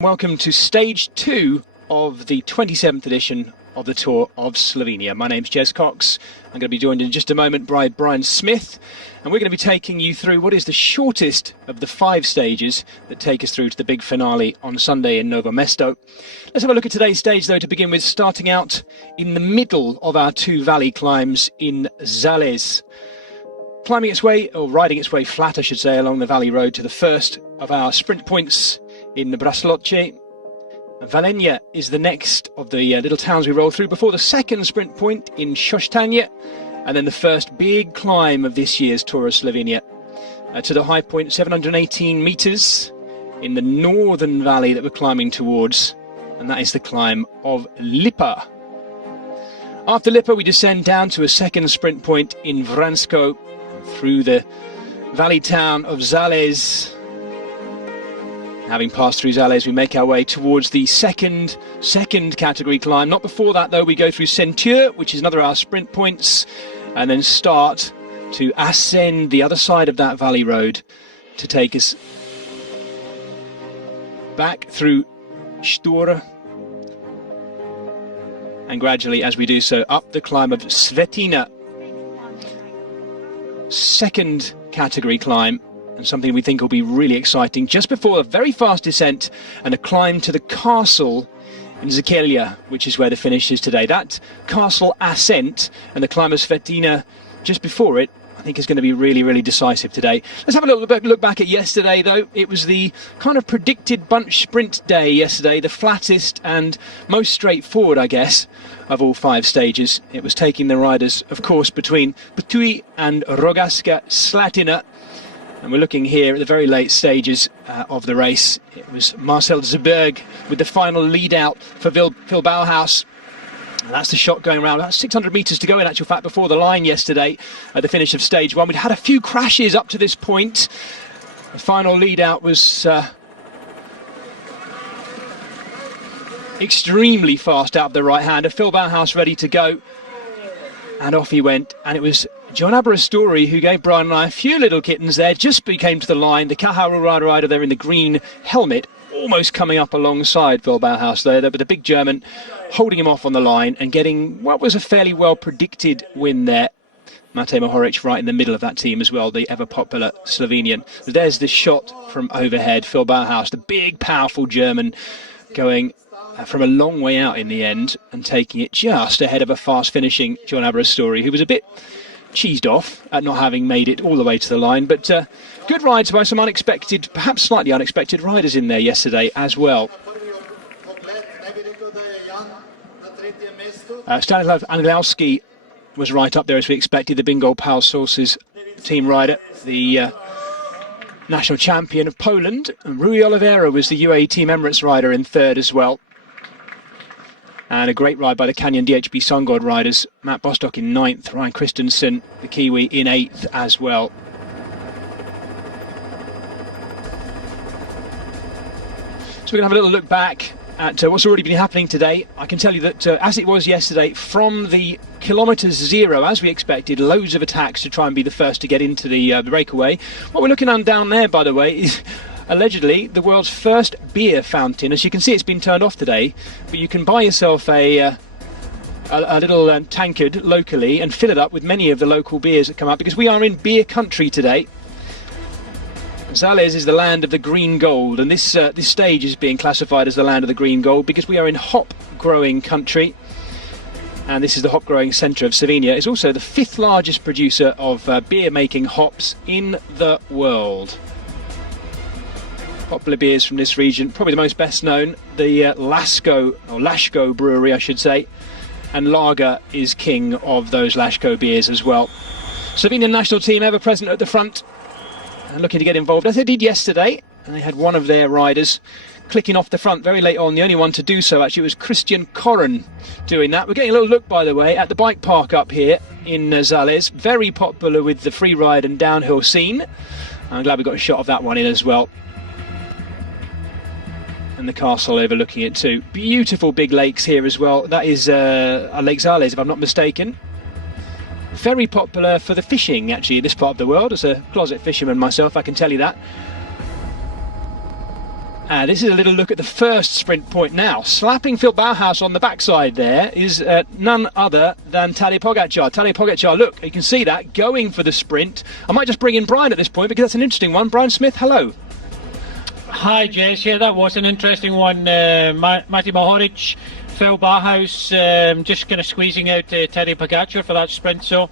Welcome to stage 2 of the 27th edition of the Tour of Slovenia. My name's Jez Cox. I'm going to be joined in just a moment by Brian Smith, and we're going to be taking you through what is the shortest of the 5 stages that take us through to the big finale on Sunday in Novo Mesto. Let's have a look at today's stage, though, to begin with, starting out in the middle of our 2 valley climbs in Zales. Climbing its way, or riding its way flat, I should say, along the valley road to the first of our sprint points in the Brasloce. Valenia is the next of the little towns we roll through before the second sprint point in Šoštanje, and then the first big climb of this year's Tour of Slovenia to the high point, 718 metres in the northern valley that we're climbing towards, and that is the climb of Lipa. After Lipa, we descend down to a second sprint point in Vransko through the valley town of Zales. Having passed through Zales, we make our way towards the second category climb. Not before that, though. We go through Centur, which is another of our sprint points, and then start to ascend the other side of that valley road to take us back through Stura, and gradually, as we do so, up the climb of Svetina. Second category climb, and something we think will be really exciting, just before a very fast descent and a climb to the castle in Zikelia, which is where the finish is today. That castle ascent and the climb of Svetina just before it, I think, is going to be really, really decisive today. Let's have a look back at yesterday, though. It was the kind of predicted bunch sprint day yesterday, the flattest and most straightforward, I guess, of all 5 stages. It was taking the riders, of course, between Ptuj and Rogaška Slatina. And we're looking here at the very late stages of the race. It was Marcel Zberg with the final lead out for Phil Bauhaus. And that's the shot going around. That's 600 metres to go, in actual fact, before the line yesterday at the finish of stage 1. We'd had a few crashes up to this point. The final lead out was extremely fast out of the right hander. Phil Bauhaus ready to go. And off he went. And it was John Aberastori who gave Brian and I a few little kittens there. Just came to the line. The Caja rider there in the green helmet, almost coming up alongside Phil Bauhaus there, but the big German holding him off on the line and getting what was a fairly well predicted win there. Matej Mohoric right in the middle of that team as well, the ever popular Slovenian. There's this shot from overhead. Phil Bauhaus, the big powerful German, going from a long way out in the end and taking it just ahead of a fast finishing John Aberastori, who was a bit cheesed off at not having made it all the way to the line. But good rides by some unexpected, perhaps slightly unexpected riders in there yesterday as well. Stanislav Anglowski was right up there as we expected, the Bingo Pal Sources team rider, the national champion of Poland. And Rui Oliveira was the UAE Team Emirates rider in third as well. And a great ride by the Canyon DHB Sungod riders. Matt Bostock in 9th, Ryan Christensen, the Kiwi, in 8th as well. So we're going to have a little look back at what's already been happening today. I can tell you that as it was yesterday, from the kilometre 0, as we expected, loads of attacks to try and be the first to get into the breakaway. What we're looking at down there, by the way, is allegedly the world's first beer fountain. As you can see, it's been turned off today, but you can buy yourself a little tankard locally and fill it up with many of the local beers that come up, because we are in beer country today. Zales is the land of the green gold, and this stage is being classified as the land of the green gold because we are in hop growing country, and this is the hop growing centre of Slovenia. It's also the 5th largest producer of beer making hops in the world. Popular beers from this region, probably the most best known, the Lashko brewery, I should say, and lager is king of those Lashko beers as well. Slovenian national team ever present at the front and looking to get involved, as they did yesterday, and they had one of their riders clicking off the front very late on. The only one to do so actually was Christian Koren doing that. We're getting a little look, by the way, at the bike park up here in Zales, very popular with the free ride and downhill scene. I'm glad we got a shot of that one in as well. And the castle overlooking it too. Beautiful big lakes here as well. That is Lake Zales, if I'm not mistaken. Very popular for the fishing, actually, in this part of the world. As a closet fisherman myself, I can tell you that. This is a little look at the first sprint point now. Slapping Phil Bauhaus on the backside there is none other than Tadej Pogacar. Tadej Pogacar, look, you can see that, going for the sprint. I might just bring in Brian at this point because that's an interesting one. Brian Smith, hello. Hi, Jez. Yeah, that was an interesting one. Matej Mohoric, Phil Bauhaus just kind of squeezing out Tadej Pogacar for that sprint. So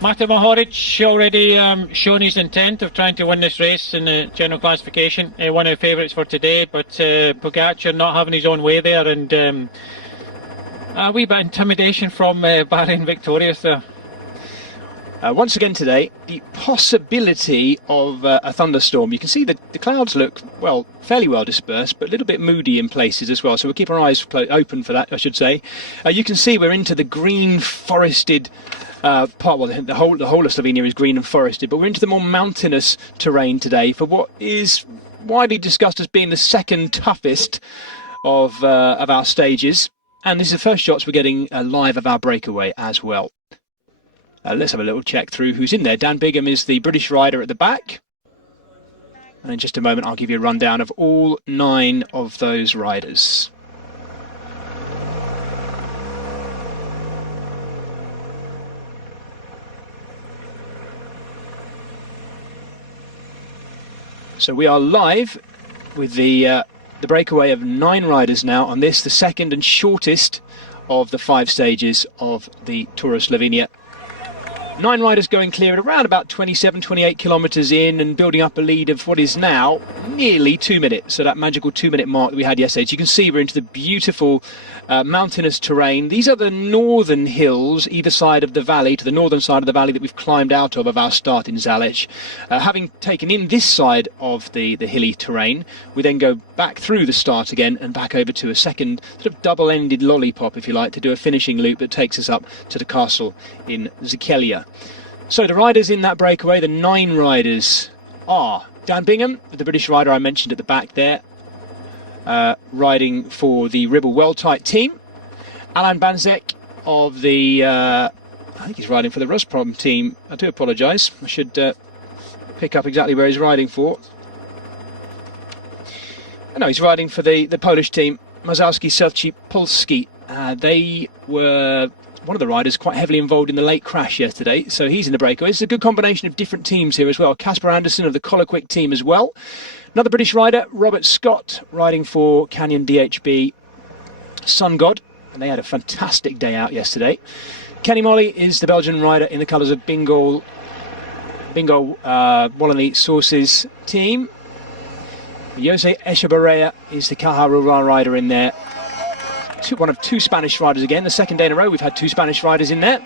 Matej Mohoric already shown his intent of trying to win this race in the general classification. One of the favourites for today, but Pogacar not having his own way there, and a wee bit of intimidation from Bahrain Victorious there. Once again today, the possibility of a thunderstorm. You can see that the clouds look, well, fairly well dispersed, but a little bit moody in places as well. So we'll keep our eyes open for that, I should say. You can see we're into the green forested part. Well, the whole of Slovenia is green and forested, but we're into the more mountainous terrain today for what is widely discussed as being the second toughest of our stages. And this is the first shots we're getting live of our breakaway as well. Let's have a little check through who's in there. Dan Bigham is the British rider at the back. And in just a moment, I'll give you a rundown of all 9 of those riders. So we are live with the breakaway of 9 riders now on this, the second and shortest of the 5 stages of the Tour of Slovenia. 9 riders going clear at around about 27, 28 kilometres in and building up a lead of what is now nearly 2 minutes. So that magical 2-minute mark that we had yesterday. So you can see we're into the beautiful mountainous terrain. These are the northern hills either side of the valley, to the northern side of the valley that we've climbed out of our start in Zalec. Having taken in this side of the hilly terrain, we then go back through the start again and back over to a second sort of double-ended lollipop, if you like, to do a finishing loop that takes us up to the castle in Zikelia. So the riders in that breakaway, the 9 riders, are Dan Bigham, the British rider I mentioned at the back there, riding for the Ribble Well-Tight team. Alan Banzek of the, I think he's riding for the Rusprom team. I do apologise, I should pick up exactly where he's riding for. No, he's riding for the Polish team, Mazowski Selci Polski. They were one of the riders quite heavily involved in the late crash yesterday, so he's in the breakaway. It's a good combination of different teams here as well. Casper Anderson of the Colloquick team as well. Another British rider, Robert Scott, riding for Canyon DHB Sun God, and they had a fantastic day out yesterday. Kenny Molly is the Belgian rider in the colours of Bingo Wallonie Sources team. Jose Echevarria is the Caja Rural rider in there. One of 2 Spanish riders again. The second day in a row we've had 2 Spanish riders in there.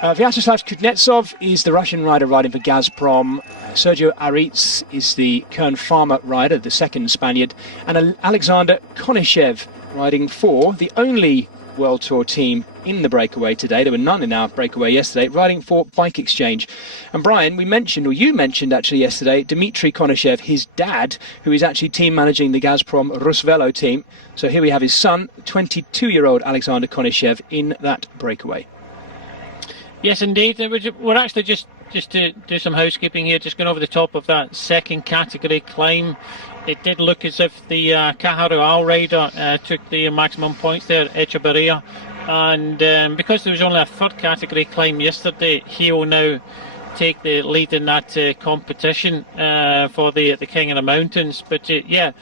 Vyacheslav Kuznetsov is the Russian rider riding for Gazprom. Sergio Aritz is the Kern Pharma rider, the second Spaniard. And Alexander Konishev riding for the only World Tour team in the breakaway today. There were none in our breakaway yesterday, riding for Bike Exchange. And Brian, you mentioned actually yesterday, Dmitry Konishev, his dad, who is actually team managing the Gazprom Rusvelo team. So here we have his son, 22-year-old Alexander Konishev, in that breakaway. Yes, indeed. We're actually just to do some housekeeping here, just going over the top of that second category climb. It did look as if the Caja Rural rider took the maximum points there, Echevarria. And because there was only a third category climb yesterday, he will now take the lead in that competition for the King of the Mountains. But yeah,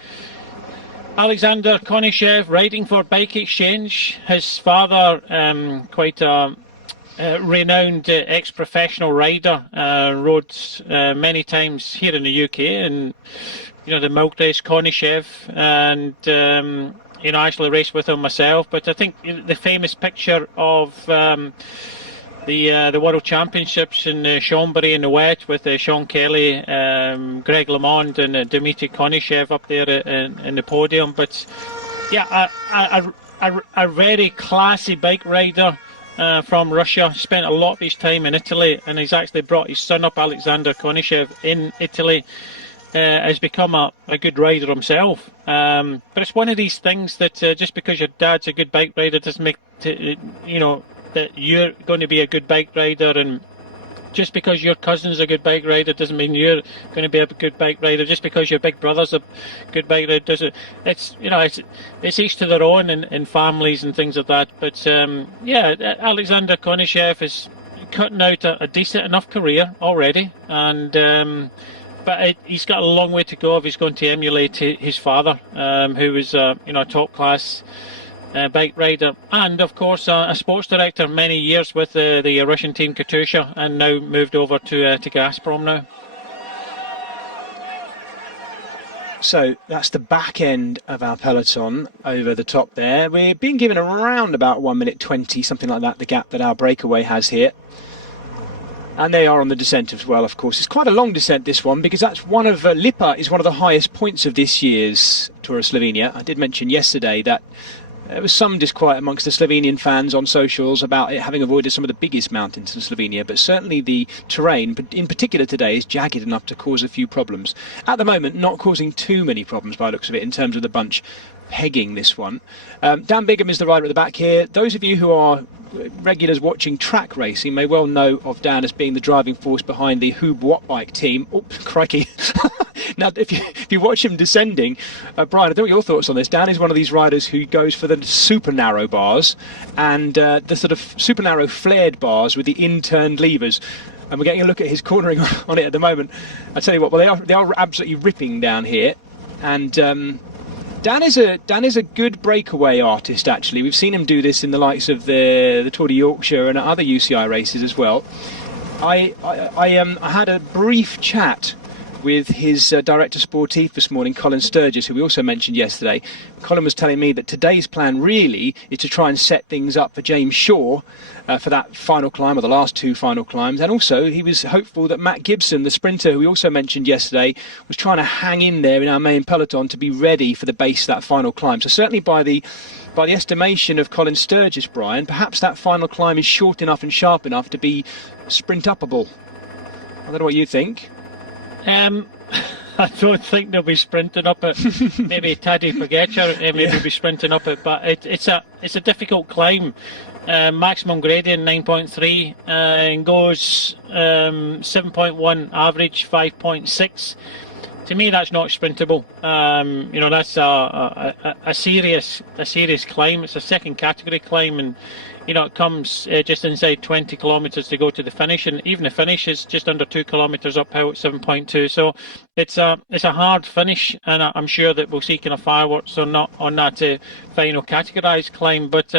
Alexander Konishev riding for Bike Exchange. His father, quite a renowned ex-professional rider, rode many times here in the UK, and the milk race Konishev, and actually raced with him myself. But I think the famous picture of the World Championships in Chambéry in the wet with Sean Kelly, Greg LeMond and Dmitry Konishev up there in the podium. But yeah, a very classy bike rider from Russia. Spent a lot of his time in Italy, and he's actually brought his son up, Alexander Konishev, in Italy. Has become a good rider himself. But it's one of these things that just because your dad's a good bike rider doesn't make that you're going to be a good bike rider. And just because your cousin's a good bike rider doesn't mean you're going to be a good bike rider. Just because your big brother's a good bike rider doesn't. It's each to their own in families and things like that. But Alexander Konishev is cutting out a decent enough career already, and but he's got a long way to go if he's going to emulate his father, who was a top class bike rider, and of course a sports director many years with the Russian team Katusha, and now moved over to Gazprom now. So that's the back end of our peloton over the top there. We're being given around about 1 minute 20, something like that, the gap that our breakaway has here. And they are on the descent as well, of course. It's quite a long descent, this one, because that's one of Lipa is one of the highest points of this year's Tour of Slovenia. I did mention yesterday that there was some disquiet amongst the Slovenian fans on socials about it having avoided some of the biggest mountains in Slovenia, but certainly the terrain, in particular today, is jagged enough to cause a few problems. At the moment, not causing too many problems by the looks of it in terms of the bunch pegging this one. Dan Bigham is the rider at the back here. Those of you who are regulars watching track racing may well know of Dan as being the driving force behind the Hoob Wattbike team. Oh, crikey. Now, if you watch him descending, Brian, I don't know what your thoughts on this. Dan is one of these riders who goes for the super narrow bars and the sort of super narrow flared bars with the in-turned levers. And we're getting a look at his cornering on it at the moment. I tell you what, well, they are absolutely ripping down here. And Dan is a good breakaway artist, actually. We've seen him do this in the likes of the Tour de Yorkshire and other UCI races as well. I had a brief chat with his director sportif this morning, Colin Sturgis, who we also mentioned yesterday. Colin was telling me that today's plan really is to try and set things up for James Shaw for that final climb, or the last two final climbs. And also he was hopeful that Matt Gibson, the sprinter who we also mentioned yesterday, was trying to hang in there in our main peloton to be ready for the base of that final climb. So certainly by the estimation of Colin Sturgis, Brian, perhaps that final climb is short enough and sharp enough to be sprint-upable. I don't know what you think. I don't think they'll be sprinting up it. Maybe Tadej Pogačar be sprinting up it, but it's a difficult climb. Maximum gradient 9.3 and goes 7.1 average 5.6. To me, that's not sprintable. That's a serious climb. It's a second category climb, and it comes just inside 20 kilometres to go to the finish, and even the finish is just under 2 kilometres uphill at 7.2. So it's a hard finish, and I'm sure that we'll see kind of fireworks on that final categorised climb. But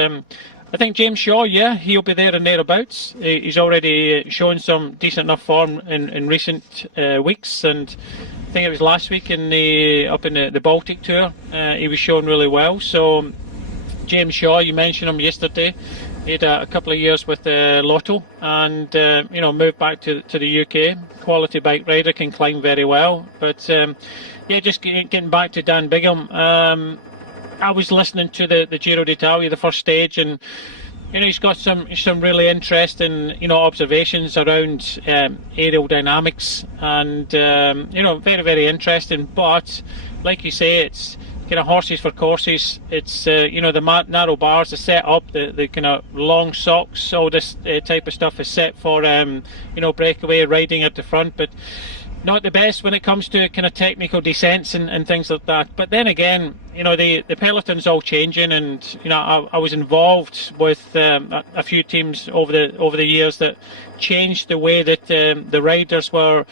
I think James Shaw, he'll be there and thereabouts. He's already shown some decent enough form in recent weeks, and I think it was last week up in the Baltic Tour, he was showing really well. So James Shaw, you mentioned him yesterday. He had a couple of years with Lotto, and moved back to the UK. Quality bike rider, can climb very well. But just getting back to Dan Bigham. I was listening to the Giro d'Italia, the first stage, and he's got some really interesting observations around aerial dynamics, and very, very interesting. But like you say, it's kind of horses for courses. It's the narrow bars, the set up, the kind of long socks, all this type of stuff is set for breakaway riding at the front, but not the best when it comes to kind of technical descents and things like that. But then again, the peloton's all changing, and I was involved with a few teams over the years that changed the way that the riders were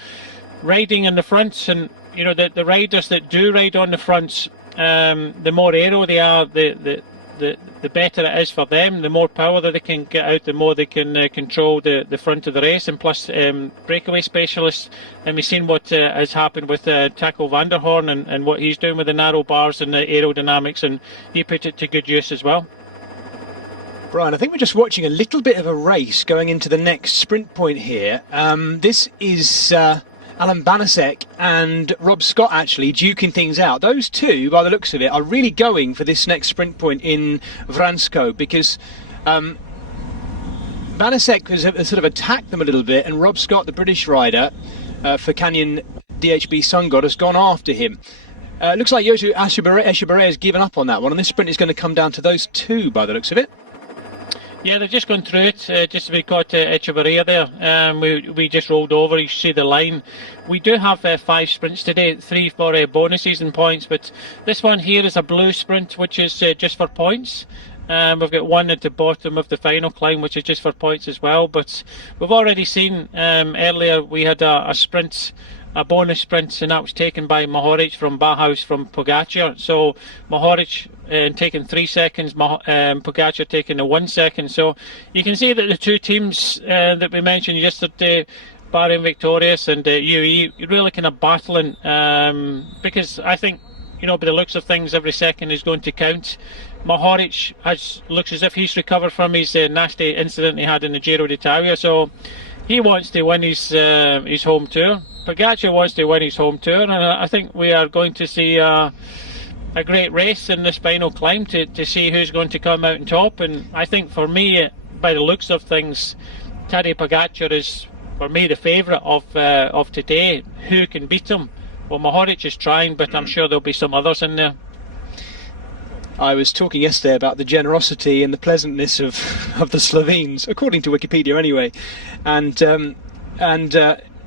riding in the fronts, and the riders that do ride on the fronts, the more aero they are, the better it is for them. The more power that they can get out, the more they can control the front of the race. And plus breakaway specialists, and we've seen what has happened with Taco van der Hoorn and what he's doing with the narrow bars and the aerodynamics, and he put it to good use as well. Brian, I think we're just watching a little bit of a race going into the next sprint point here. This is Alan Banasek and Rob Scott actually duking things out. Those two, by the looks of it, are really going for this next sprint point in Vransko, because Banasek has sort of attacked them a little bit, and Rob Scott, the British rider for Canyon DHB Sun God, has gone after him. Looks like Yosu Echebarria has given up on that one, and this sprint is going to come down to those two by the looks of it. Yeah, they've just gone through it, just to be caught Echevarria there. We just rolled over, you see the line. We do have 5 sprints today, 3 for bonuses and points, but this one here is a blue sprint, which is just for points. We've got one at the bottom of the final climb, which is just for points as well. But we've already seen earlier we had a sprint, a bonus sprint, and that was taken by Mohoric from Bauhaus from Pogacar. So Mohoric taking 3 seconds, Pogacar taking the 1 second. So you can see that the two teams that we mentioned yesterday, Bahrain Victorious and UAE, really kind of battling, because I think, by the looks of things, every second is going to count. Mohoric looks as if he's recovered from his nasty incident he had in the Giro d'Italia, so he wants to win his home tour. Pogacar wants to win his home tour, and I think we are going to see a great race in this final climb to see who's going to come out on top. And I think for me, by the looks of things, Tadej Pogacar is, for me, the favourite of today. Who can beat him? Well, Mohoric is trying, but I'm sure there'll be some others in there. I was talking yesterday about the generosity and the pleasantness of the Slovenes, according to Wikipedia anyway, and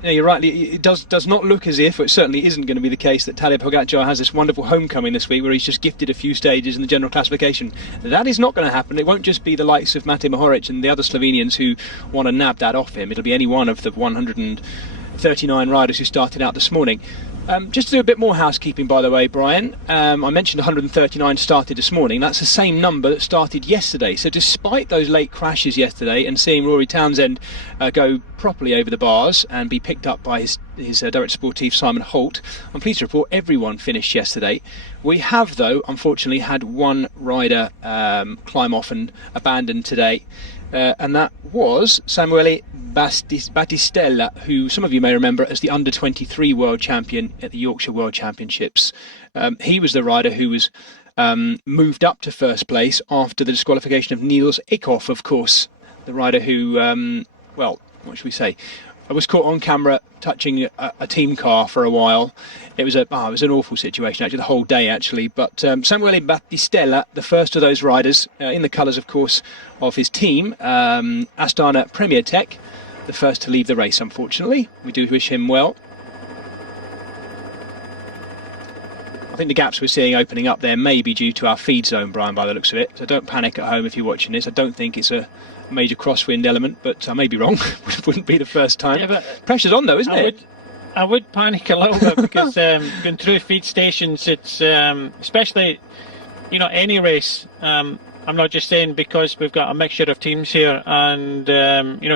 you're right. It does not look as if, it certainly isn't going to be the case, that Tadej Pogacar has this wonderful homecoming this week where he's just gifted a few stages in the general classification. That is not going to happen. It won't just be the likes of Matej Mohoric and the other Slovenians who want to nab that off him. It'll be any one of the 139 riders who started out this morning. Just to do a bit more housekeeping, by the way, Brian, I mentioned 139 started this morning. That's the same number that started yesterday. So despite those late crashes yesterday and seeing Rory Townsend go properly over the bars and be picked up by his Direct Sportif Simon Holt, I'm pleased to report everyone finished yesterday. We have, though, unfortunately had one rider climb off and abandon today. And that was Samuele Battistella, who some of you may remember as the under-23 world champion at the Yorkshire World Championships. He was the rider who was moved up to first place after the disqualification of Niels Eekhoff, of course, the rider who, what should we say, was caught on camera touching a team car for a while. It was an awful situation, actually, the whole day, actually. But Samuele Battistella, the first of those riders, in the colours, of course, of his team, Astana Premier Tech, the first to leave the race, unfortunately. We do wish him well. I think the gaps we're seeing opening up there may be due to our feed zone, Brian, by the looks of it. So don't panic at home if you're watching this. I don't think it's a major crosswind element, but I may be wrong. It wouldn't be the first time. Yeah, but pressure's on, though, isn't it? I would panic a little bit because going through feed stations, it's especially, any race. I'm not just saying because we've got a mixture of teams here and,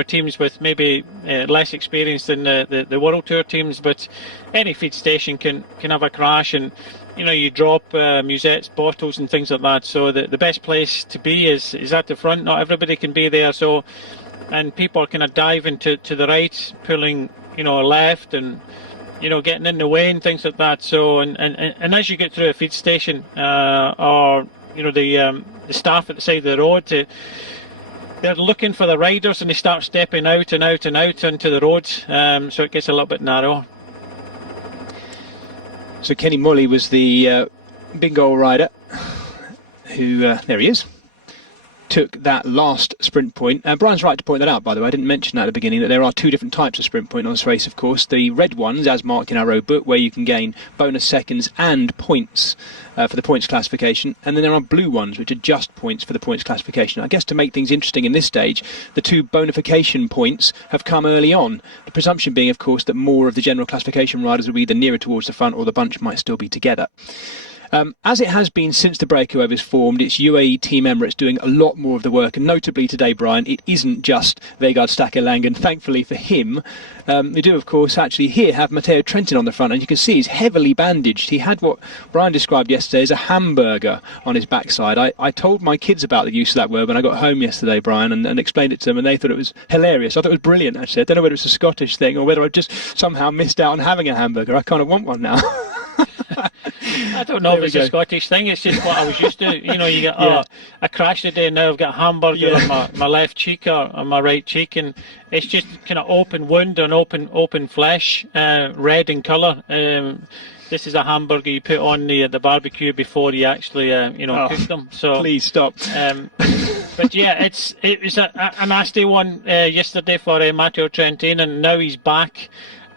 teams with maybe less experience than the World Tour teams, but any feed station can have a crash and, you drop musettes, bottles and things like that. So the best place to be is at the front. Not everybody can be there. So, and people are kind of diving to the right, pulling, left and, getting in the way and things like that. So, and as you get through a feed station, or, the staff at the side of the road, they're looking for the riders and they start stepping out and out and out into the road. So it gets a little bit narrow. So Kenny Molly was the bingo rider who, there he is, took that last sprint point. Brian's right to point that out, by the way. I didn't mention that at the beginning, that there are 2 different types of sprint point on this race, of course. The red ones, as marked in our road book, where you can gain bonus seconds and points for the points classification. And then there are blue ones, which are just points for the points classification. I guess to make things interesting in this stage, the 2 bonification points have come early on. The presumption being, of course, that more of the general classification riders will be either nearer towards the front or the bunch might still be together. As it has been since the breakaway was formed, it's UAE Team Emirates doing a lot more of the work, and notably today, Brian, it isn't just Vegard Stakker-Langen. Thankfully for him, we do, of course, actually here have Matteo Trentin on the front, and you can see he's heavily bandaged. He had what Brian described yesterday as a hamburger on his backside. I told my kids about the use of that word when I got home yesterday, Brian, and explained it to them, and they thought it was hilarious. I thought it was brilliant, actually. I don't know whether it's a Scottish thing or whether I just somehow missed out on having a hamburger. I kind of want one now. I don't know if it's a Scottish thing. It's just what I was used to. You get, I crashed today and now I've got a hamburger on my left cheek or on my right cheek, and it's just kind of open wound and open flesh, red in colour. this is a hamburger you put on the barbecue before you actually cook them. So please stop. But yeah, it was a nasty one yesterday for Matteo Trentin, and now he's back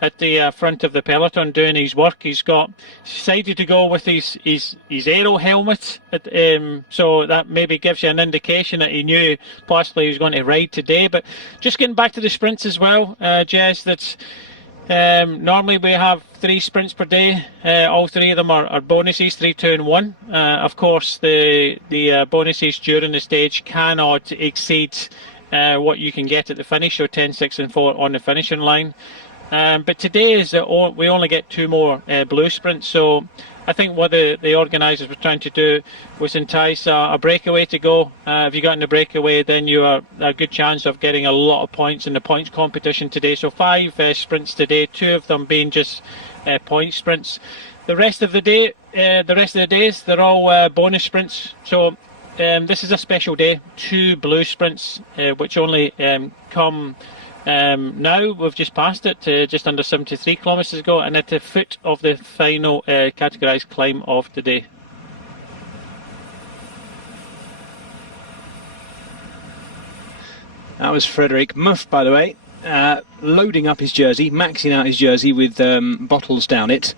at the front of the peloton doing his work. He's decided to go with his aero helmet, so that maybe gives you an indication that he knew possibly he was going to ride today. But just getting back to the sprints as well, Jez, that's normally we have 3 sprints per day. All 3 of them are bonuses, 3, 2 and 1. Of course, the bonuses during the stage cannot exceed what you can get at the finish, so 10, 6 and 4 on the finishing line. But today we only get 2 more blue sprints, so I think what the organisers were trying to do was entice a breakaway to go. If you got in the breakaway, then you are a good chance of getting a lot of points in the points competition today. So 5 sprints today, 2 of them being just point sprints. The rest of the days, they're all bonus sprints. So this is a special day. 2 blue sprints, which only come. Now we've just passed it just under 73 kilometres ago, and at the foot of the final categorised climb of the day. That was Frederick Muff, by the way, loading up his jersey, maxing out his jersey with bottles down it.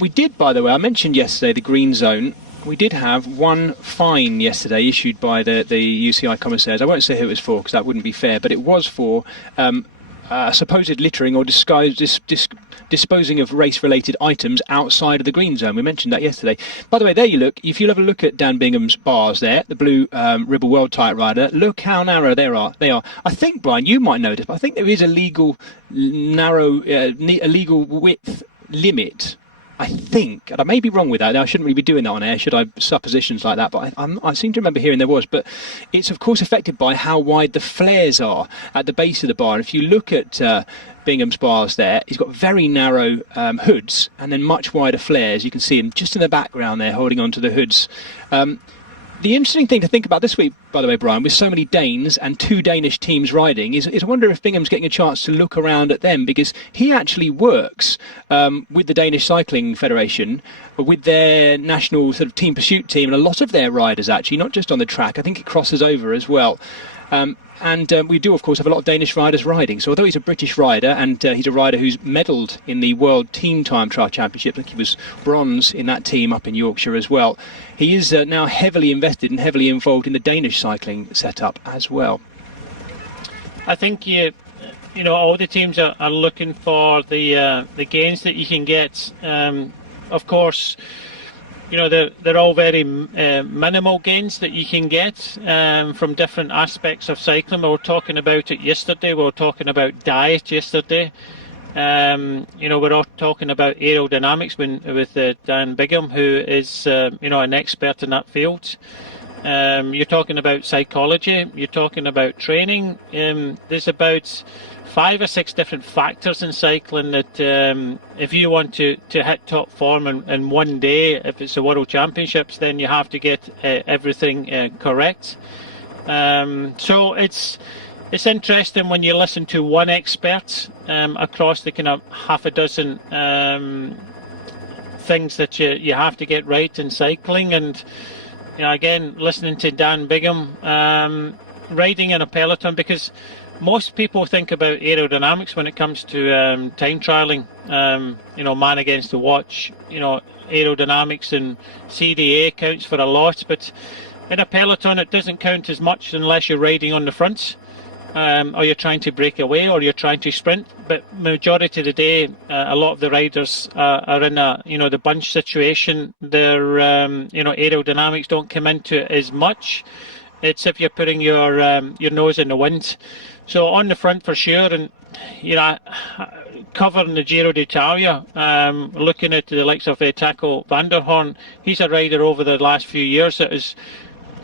We did, by the way, I mentioned yesterday the green zone. We did have 1 fine yesterday issued by the UCI commissaires. I won't say who it was for because that wouldn't be fair, but it was for supposed littering or disposing of race-related items outside of the green zone. We mentioned that yesterday. By the way, there you look. If you have a look at Dan Bingham's bars there, the blue Ribble World Tight Rider, look how narrow they are. I think, Brian, you might notice, but I think there is a legal width limit. I think, and I may be wrong with that. I shouldn't really be doing that on air, should I? Suppositions like that, but I seem to remember hearing there was. But it's of course affected by how wide the flares are at the base of the bar. If you look at Bingham's bars there, he's got very narrow hoods and then much wider flares. You can see him just in the background there, holding onto the hoods. The interesting thing to think about this week, by the way, Brian, with so many Danes and 2 Danish teams riding, is I wonder if Bingham's getting a chance to look around at them, because he actually works with the Danish Cycling Federation, with their national sort of team pursuit team, and a lot of their riders actually, not just on the track. I think it crosses over as well. And we do, of course, have a lot of Danish riders riding. So although he's a British rider, and he's a rider who's medalled in the World Team Time Trial Championship, I think he was bronze in that team up in Yorkshire as well, he is now heavily invested and heavily involved in the Danish cycling setup as well. I think all the teams are looking for the gains that you can get. Of course, they're all very minimal gains that you can get from different aspects of cycling. We were talking about it yesterday. We were talking about diet yesterday. We're all talking about aerodynamics with Dan Bigham, who is an expert in that field. You're talking about psychology. You're talking about training. There's about 5 or 6 different factors in cycling that if you want to hit top form in one day, if it's the World Championships, then you have to get everything correct. So it's interesting when you listen to one expert across the kind of half a dozen things that you have to get right in cycling. And again, listening to Dan Bigham, riding in a peloton, because most people think about aerodynamics when it comes to time trialing, man against the watch, aerodynamics and CDA counts for a lot, but in a peloton it doesn't count as much unless you're riding on the front, or you're trying to break away, or you're trying to sprint. But majority of the day, a lot of the riders are in the bunch situation. Their aerodynamics don't come into it as much. It's if you're putting your nose in the wind. So on the front for sure, and covering the Giro d'Italia, looking at the likes of Taco van der Hoorn, he's a rider over the last few years that has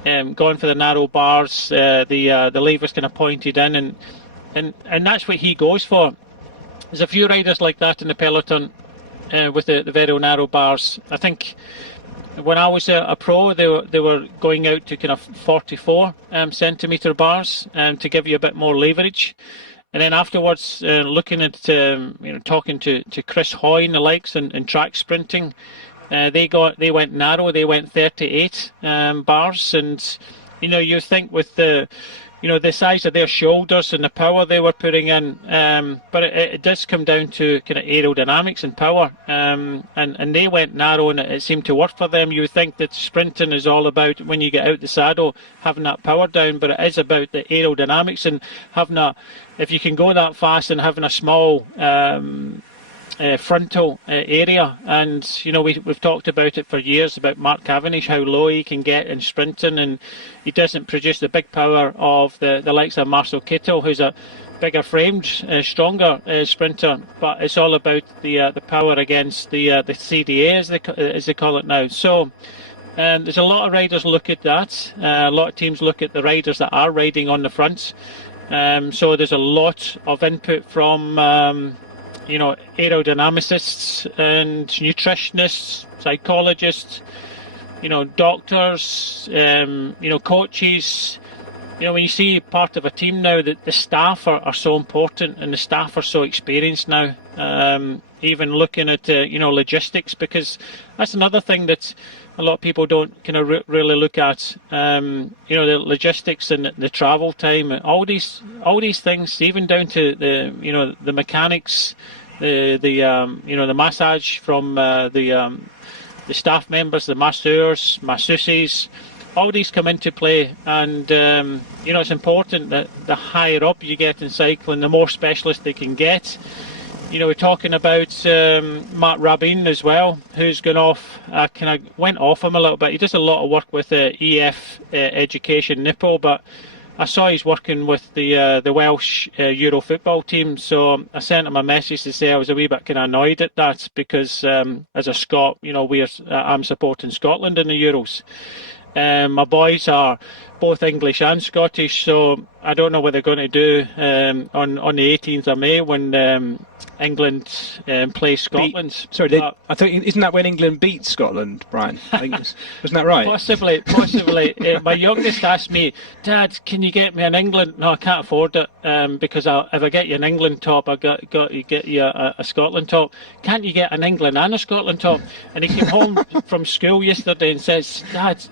gone for the narrow bars, the levers kind of pointed in, and that's what he goes for. There's a few riders like that in the peloton with the very narrow bars. I think when I was a pro, they were going out to kind of 44 centimetre bars to give you a bit more leverage. And then afterwards, looking at talking to Chris Hoy and the likes in track sprinting, they went narrow. They went 38 bars, and you think with the size of their shoulders and the power they were putting in, but it does come down to kind of aerodynamics and power, and they went narrow, and it seemed to work for them. You would think that sprinting is all about, when you get out the saddle, having that power down, but it is about the aerodynamics and having that, if you can go that fast and having a small frontal area. And we've talked about it for years about Mark Cavendish, how low he can get in sprinting, and he doesn't produce the big power of the likes of Marcel Kittel, who's a bigger framed, stronger sprinter. But it's all about the power against the CDA, as they call it now. So there's a lot of riders look at that. A lot of teams look at the riders that are riding on the front. So there's a lot of input from aerodynamicists and nutritionists, psychologists, doctors, coaches. When you see part of a team now, that the staff are so important, and the staff are so experienced now. Even looking at logistics, because that's another thing that a lot of people don't kind of really look at. The logistics and the travel time, and all these things, even down to the mechanics, the massage from the staff members, the masseurs, masseuses. All these come into play, and it's important that the higher up you get in cycling, the more specialist they can get. We're talking about Matt Rabin as well, who's gone off. Went off him a little bit. He does a lot of work with EF Education Nippo, but I saw he's working with the Welsh Euro football team. So I sent him a message to say I was a wee bit kind of annoyed at that, because as a Scot, I'm supporting Scotland in the Euros. My boys are both English and Scottish, so I don't know what they're going to do on the 18th of May when England plays Scotland. I thought, isn't that when England beat Scotland, Brian? Wasn't that right? Possibly. My youngest asked me, "Dad, can you get me an England?" No, I can't afford it, because if I get you an England top, I got to get you a Scotland top. Can't you get an England and a Scotland top? And he came home from school yesterday and says, "Dad,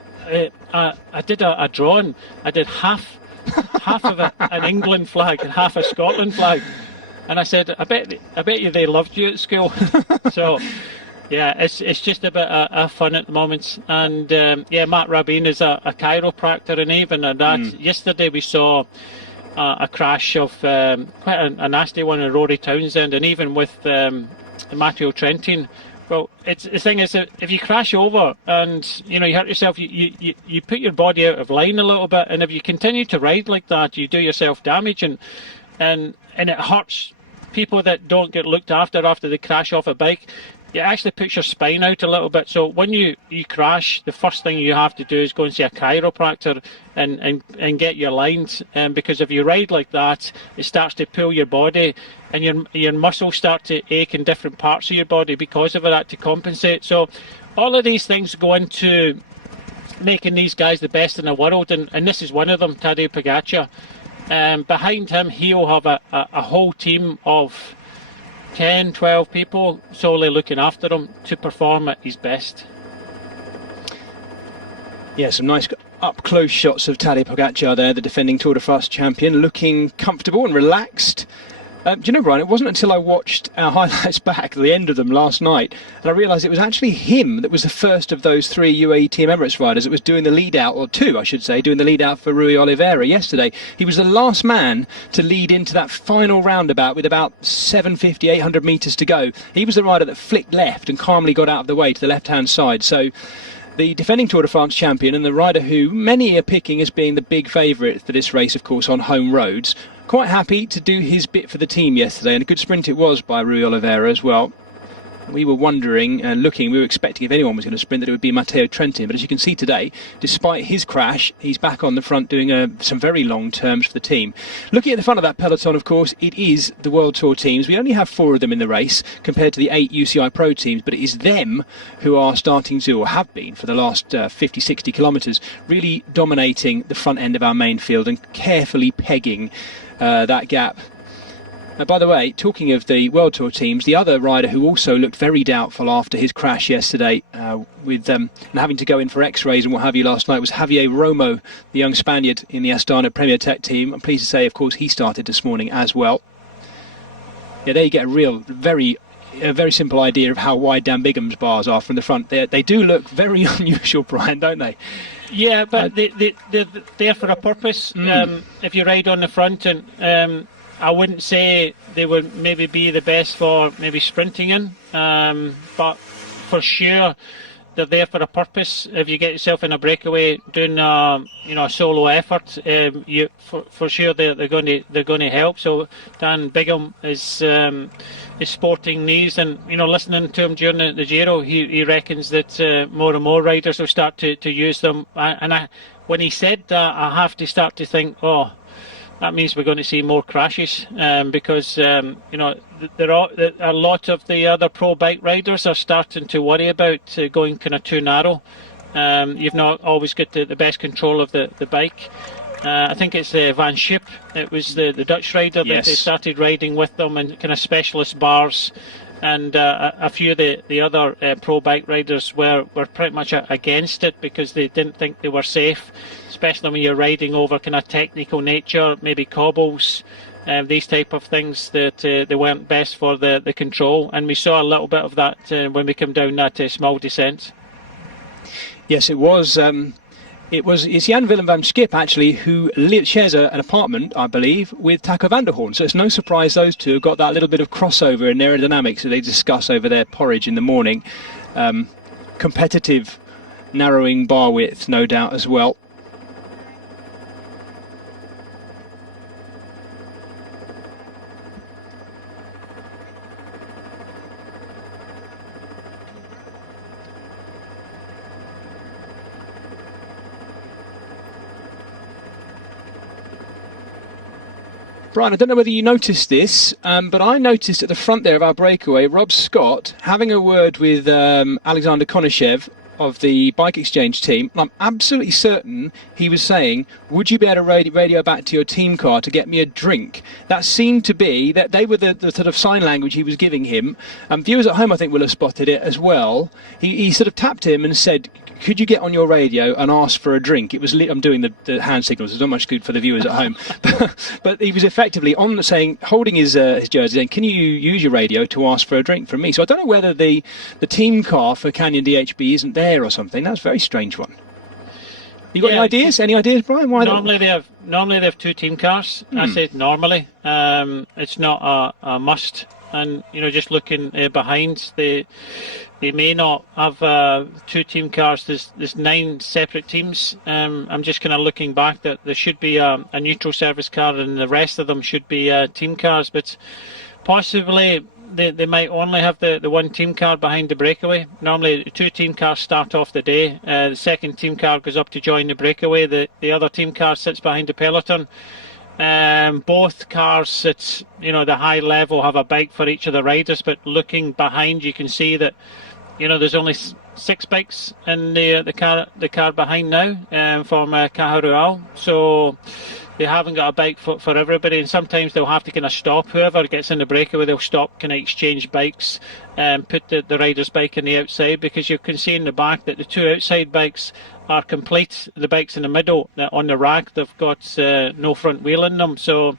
I did a drawing. I did half of an England flag and half a Scotland flag." And I said, I bet you they loved you at school. So, yeah, it's just a bit of fun at the moment. And Matt Rabin is a chiropractor, and even at that, yesterday we saw a crash of quite a nasty one in Rory Townsend, and even with Matteo Trentin. Well, the thing is that if you crash over and you hurt yourself, you put your body out of line a little bit, and if you continue to ride like that, you do yourself damage, and it hurts people that don't get looked after they crash off a bike. It actually puts your spine out a little bit. So when you crash, the first thing you have to do is go and see a chiropractor and get your lines. Because if you ride like that, it starts to pull your body, and your muscles start to ache in different parts of your body because of that, to compensate. So all of these things go into making these guys the best in the world, and this is one of them, Tadej Pogacar. Behind him, he'll have a whole team of 10, 12 people solely looking after him to perform at his best. Yeah, some nice up-close shots of Tadej Pogacar there, the defending Tour de France champion, looking comfortable and relaxed. Do you know, Brian, it wasn't until I watched our highlights back, the end of them last night, and I realised it was actually him that was the first of those three UAE Team Emirates riders that was doing the lead-out, or two, I should say, doing the lead-out for Rui Oliveira yesterday. He was the last man to lead into that final roundabout with about 750, 800 metres to go. He was the rider that flicked left and calmly got out of the way to the left-hand side. So the defending Tour de France champion, and the rider who many are picking as being the big favourite for this race, of course, on home roads, quite happy to do his bit for the team yesterday, and a good sprint it was by Rui Oliveira as well. We were wondering and we were expecting if anyone was going to sprint that it would be Matteo Trentin, but as you can see today, despite his crash, he's back on the front doing some very long terms for the team. Looking at the front of that peloton, of course, it is the World Tour teams. We only have 4 of them in the race compared to the 8 UCI Pro teams, but it is them who are starting to, or have been for the last 50, 60 kilometres, really dominating the front end of our main field and carefully pegging that gap By the way, talking of the World Tour teams, the other rider who also looked very doubtful after his crash yesterday with and having to go in for x-rays and what have you last night was Javier Romo, the young Spaniard in the Astana Premier Tech team. I'm pleased to say, of course, he started this morning as well. Yeah, there you get a very simple idea of how wide Dan Bigham's bars are from the front. They do look very unusual, Brian, don't they? Yeah, but they're there for a purpose. If you ride on the front, and I wouldn't say they would maybe be the best for maybe sprinting in, but for sure they're there for a purpose. If you get yourself in a breakaway doing a solo effort, for sure they're going to help. So Dan Bigham is sporting these, and listening to him during the Giro, he reckons that more and more riders will start to use them. When he said that, I have to start to think, that means we're going to see more crashes, because there are a lot of the other pro bike riders are starting to worry about going kind of too narrow. You've not always got the best control of the bike. I think it's Van Schip. It was the Dutch rider that they started riding with them in kind of specialist bars. And a few of the other pro bike riders were pretty much against it because they didn't think they were safe, especially when you're riding over kind of technical nature, maybe cobbles, these type of things that they weren't best for the control. And we saw a little bit of that when we come down that small descent. Yes, it was. It's Jan Willem van Schip, actually, who shares an apartment, I believe, with Taco van der Hoorn. So it's no surprise those two have got that little bit of crossover in their aerodynamics that they discuss over their porridge in the morning. Competitive narrowing bar width, no doubt, as well. Brian, I don't know whether you noticed this, but I noticed at the front there of our breakaway, Rob Scott having a word with Alexander Konashev of the Bike Exchange team. I'm absolutely certain he was saying, would you be able to radio back to your team car to get me a drink? That seemed to be, that they were the sort of sign language he was giving him. Viewers at home, I think, will have spotted it as well. He sort of tapped him and said, could you get on your radio and ask for a drink? It was I'm doing the hand signals. It's not much good for the viewers at home. But he was effectively on saying, holding his jersey, saying, can you use your radio to ask for a drink from me? So I don't know whether the team car for Canyon DHB isn't there or something. That's a very strange one. You got any ideas? Any ideas, Brian? Why normally they have two team cars. I said normally. It's not a must. And just looking behind, they may not have two team cars. There's 9 separate teams. I'm just kind of looking back that there should be a neutral service car, and the rest of them should be team cars. But possibly they might only have the one team car behind the breakaway. Normally 2 team cars start off the day. The second team car goes up to join the breakaway. The other team car sits behind the peloton. Both cars at the high level have a bike for each of the riders, but looking behind you can see that there's only 6 bikes in the car behind now from Caja Rural, so they haven't got a bike for everybody, and sometimes they'll have to kind of stop. Whoever gets in the breakaway, they'll stop, kind of exchange bikes and put the rider's bike on the outside, because you can see in the back that the 2 outside bikes are complete. The bikes in the middle on the rack, they've got no front wheel in them. So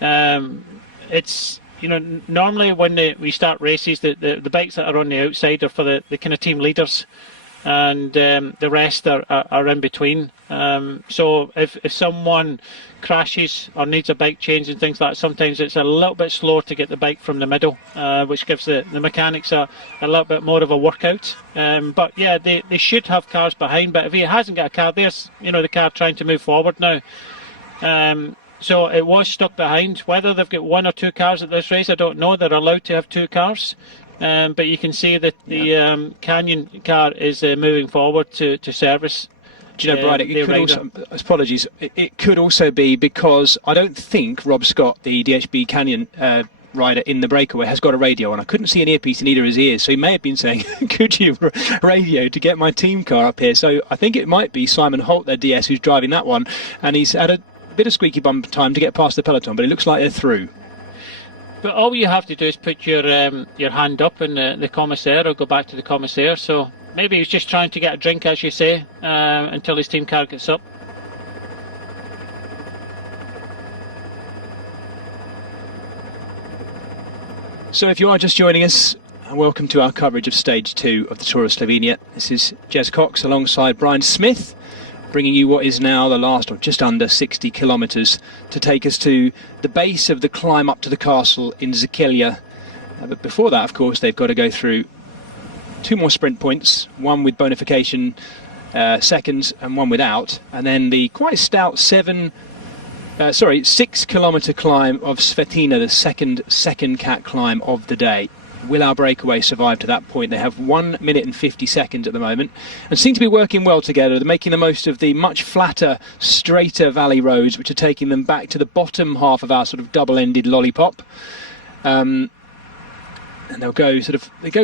it's normally when we start races, the bikes that are on the outside are for the kind of team leaders, and the rest are in between. So if someone crashes or needs a bike change and things like that, sometimes it's a little bit slower to get the bike from the middle, which gives the mechanics a little bit more of a workout. But yeah, they should have cars behind, but if he hasn't got a car, there's the car trying to move forward now. So it was stuck behind. Whether they've got 1 or 2 cars at this race, I don't know. They're allowed to have 2 cars. But you can see that the Canyon car is moving forward to service. Do you know, Brian, it could also, apologies, it could also be because I don't think Rob Scott, the DHB Canyon rider in the breakaway, has got a radio on. I couldn't see an earpiece in either of his ears, so he may have been saying, could you radio to get my team car up here? So I think it might be Simon Holt, their DS, who's driving that one, and he's had a bit of squeaky bum time to get past the peloton, but it looks like they're through. But all you have to do is put your hand up, and the commissaire will go back to the commissaire. So maybe he's just trying to get a drink, as you say, until his team car gets up. So if you are just joining us, welcome to our coverage of Stage 2 of the Tour of Slovenia. This is Jez Cox alongside Brian Smith, bringing you what is now the last, or just under 60 kilometres, to take us to the base of the climb up to the castle in Zakelia. But before that, of course, they've got to go through 2 more sprint points, one with bonification seconds and one without, and then the quite stout 6-kilometre climb of Svetina, the second cat climb of the day. Will our breakaway survive to that point? They have 1 minute and 50 seconds at the moment and seem to be working well together. They're making the most of the much flatter, straighter valley roads, which are taking them back to the bottom half of our sort of double-ended lollipop. And they go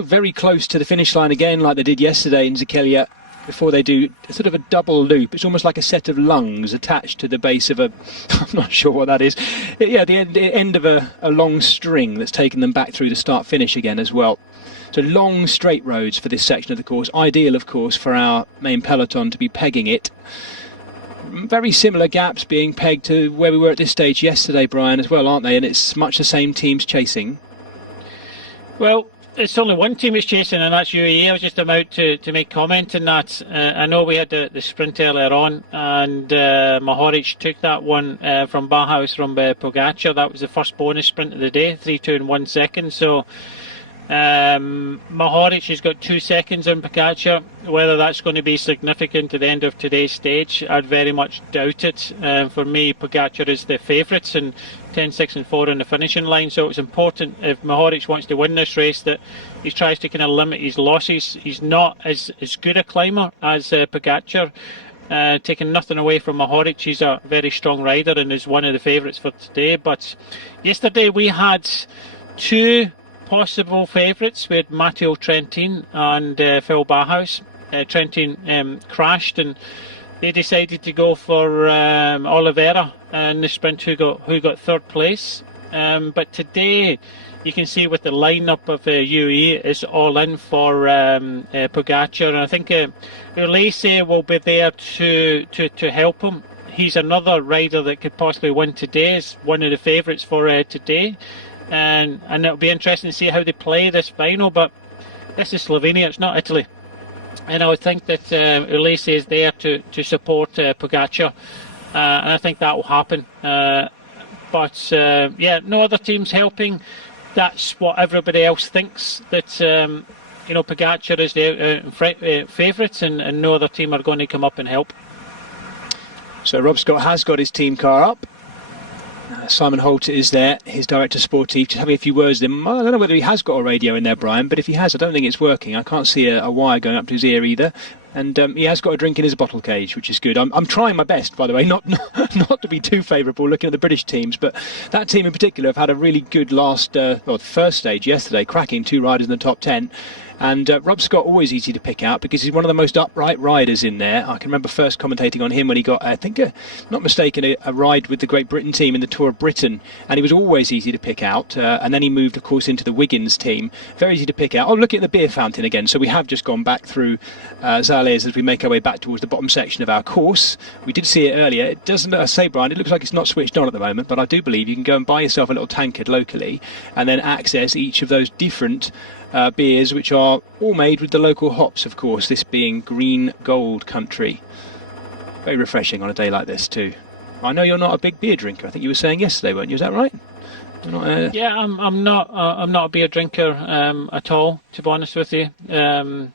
very close to the finish line again, like they did yesterday in Zakelia, before they do sort of a double loop. It's almost like a set of lungs attached to the base of a, I'm not sure what that is. Yeah, the end of a long string that's taken them back through the start-finish again as well. So long straight roads for this section of the course. Ideal, of course, for our main peloton to be pegging it. Very similar gaps being pegged to where we were at this stage yesterday, Brian, as well, aren't they? And it's much the same teams chasing. Well, it's only one team is chasing, and that's UAE. I was just about to make comment on that. I know we had the sprint earlier on, and Mohoric took that one from Bauhaus from Pogacar. That was the first bonus sprint of the day, 3:2 and 1 second. So Mohoric has got 2 seconds on Pogacar. Whether that's going to be significant at the end of today's stage, I'd very much doubt it. For me, Pogacar is the favourites, and 10, 6 and 4 on the finishing line. So it's important, if Mohoric wants to win this race, that he tries to kind of limit his losses. He's not as good a climber as Pogacar. Taking nothing away from Mohoric, he's a very strong rider and is one of the favourites for today. But yesterday we had 2 possible favourites. We had Matteo Trentin and Phil Bauhaus. Trentin crashed, and they decided to go for Oliveira in the sprint, who got third place. But today, you can see with the lineup of UAE is all in for Pogacar, and I think Ulisse will be there to help him. He's another rider that could possibly win today. Is one of the favourites for today. And it'll be interesting to see how they play this final, but this is Slovenia, it's not Italy. And I would think that Ulisse is there to support Pogacar, and I think that will happen. But no other teams helping. That's what everybody else thinks, that Pogacar is the favourites, and no other team are going to come up and help. So Rob Scott has got his team car up. Simon Holt is there, his director sportif, just having a few words with him. I don't know whether he has got a radio in there, Brian, but if he has, I don't think it's working. I can't see a wire going up to his ear either. And he has got a drink in his bottle cage, which is good. I'm trying my best, by the way, not to be too favourable looking at the British teams, but that team in particular have had a really good first stage yesterday, cracking 2 riders in the top 10. And Rob Scott, always easy to pick out because he's one of the most upright riders in there. I can remember first commentating on him when he got, I think, not mistaken, a ride with the Great Britain team in the Tour of Britain. And he was always easy to pick out. And then he moved, of course, into the Wiggins team. Very easy to pick out. Oh, look at the beer fountain again. So we have just gone back through Zales as we make our way back towards the bottom section of our course. We did see it earlier. It doesn't, I say, Brian, it looks like it's not switched on at the moment, but I do believe you can go and buy yourself a little tankard locally and then access each of those different beers, which are all made with the local hops, of course, this being green gold country. Very refreshing on a day like this too. I know you're not a big beer drinker. I think you were saying yesterday, weren't you? Is that right? Yeah, I'm not a beer drinker at all, to be honest with you. My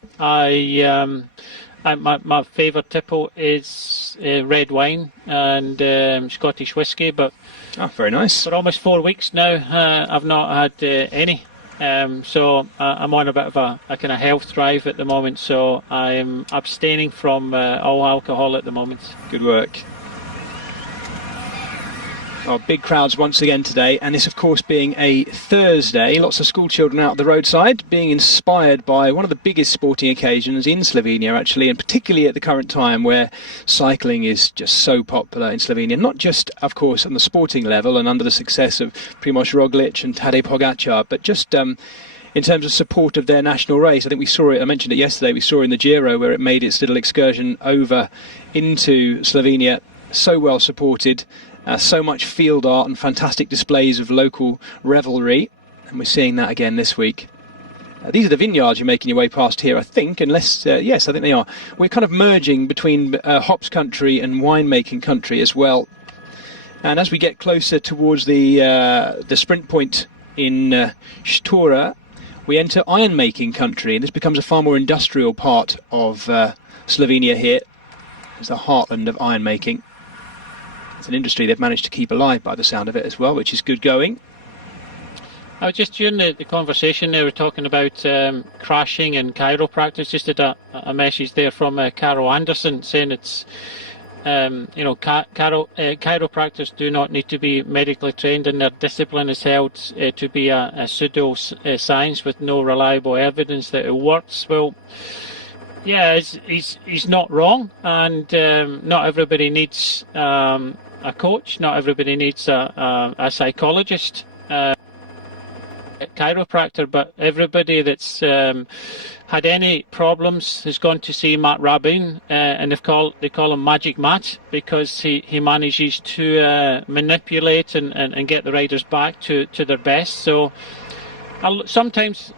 favourite tipple is red wine and Scottish whisky, but very nice. For almost 4 weeks now, I've not had any. So I'm on a bit of a kind of health drive at the moment, so I'm abstaining from all alcohol at the moment. Good work. Oh, big crowds once again today, and this of course being a Thursday, lots of school children out the roadside, being inspired by one of the biggest sporting occasions in Slovenia actually, and particularly at the current time where cycling is just so popular in Slovenia, not just of course on the sporting level and under the success of Primož Roglic and Tadej Pogačar, but just in terms of support of their national race. I think we saw it, I mentioned it yesterday, we saw it in the Giro where it made its little excursion over into Slovenia, so well supported. So much field art and fantastic displays of local revelry, and we're seeing that again this week. These are the vineyards you're making your way past here, I think, unless, yes, I think they are. We're kind of merging between hops country and winemaking country as well. And as we get closer towards the sprint point in Stura, we enter iron-making country, and this becomes a far more industrial part of Slovenia here. It's the heartland of iron-making. It's an industry they've managed to keep alive by the sound of it as well, which is good going. I was just during the conversation they were talking about crashing and chiropractors. Just did a message there from Carol Anderson saying it's chiropractors do not need to be medically trained, and their discipline is held to be a pseudo science with no reliable evidence that it works. Well, yeah, he's not wrong, and not everybody needs a coach, not everybody needs a psychologist, a chiropractor, but everybody that's had any problems has gone to see Matt Rabin, and they call him Magic Matt because he manages to manipulate and get the riders back to their best. So sometimes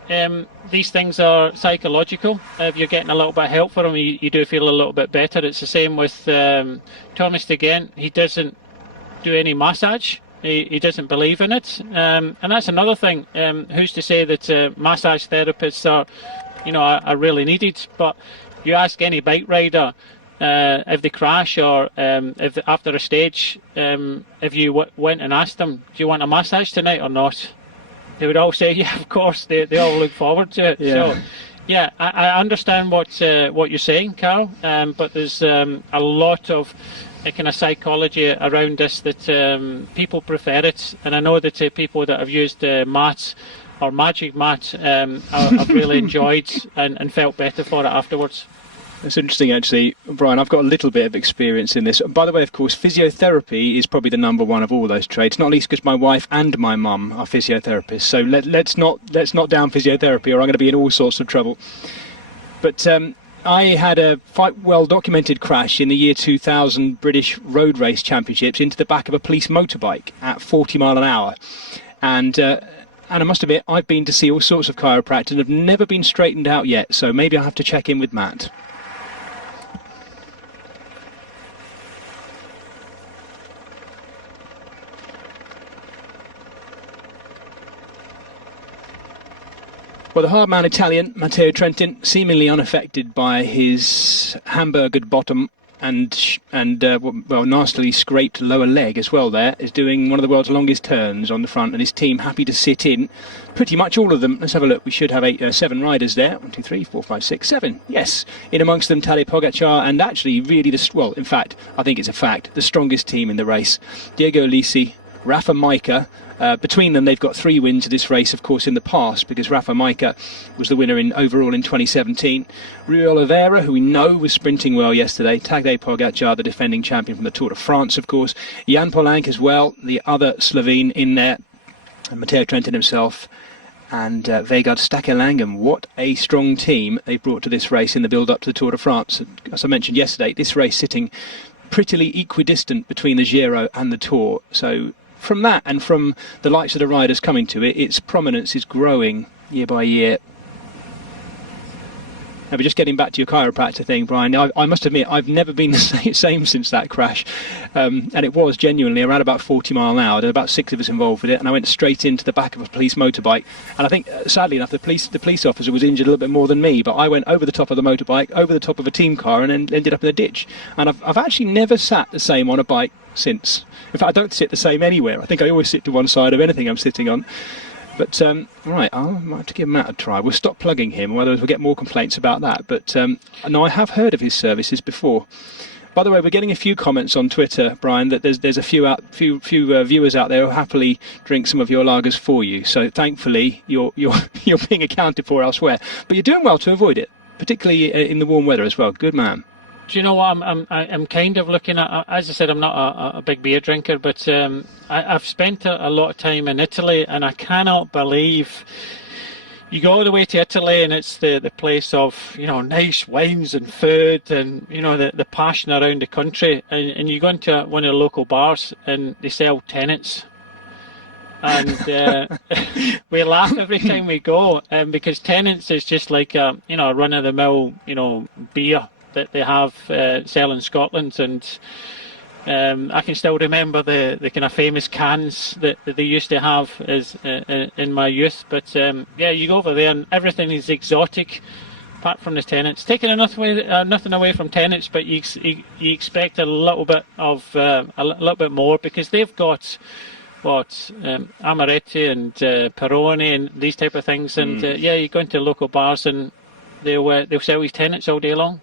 these things are psychological. If you're getting a little bit of help for them, you do feel a little bit better. It's the same with Thomas de Gent. He doesn't do any massage. He doesn't believe in it, and that's another thing. Who's to say that massage therapists are really needed? But you ask any bike rider if they crash or if after a stage, if you went and asked them, do you want a massage tonight or not? They would all say, yeah, of course. They all look forward to it. Yeah. So, yeah, I understand what you're saying, Carl, but there's a lot of kind of psychology around this that people prefer it, and I know that people that have used mats or Magic Mat have really enjoyed and felt better for it afterwards. It's interesting, actually, Brian. I've got a little bit of experience in this. By the way, of course, physiotherapy is probably the number one of all those trades. Not least because my wife and my mum are physiotherapists. So let's not down physiotherapy, or I'm going to be in all sorts of trouble. But I had a quite well-documented crash in the year 2000 British Road Race Championships into the back of a police motorbike at 40 mile an hour, and I must admit I've been to see all sorts of chiropractors and have never been straightened out yet. So maybe I'll have to check in with Matt. Well, the hard-man Italian, Matteo Trentin, seemingly unaffected by his hamburgered bottom and nastily scraped lower leg as well there, is doing one of the world's longest turns on the front, and his team happy to sit in. Pretty much all of them. Let's have a look. We should have 7 riders there. 1, 2, 3, 4, 5, 6, 7. Yes. In amongst them, Tadej Pogačar, and actually really in fact, I think it's a fact, the strongest team in the race. Diego Lisi, Rafa Majka. Between them, they've got 3 wins of this race, of course, in the past, because Rafa Majka was the winner overall in 2017. Rui Oliveira, who we know was sprinting well yesterday. Tadej Pogačar, the defending champion from the Tour de France, of course. Jan Polanc as well, the other Slovene in there. And Matteo Trentin himself. And Vegard Stakelangam. What a strong team they brought to this race in the build-up to the Tour de France. And as I mentioned yesterday, this race sitting prettily equidistant between the Giro and the Tour. So from that and from the likes of the riders coming to it, its prominence is growing year by year. Now, but just getting back to your chiropractor thing, Brian, I must admit I've never been the same since that crash, and it was genuinely around about 40 mile an hour. There were about 6 of us involved with it, and I went straight into the back of a police motorbike, and I think sadly enough the police officer was injured a little bit more than me, but I went over the top of the motorbike, over the top of a team car, and then ended up in a ditch. And I've actually never sat the same on a bike since. In fact, I don't sit the same anywhere. I think I always sit to one side of anything I'm sitting on. But, right, I might have to give Matt a try. We'll stop plugging him, otherwise we'll get more complaints about that. But, no, I have heard of his services before. By the way, we're getting a few comments on Twitter, Brian, that there's a few viewers out there who happily drink some of your lagers for you. So thankfully, you're you're being accounted for elsewhere. But you're doing well to avoid it, particularly in the warm weather as well. Good man. Do you know what? I'm kind of looking at, as I said, I'm not a big beer drinker, but I've spent a lot of time in Italy, and I cannot believe you go all the way to Italy, and it's the place of, you know, nice wines and food, and, you know, the passion around the country, and you go into one of the local bars and they sell Tennent's. And we laugh every time we go, because Tennent's is just like a run-of-the-mill, beer that they have sell in Scotland, and I can still remember the kind of famous cans that they used to have in my youth. But yeah, you go over there and everything is exotic, apart from the Tennent's. Taking nothing away from Tennent's, but you expect a little bit more, because they've got amaretti and Peroni and these type of things. And yeah, you go into local bars and they'll sell these Tennent's all day long.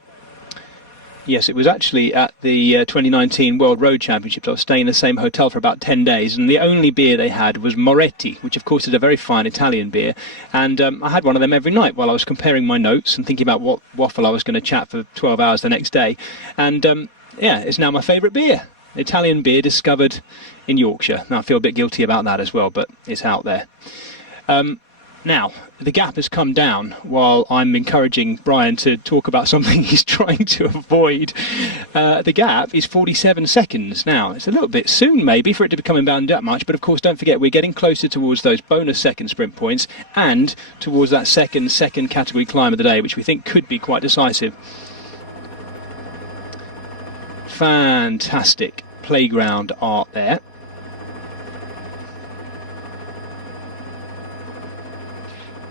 Yes, it was actually at the 2019 World Road Championships. I was staying in the same hotel for about 10 days, and the only beer they had was Moretti, which of course is a very fine Italian beer. And I had one of them every night while I was comparing my notes and thinking about what waffle I was going to chat for 12 hours the next day. And yeah, it's now my favourite beer. Italian beer discovered in Yorkshire. Now, I feel a bit guilty about that as well, but it's out there. Now, the gap has come down while I'm encouraging Brian to talk about something he's trying to avoid. The gap is 47 seconds now. It's a little bit soon, maybe, for it to be coming down that much. But, of course, don't forget, we're getting closer towards those bonus second sprint points and towards that second category climb of the day, which we think could be quite decisive. Fantastic playground art there.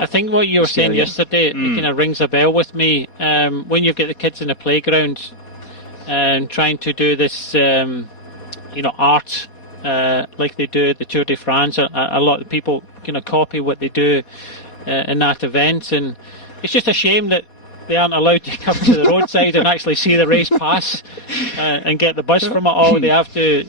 I think what you were saying yesterday, it kind of rings a bell with me. When you get the kids in the playground and trying to do this, art like they do at the Tour de France, a lot of people kind of copy what they do in that event, and it's just a shame that they aren't allowed to come to the roadside and actually see the race pass and get the bus from it all. They have to,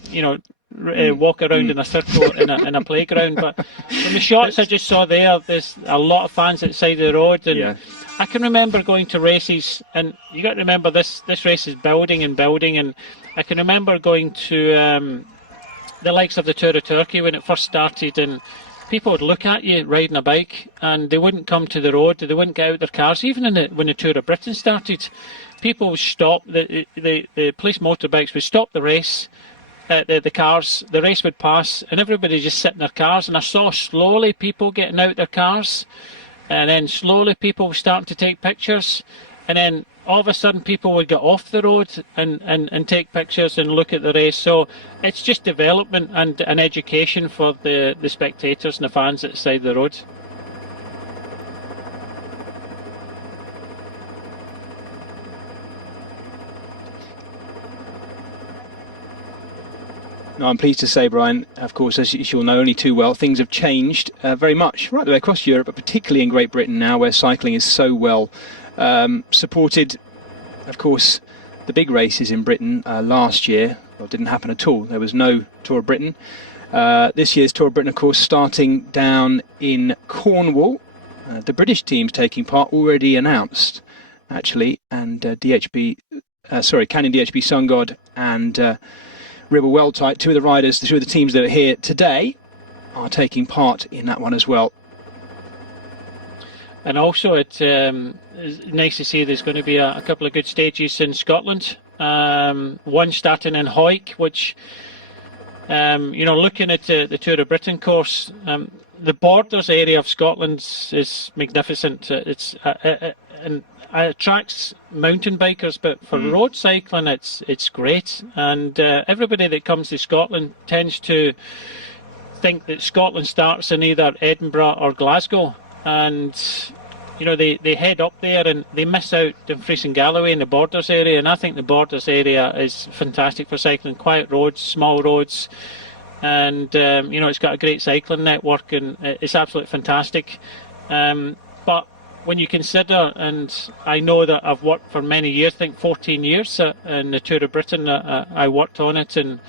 walk around in a circle in a playground. But from the shots I just saw there's a lot of fans outside the road, and I can remember going to races, and you got to remember this race is building, and I can remember going to the likes of the Tour of Turkey when it first started, and people would look at you riding a bike and they wouldn't come to the road, they wouldn't get out their cars. Even when the Tour of Britain started, people would stop, the police motorbikes would stop the race, the cars, the race would pass, and everybody just sit in their cars. And I saw slowly people getting out their cars, and then slowly people were starting to take pictures, and then all of a sudden people would get off the road and take pictures and look at the race. So it's just development and an education for the spectators and the fans at the side of the road. No, I'm pleased to say, Brian, of course, as you'll know only too well, things have changed very much right the way across Europe, but particularly in Great Britain now, where cycling is so well supported. Of course, the big races in Britain last year didn't happen at all. There was no Tour of Britain. This year's Tour of Britain, of course, starting down in Cornwall. The British teams taking part already announced, actually, and Canyon DHB Sungod and Ribble Weltite, two of the teams that are here today, are taking part in that one as well. And also it's nice to see there's going to be a couple of good stages in Scotland. One starting in Hawick, which, looking at the Tour of Britain course, the Borders area of Scotland is magnificent. It attracts mountain bikers, but for road cycling it's great. And everybody that comes to Scotland tends to think that Scotland starts in either Edinburgh or Glasgow, and they head up there and they miss out Dumfries and Galloway in the Borders area. And I think the Borders area is fantastic for cycling. Quiet roads, small roads, and it's got a great cycling network, and it's absolutely fantastic. But when you consider, and I know that I've worked for many years, I think 14 years in the Tour of Britain, I worked on it, and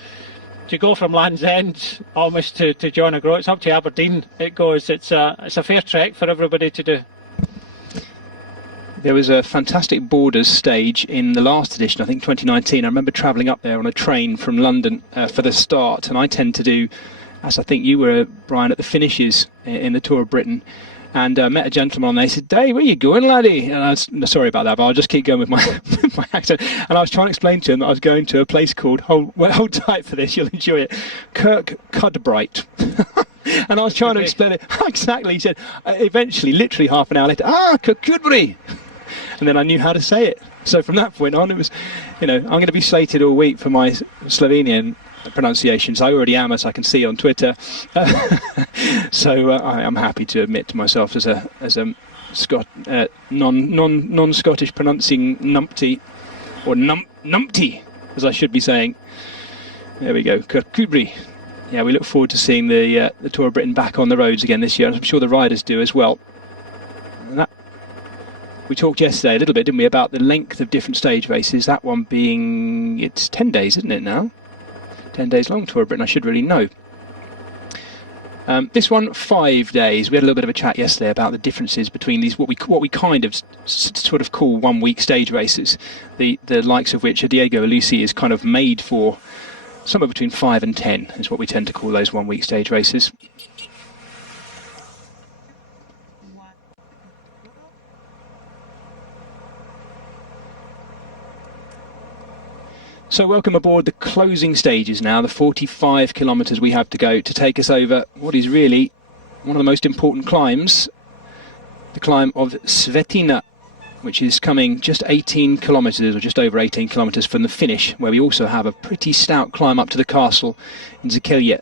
to go from Land's End almost to John O'Groats, it's up to Aberdeen it goes. It's a fair trek for everybody to do. There was a fantastic Borders stage in the last edition, I think 2019. I remember travelling up there on a train from London for the start, and I tend to do, as I think you were, Brian, at the finishes in the Tour of Britain. And met a gentleman on there. He said, "Dave, where you going, laddie?" And I was sorry about that, but I'll just keep going with my with my accent. And I was trying to explain to him that I was going to a place called, hold tight for this, you'll enjoy it, Kirk Cudbright. And I was trying to explain it exactly. He said, eventually, literally half an hour later, Kirkcudbright. And then I knew how to say it. So from that point on, it was, I'm going to be slated all week for my Slovenian pronunciations. I already am, as I can see on Twitter. So I am happy to admit to myself as a non-Scottish pronouncing numpty, or numpty, as I should be saying. There we go, Kirkcudbright. Yeah, we look forward to seeing the Tour of Britain back on the roads again this year. I'm sure the riders do as well. And we talked yesterday a little bit, didn't we, about the length of different stage races. That one being, it's 10 days, isn't it now? 10 days long, Tour of Britain, I should really know. This one, 5 days. We had a little bit of a chat yesterday about the differences between these, what we kind of sort of call 1 week stage races, the likes of which Diego Alusi is kind of made for. Somewhere between 5 and 10 is what we tend to call those 1 week stage races. So welcome aboard the closing stages now, the 45 kilometres we have to go to take us over what is really one of the most important climbs, the climb of Svetina, which is coming just 18 kilometres, or just over 18 kilometres from the finish, where we also have a pretty stout climb up to the castle in Zakilje.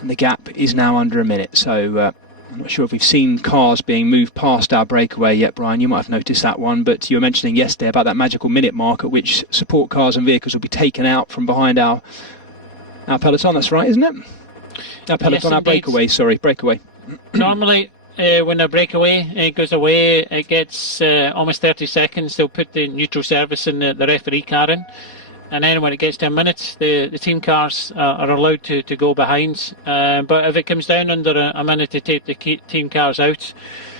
And the gap is now under a minute, so I'm not sure if we've seen cars being moved past our breakaway yet, Brian. You might have noticed that one, but you were mentioning yesterday about that magical minute mark at which support cars and vehicles will be taken out from behind our peloton. That's right, isn't it? Our peloton, yes, our breakaway. Normally, when a breakaway goes away, it gets almost 30 seconds. They'll put the neutral service in the referee car in. And then when it gets to a minute, the team cars are allowed to go behind. But if it comes down under a minute to take the team cars out,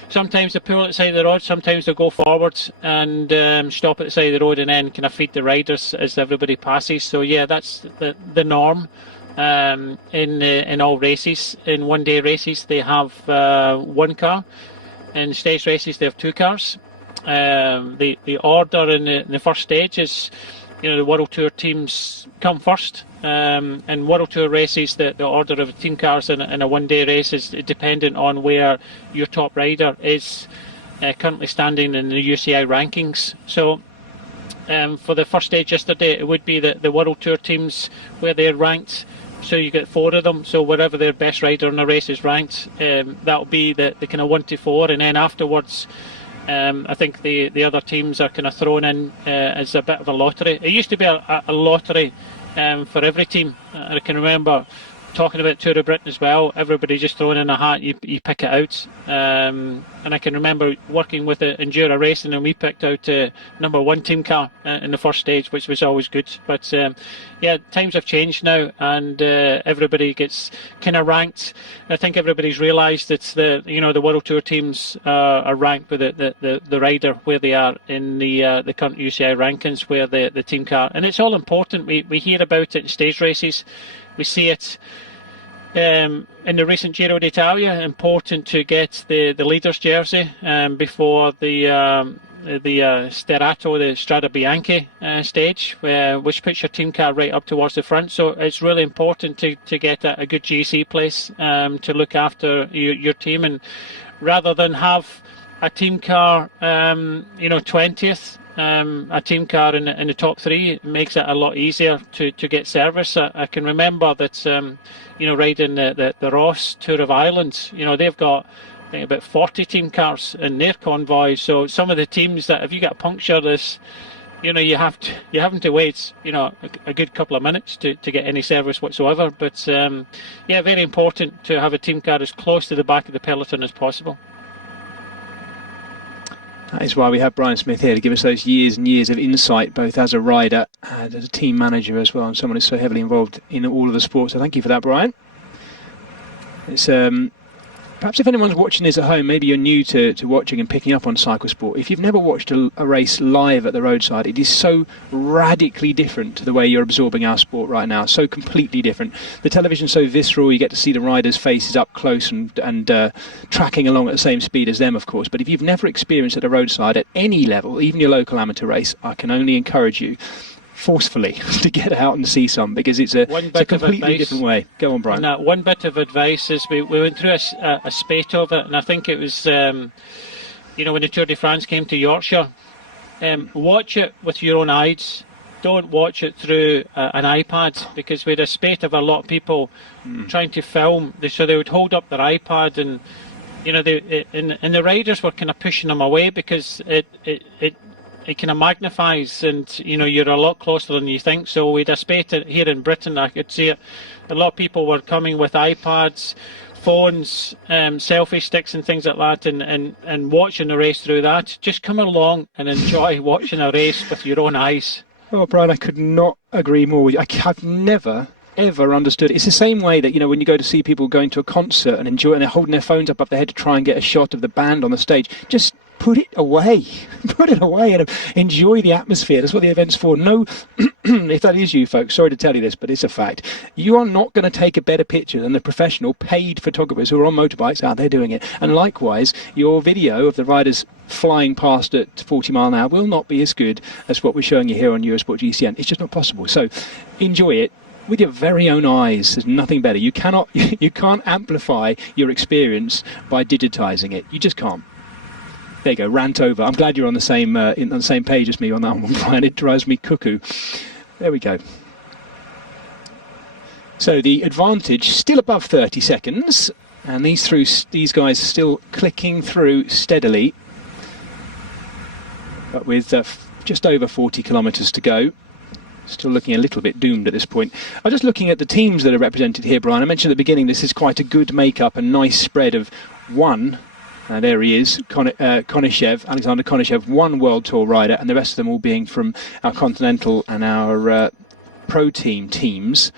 sometimes they pull at the side of the road, sometimes they'll go forward and stop at the side of the road and then kind of feed the riders as everybody passes. So yeah, that's the norm in all races. In one-day races, they have one car. In stage races, they have two cars. The order in the first stage is, the World Tour teams come first. In World Tour races, the order of team cars in a one-day race is dependent on where your top rider is currently standing in the UCI rankings. So for the first stage yesterday, it would be the World Tour teams where they're ranked. So you get 4 of them. So wherever their best rider in the race is ranked, that'll be the kind of 1 to 4, and then afterwards, I think the other teams are kind of thrown in as a bit of a lottery. It used to be a lottery for every team. I can remember talking about Tour of Britain as well. Everybody just throwing in a hat, you pick it out. And I can remember working with Endura Racing, and we picked out number 1 team car in the first stage, which was always good. But yeah, times have changed now, and everybody gets kind of ranked. I think everybody's realised it's the World Tour teams are ranked with the rider where they are in the current UCI rankings, where the team car, and it's all important. We hear about it in stage races. We see it in the recent Giro d'Italia. Important to get the leader's jersey before the Sterato, the Strada Bianchi stage, which puts your team car right up towards the front. So it's really important to get a good GC place to look after your team, and rather than have a team car 20th, a team car in the top 3 makes it a lot easier to get service. I can remember that riding the Ross Tour of Ireland, they've got I think about 40 team cars in their convoy. So some of the teams that if you get a puncture this you're having to wait, a good couple of minutes to get any service whatsoever. But yeah, very important to have a team car as close to the back of the peloton as possible. That is why we have Brian Smith here, to give us those years and years of insight, both as a rider and as a team manager as well, and someone who's so heavily involved in all of the sports. So thank you for that, Brian. It's perhaps if anyone's watching this at home, maybe you're new to watching and picking up on cycle sport. If you've never watched a race live at the roadside, it is so radically different to the way you're absorbing our sport right now. So completely different. The television's so visceral, you get to see the riders' faces up close and tracking along at the same speed as them, of course. But if you've never experienced at a roadside at any level, even your local amateur race, I can only encourage you forcefully to get out and see some, because it's a completely different way. Go on, Brian. And one bit of advice is we went through a spate of it, and I think it was when the Tour de France came to Yorkshire, watch it with your own eyes. Don't watch it through an iPad, because we had a spate of a lot of people trying to film. So they would hold up their iPad, and and the riders were kind of pushing them away, because it kind of magnifies, and you're a lot closer than you think. So we had a spate here in Britain. I could see it. A lot of people were coming with iPads, phones, selfie sticks and things like that, and watching the race through that. Just come along and enjoy watching a race with your own eyes. Oh, Brian, I could not agree more with you. I've never ever understood it. It's the same way that when you go to see people going to a concert and enjoy, and they're holding their phones up their head to try and get a shot of the band on the stage. Just put it away. Put it away and enjoy the atmosphere. That's what the event's for. No, if that is you, folks, sorry to tell you this, but it's a fact. You are not going to take a better picture than the professional paid photographers who are on motorbikes out there doing it. And likewise, your video of the riders flying past at 40 mile an hour will not be as good as what we're showing you here on Eurosport GCN. It's just not possible. So enjoy it with your very own eyes. There's nothing better. You can't amplify your experience by digitizing it. You just can't. There you go, rant over. I'm glad you're on the same on the same page as me on that one, Brian. It drives me cuckoo. There we go. So the advantage still above 30 seconds, and these guys still clicking through steadily, but with just over 40 kilometres to go. Still looking a little bit doomed at this point. I'm just looking at the teams that are represented here, Brian. I mentioned at the beginning this is quite a good make-up, a nice spread of one. There he is, Konishev, Alexander Konishev, one World Tour rider, and the rest of them all being from our Continental and our Pro Team teams.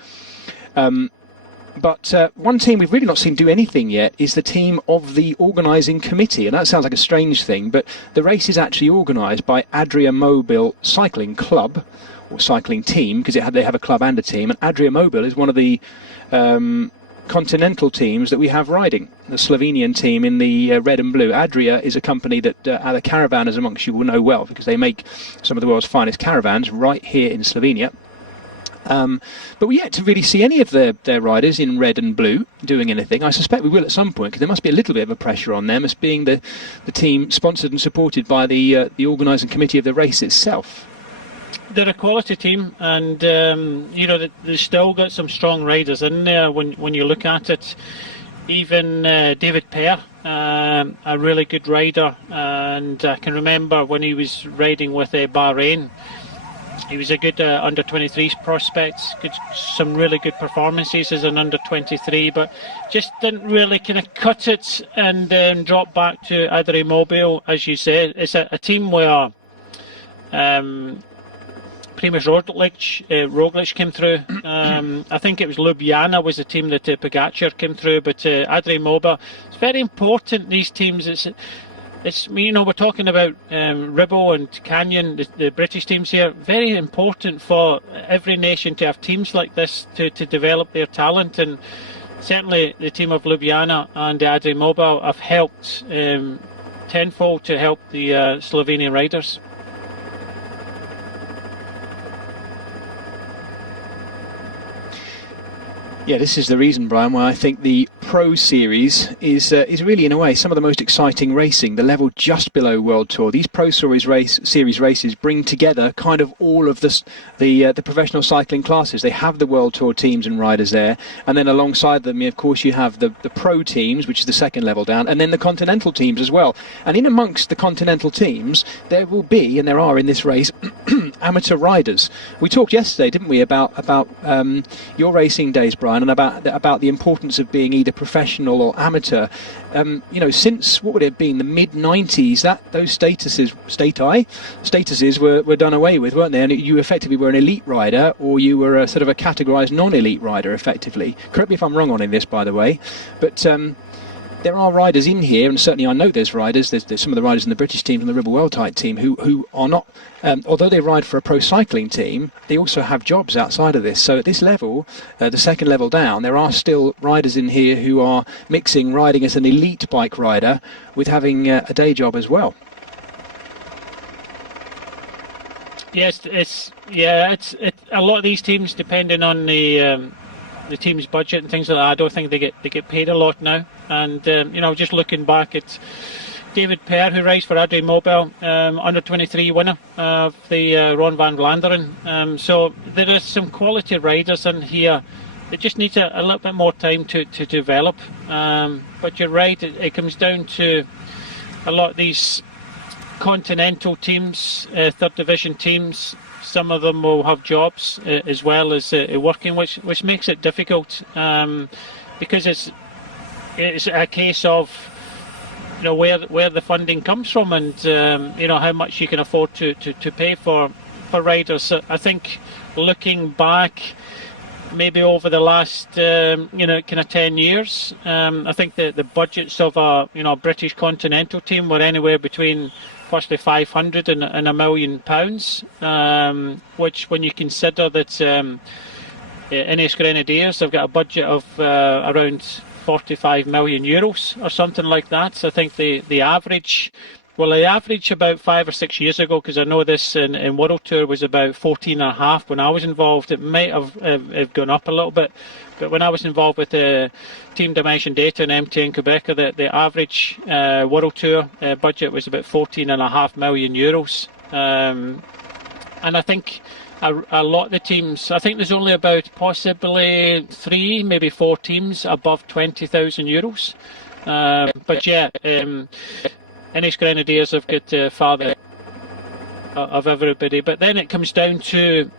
But one team we've really not seen do anything yet is the team of the organising committee. And that sounds like a strange thing, but the race is actually organised by Adria Mobil Cycling Club, or cycling team, because they have a club and a team. And Adria Mobil is one of the Continental teams that we have riding, the Slovenian team in the red and blue. Adria is a company that the caravanners amongst you will know well, because they make some of the world's finest caravans right here in Slovenia. But we're yet to really see any of their riders in red and blue doing anything. I suspect we will at some point, because there must be a little bit of a pressure on them as being the team sponsored and supported by the organising committee of the race itself. They're a quality team, and they've still got some strong riders in there when you look at it. Even David Pear, a really good rider, and I can remember when he was riding with Bahrain, he was a good under-23 prospect, some really good performances as an under-23, but just didn't really kind of cut it, and then drop back to Adria Mobil, as you said. It's a team where Primož Roglic came through. I think it was Ljubljana was the team that Pogačar came through, but Adria Mobil, it's very important, these teams. It's we're talking about Ribble and Canyon, the British teams here. Very important for every nation to have teams like this to develop their talent, and certainly the team of Ljubljana and Adria Mobil have helped tenfold to help the Slovenian riders. Yeah, this is the reason, Brian, why I think the Pro Series is really, in a way, some of the most exciting racing, the level just below World Tour. These Pro Series races bring together kind of all of the professional cycling classes. They have the World Tour teams and riders there, and then alongside them, of course, you have the Pro teams, which is the second level down, and then the Continental teams as well. And in amongst the Continental teams, there will be, and there are in this race, amateur riders. We talked yesterday, didn't we, about your racing days, Brian, and about the importance of being either professional or amateur. Since, what would it have been, the mid-90s, those statuses were done away with, weren't they? And you effectively were an elite rider, or you were a sort of a categorised non-elite rider, effectively. Correct me if I'm wrong on this, by the way, but there are riders in here, and certainly I know there's riders. There's some of the riders in the British team and the Ribble World Tide team who are not, although they ride for a pro cycling team, they also have jobs outside of this. So at this level, the second level down, there are still riders in here who are mixing riding as an elite bike rider with having a day job as well. Yes, it's a lot of these teams, depending on the team's budget and things like that, I don't think they get paid a lot now. And just looking back at David Perr, who rides for Adrie Mobile, under 23 winner of the Ron van Vlaanderen. So there is some quality riders in here. It just needs a little bit more time to develop. But you're right, it comes down to a lot of these continental teams, third division teams. Some of them will have jobs as well as working, which makes it difficult, because it's a case of where the funding comes from, and how much you can afford to pay for riders. So I think looking back, maybe over the last kind of 10 years, I think the budgets of a British continental team were anywhere between possibly 500 and £1 million, which, when you consider that NS Grenadiers have got a budget of around €45 million or something like that. So I think the average about 5 or 6 years ago, because I know this in World Tour was about 14.5 when I was involved. It might have gone up a little bit, but when I was involved with Team Dimension Data and MTN Quebec, the average World Tour budget was about €14.5 million. And I think a lot of the teams, I think there's only about possibly 3, maybe 4 teams above €20,000. But yeah, NS Grenadiers have got father of everybody. But then it comes down to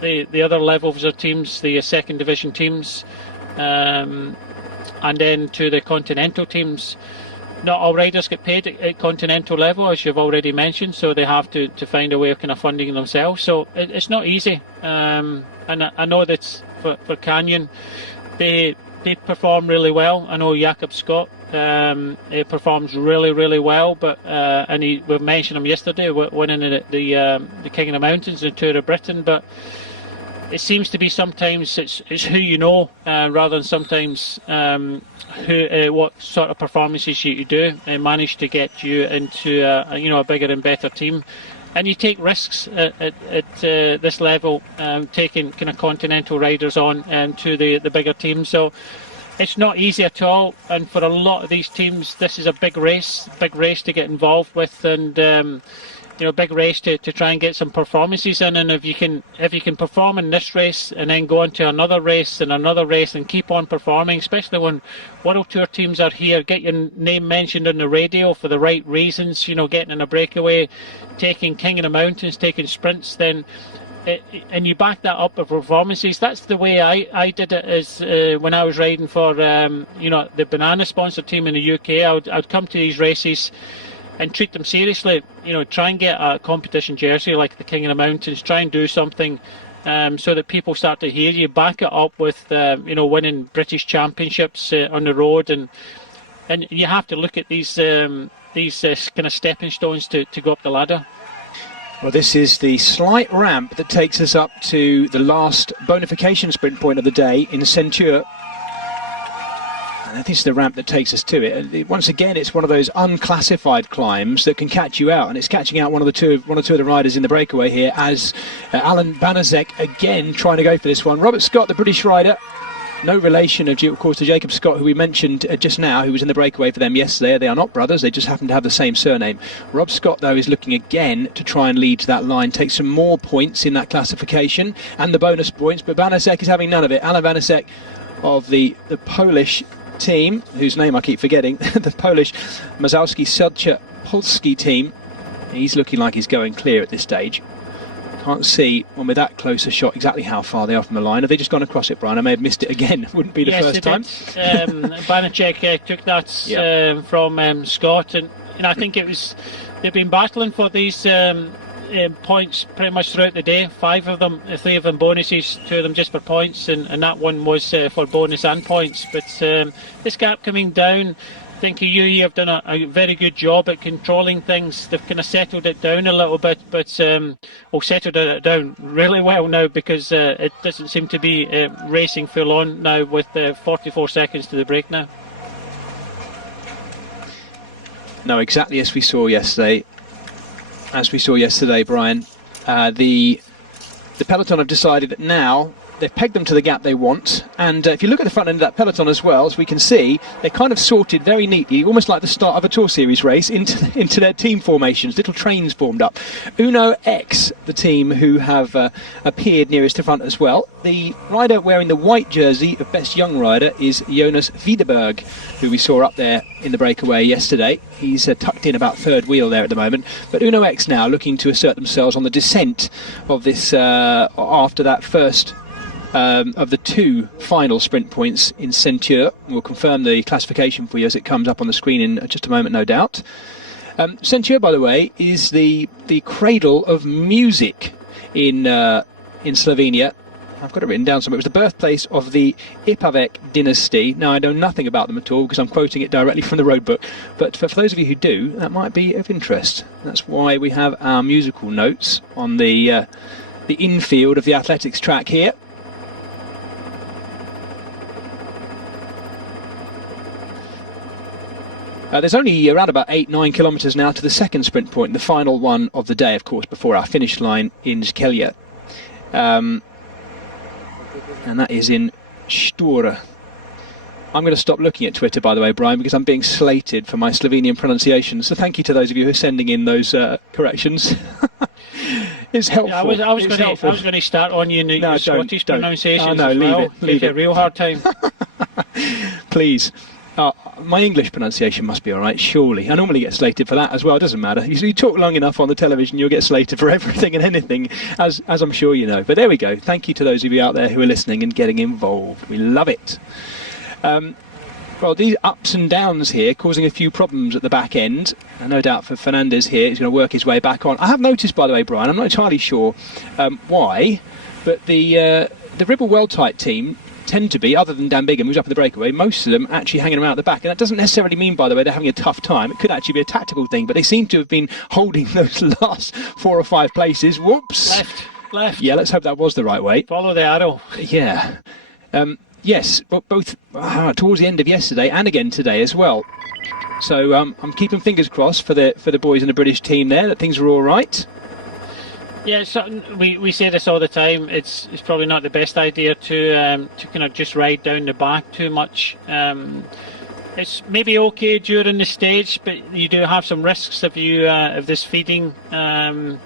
the other levels of teams, the second division teams, and then to the continental teams. Not all riders get paid at continental level, as you've already mentioned, so they have to find a way of kind of funding themselves. So it's not easy, and I know that for Canyon, they perform really well. I know Jakob Scott he performs really, really well, but and we mentioned him yesterday, winning the King of the Mountains and the Tour of Britain. But it seems to be sometimes it's who you know, rather than sometimes what sort of performances you do and manage to get you into a bigger and better team. And you take risks at this level, taking kind of continental riders on to the bigger teams. So it's not easy at all, and for a lot of these teams, this is a big race to get involved with, and big race to try and get some performances in. And if you can perform in this race and then go on to another race and keep on performing, especially when World Tour teams are here, get your name mentioned on the radio for the right reasons, getting in a breakaway, taking King of the Mountains, taking sprints, then and you back that up with performances. That's the way I did it, is when I was riding for the Banana sponsor team in the UK. I'd come to these races and treat them seriously, try and get a competition jersey like the King of the Mountains, try and do something so that people start to hear you, back it up with winning British championships on the road, and you have to look at these kind of stepping stones to go up the ladder. Well, this is the slight ramp that takes us up to the last bonification sprint point of the day in Centure. And this is the ramp that takes us to it. Once again, it's one of those unclassified climbs that can catch you out, and it's catching out one or two of the riders in the breakaway here, as Alan Banaszek again trying to go for this one. Robert Scott, the British rider, No relation, of course, to Jacob Scott, who we mentioned just now, who was in the breakaway for them yesterday. They are not brothers, they just happen to have the same surname. Rob Scott, though, is looking again to try and lead to that line, take some more points in that classification and the bonus points, but Banasek is having none of it. Alan Banasek of the Polish team, whose name I keep forgetting, the Polish Mazowski Selcha Polski team, he's looking like he's going clear at this stage. Can't see when we're that close a shot exactly how far they are from the line. Have they just gone across it, Brian? I may have missed it again. Wouldn't be the first time. Banacek took that from Scott, and I think they've been battling for these points pretty much throughout the day. 5 of them, 3 of them bonuses, 2 of them just for points, and that one was for bonus and points. But this gap coming down, I think UCI have done a very good job at controlling things. They've kind of settled it down a little bit, but settled it down really well now, because it doesn't seem to be racing full on now with 44 seconds to the break now. No, exactly as we saw yesterday. Brian, the peloton have decided that now they've pegged them to the gap they want, and if you look at the front end of that peloton as well, as we can see, they're kind of sorted very neatly, almost like the start of a Tour Series race, into their team formations. Little trains formed up. Uno X, the team who have appeared nearest to front as well. The rider wearing the white jersey, the best young rider, is Jonas Wiederberg, who we saw up there in the breakaway yesterday. He's tucked in about third wheel there at the moment. But Uno X now looking to assert themselves on the descent of this after that first of the 2 final sprint points in Ceinture. We'll confirm the classification for you as it comes up on the screen in just a moment, no doubt. Ceinture, by the way, is the cradle of music in Slovenia. I've got it written down somewhere. It was the birthplace of the Ipavek dynasty. Now, I know nothing about them at all because I'm quoting it directly from the road book, but for those of you who do, that might be of interest. That's why we have our musical notes on the infield of the athletics track here. There's only around about 8-9 kilometres now to the second sprint point, the final one of the day, of course, before our finish line in Skelja. And that is in Stura. I'm going to stop looking at Twitter, by the way, Brian, because I'm being slated for my Slovenian pronunciation. So thank you to those of you who are sending in those corrections. It's helpful. Yeah, I was going to start on you in your Scottish pronunciations. Oh, no, leave it. A real hard time. Please. My English pronunciation must be all right, surely. I normally get slated for that as well. It doesn't matter. You talk long enough on the television, you'll get slated for everything and anything, as I'm sure you know. But there we go. Thank you to those of you out there who are listening and getting involved. We love it. Well, these ups and downs here causing a few problems at the back end. And no doubt for Fernandez here, he's going to work his way back on. I have noticed, by the way, Brian, I'm not entirely sure why, but the Ribble Well-Tight team tend to be, other than Dan Bigham, who's up in the breakaway, most of them actually hanging around at the back. And that doesn't necessarily mean, by the way, they're having a tough time. It could actually be a tactical thing, but they seem to have been holding those last 4 or 5 places. Whoops. Left. Yeah, let's hope that was the right way. Follow the arrow. Yeah. Yes, but both towards the end of yesterday and again today as well. So I'm keeping fingers crossed for the boys in the British team there, that things are all right. Yeah, so we say this all the time. It's probably not the best idea to kind of just ride down the back too much. It's maybe okay during the stage, but you do have some risks of this feeding. And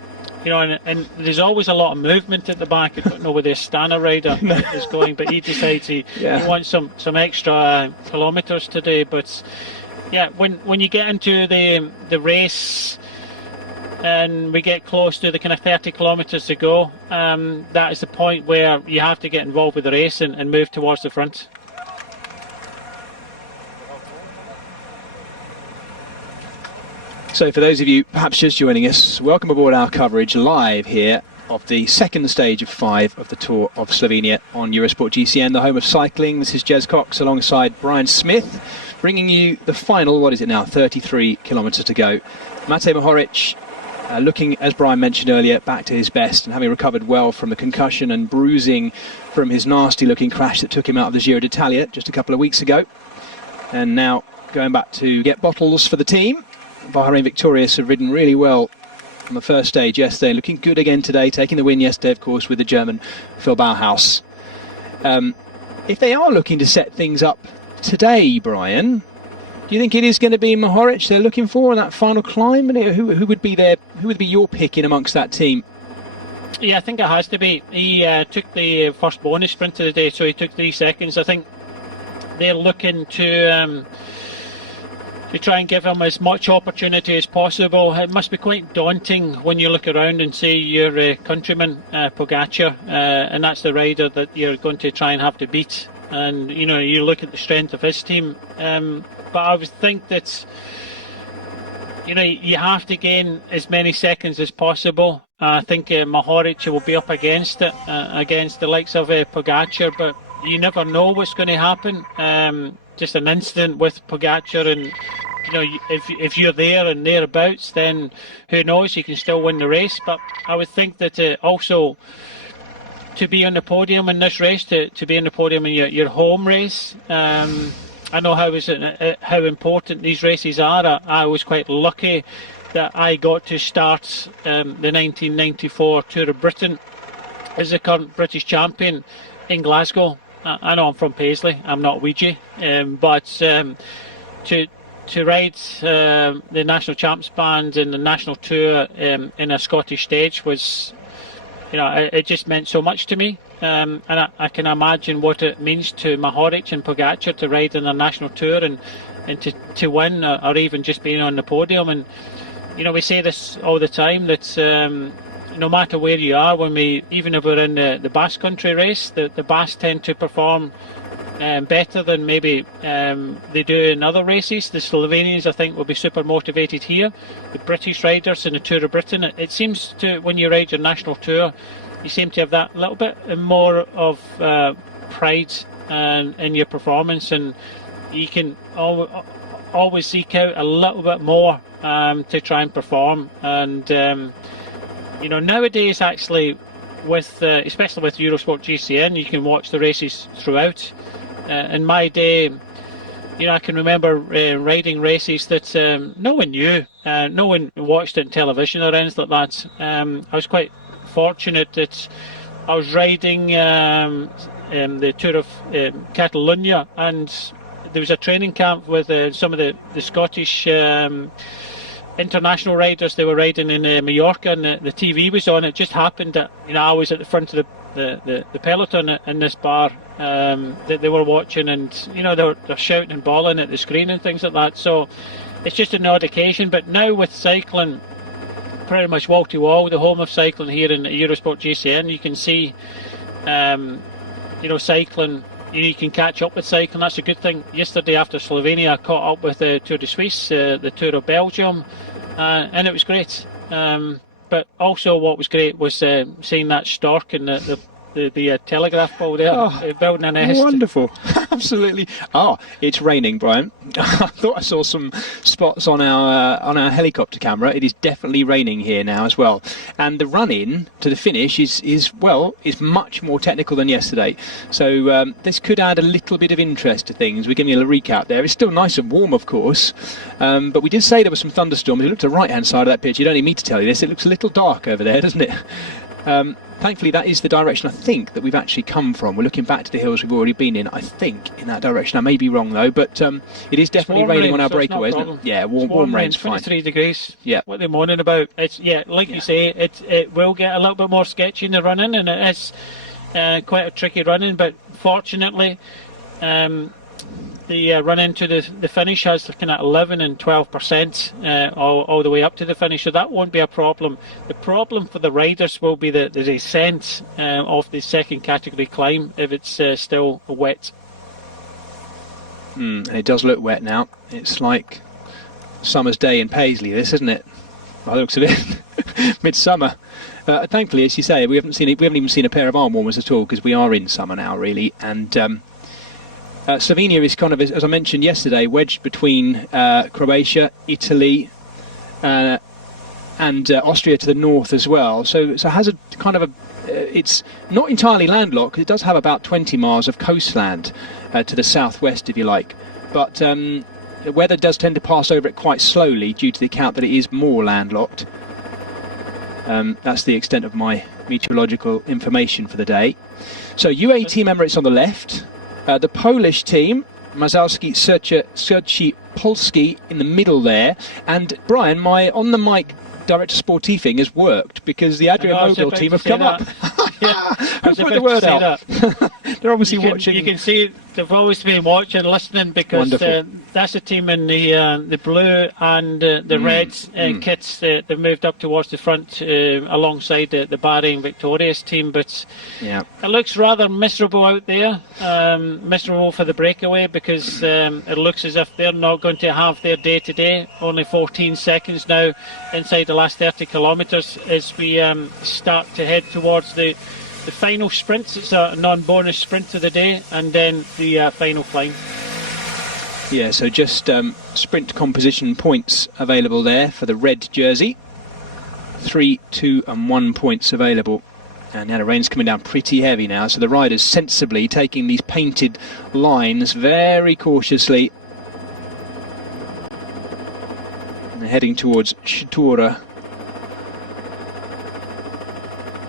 there's always a lot of movement at the back. I don't know where the Astana rider is going, but he decides he wants some extra kilometres today. But yeah, when you get into the race, and we get close to the kind of 30 kilometres to go, that is the point where you have to get involved with the race and move towards the front. So for those of you perhaps just joining us, welcome aboard our coverage live here of the second stage of 5 of the Tour of Slovenia on Eurosport GCN, the home of cycling. This is Jez Cox alongside Brian Smith, bringing you the final, 33 kilometres to go. Matej Mohoric, looking, as Brian mentioned earlier, back to his best and having recovered well from the concussion and bruising from his nasty-looking crash that took him out of the Giro d'Italia just a couple of weeks ago. And now going back to get bottles for the team. Bahrain Victorious have ridden really well on the first stage yesterday, looking good again today, taking the win yesterday, of course, with the German Phil Bauhaus. if they are looking to set things up today, Brian, do you think it is going to be Mohoric they're looking for in that final climb? And who would be your pick in amongst that team? Yeah, I think it has to be. He took the first bonus sprint of the day, so he took 3 seconds. I think they're looking to try and give him as much opportunity as possible. It must be quite daunting when you look around and see your countryman, Pogacar, and that's the rider that you're going to try and have to beat. And, you know, you look at the strength of his team. But I would think that, you know, you have to gain as many seconds as possible. I think Mohoric will be up against it, against the likes of Pogacar, but you never know what's going to happen. Just an incident with Pogacar, and you know, if you're there and thereabouts, then who knows, you can still win the race. But I would think that also to be on the podium in this race, to be on the podium in your home race, I know how important these races are. I was quite lucky that I got to start the 1994 Tour of Britain as the current British champion in Glasgow. I know I'm from Paisley, I'm not Ouija, but to ride the National Champs Band in the National Tour in a Scottish stage was, you know, it just meant so much to me. And I can imagine what it means to Mohoric and Pogacar to ride in a national tour and to win, or even just being on the podium. And you know, we say this all the time, that no matter where you are, even if we're in the Basque Country race, the Basques tend to perform better than maybe they do in other races. The Slovenians, I think, will be super motivated here. The British riders in the Tour of Britain, it seems to, when you ride your national tour, you seem to have that little bit more of pride in your performance, and you can always seek out a little bit more to try and perform. And you know, nowadays, actually, with especially with Eurosport GCN, you can watch the races throughout. In my day, you know, I can remember riding races that no one knew, no one watched it on television or anything like that. I was quite fortunate that I was riding the Tour of Catalonia, and there was a training camp with some of the Scottish international riders. They were riding in Mallorca, and the TV was on. It just happened that, you know, I was at the front of the peloton in this bar that they were watching, and you know, they're shouting and bawling at the screen and things like that. So it's just an odd occasion. But now with cycling pretty much wall to wall, the home of cycling here in Eurosport GCN, you can see you know, cycling, you can catch up with cycling. That's a good thing. Yesterday after Slovenia, I caught up with the Tour de Suisse, the Tour of Belgium, and it was great. But also what was great was seeing that stork and the telegraph pole there, building a nest. Wonderful. Absolutely. It's raining, Brian. I thought I saw some spots on our helicopter camera. It is definitely raining here now as well. And the run-in to the finish is much more technical than yesterday. So this could add a little bit of interest to things. We're giving you a recap there. It's still nice and warm, of course. But we did say there were some thunderstorms. If you look to the right-hand side of that pitch, you don't need me to tell you this. It looks a little dark over there, doesn't it? Thankfully, that is the direction I think that we've actually come from. We're looking back to the hills we've already been in, I think, in that direction. I may be wrong, though, but it is definitely raining on our breakaway, isn't it? Yeah, warm rain's fine. 23 degrees. Yeah. What they're moaning about. It's, like you say, it will get a little bit more sketchy in the run-in, and it is quite a tricky run-in, but fortunately, the run into the finish has kind of 11 and 12% all the way up to the finish, so that won't be a problem. The problem for the riders will be the descent of the second category climb if it's still wet. And it does look wet now. It's like summer's day in Paisley, this, isn't it? By the looks of it. Midsummer. Thankfully, as you say, we haven't even seen a pair of arm warmers at all, because we are in summer now, really. And Slovenia is kind of, as I mentioned yesterday, wedged between Croatia, Italy, and Austria to the north as well. So it has a kind of it's not entirely landlocked. It does have about 20 miles of coastland to the southwest, if you like. But the weather does tend to pass over it quite slowly due to the account that it is more landlocked. That's the extent of my meteorological information for the day. So UAE Team Emirates on the left. The Polish team, Mazalski, Serci, Polski in the middle there. And Brian, my on the mic Director Sportif thing has worked because the Adria Mobile team have come up. Yeah, Who put the word out? They're obviously watching. You can see they've always been watching, listening, because that's a team in the blue and the reds kits. They've moved up towards the front alongside the Bahrain Victorious team. But yeah, it looks rather miserable out there. Miserable for the breakaway because it looks as if they're not going to have their day today. Only 14 seconds now inside the last 30 kilometres as we start to head towards the final sprints. It's a non-bonus sprint of the day, and then the final climb. Yeah, so just sprint composition points available there for the red jersey. 3, 2 and 1 points available. And now the rain's coming down pretty heavy now, so the riders sensibly taking these painted lines very cautiously. And they're heading towards Shtura.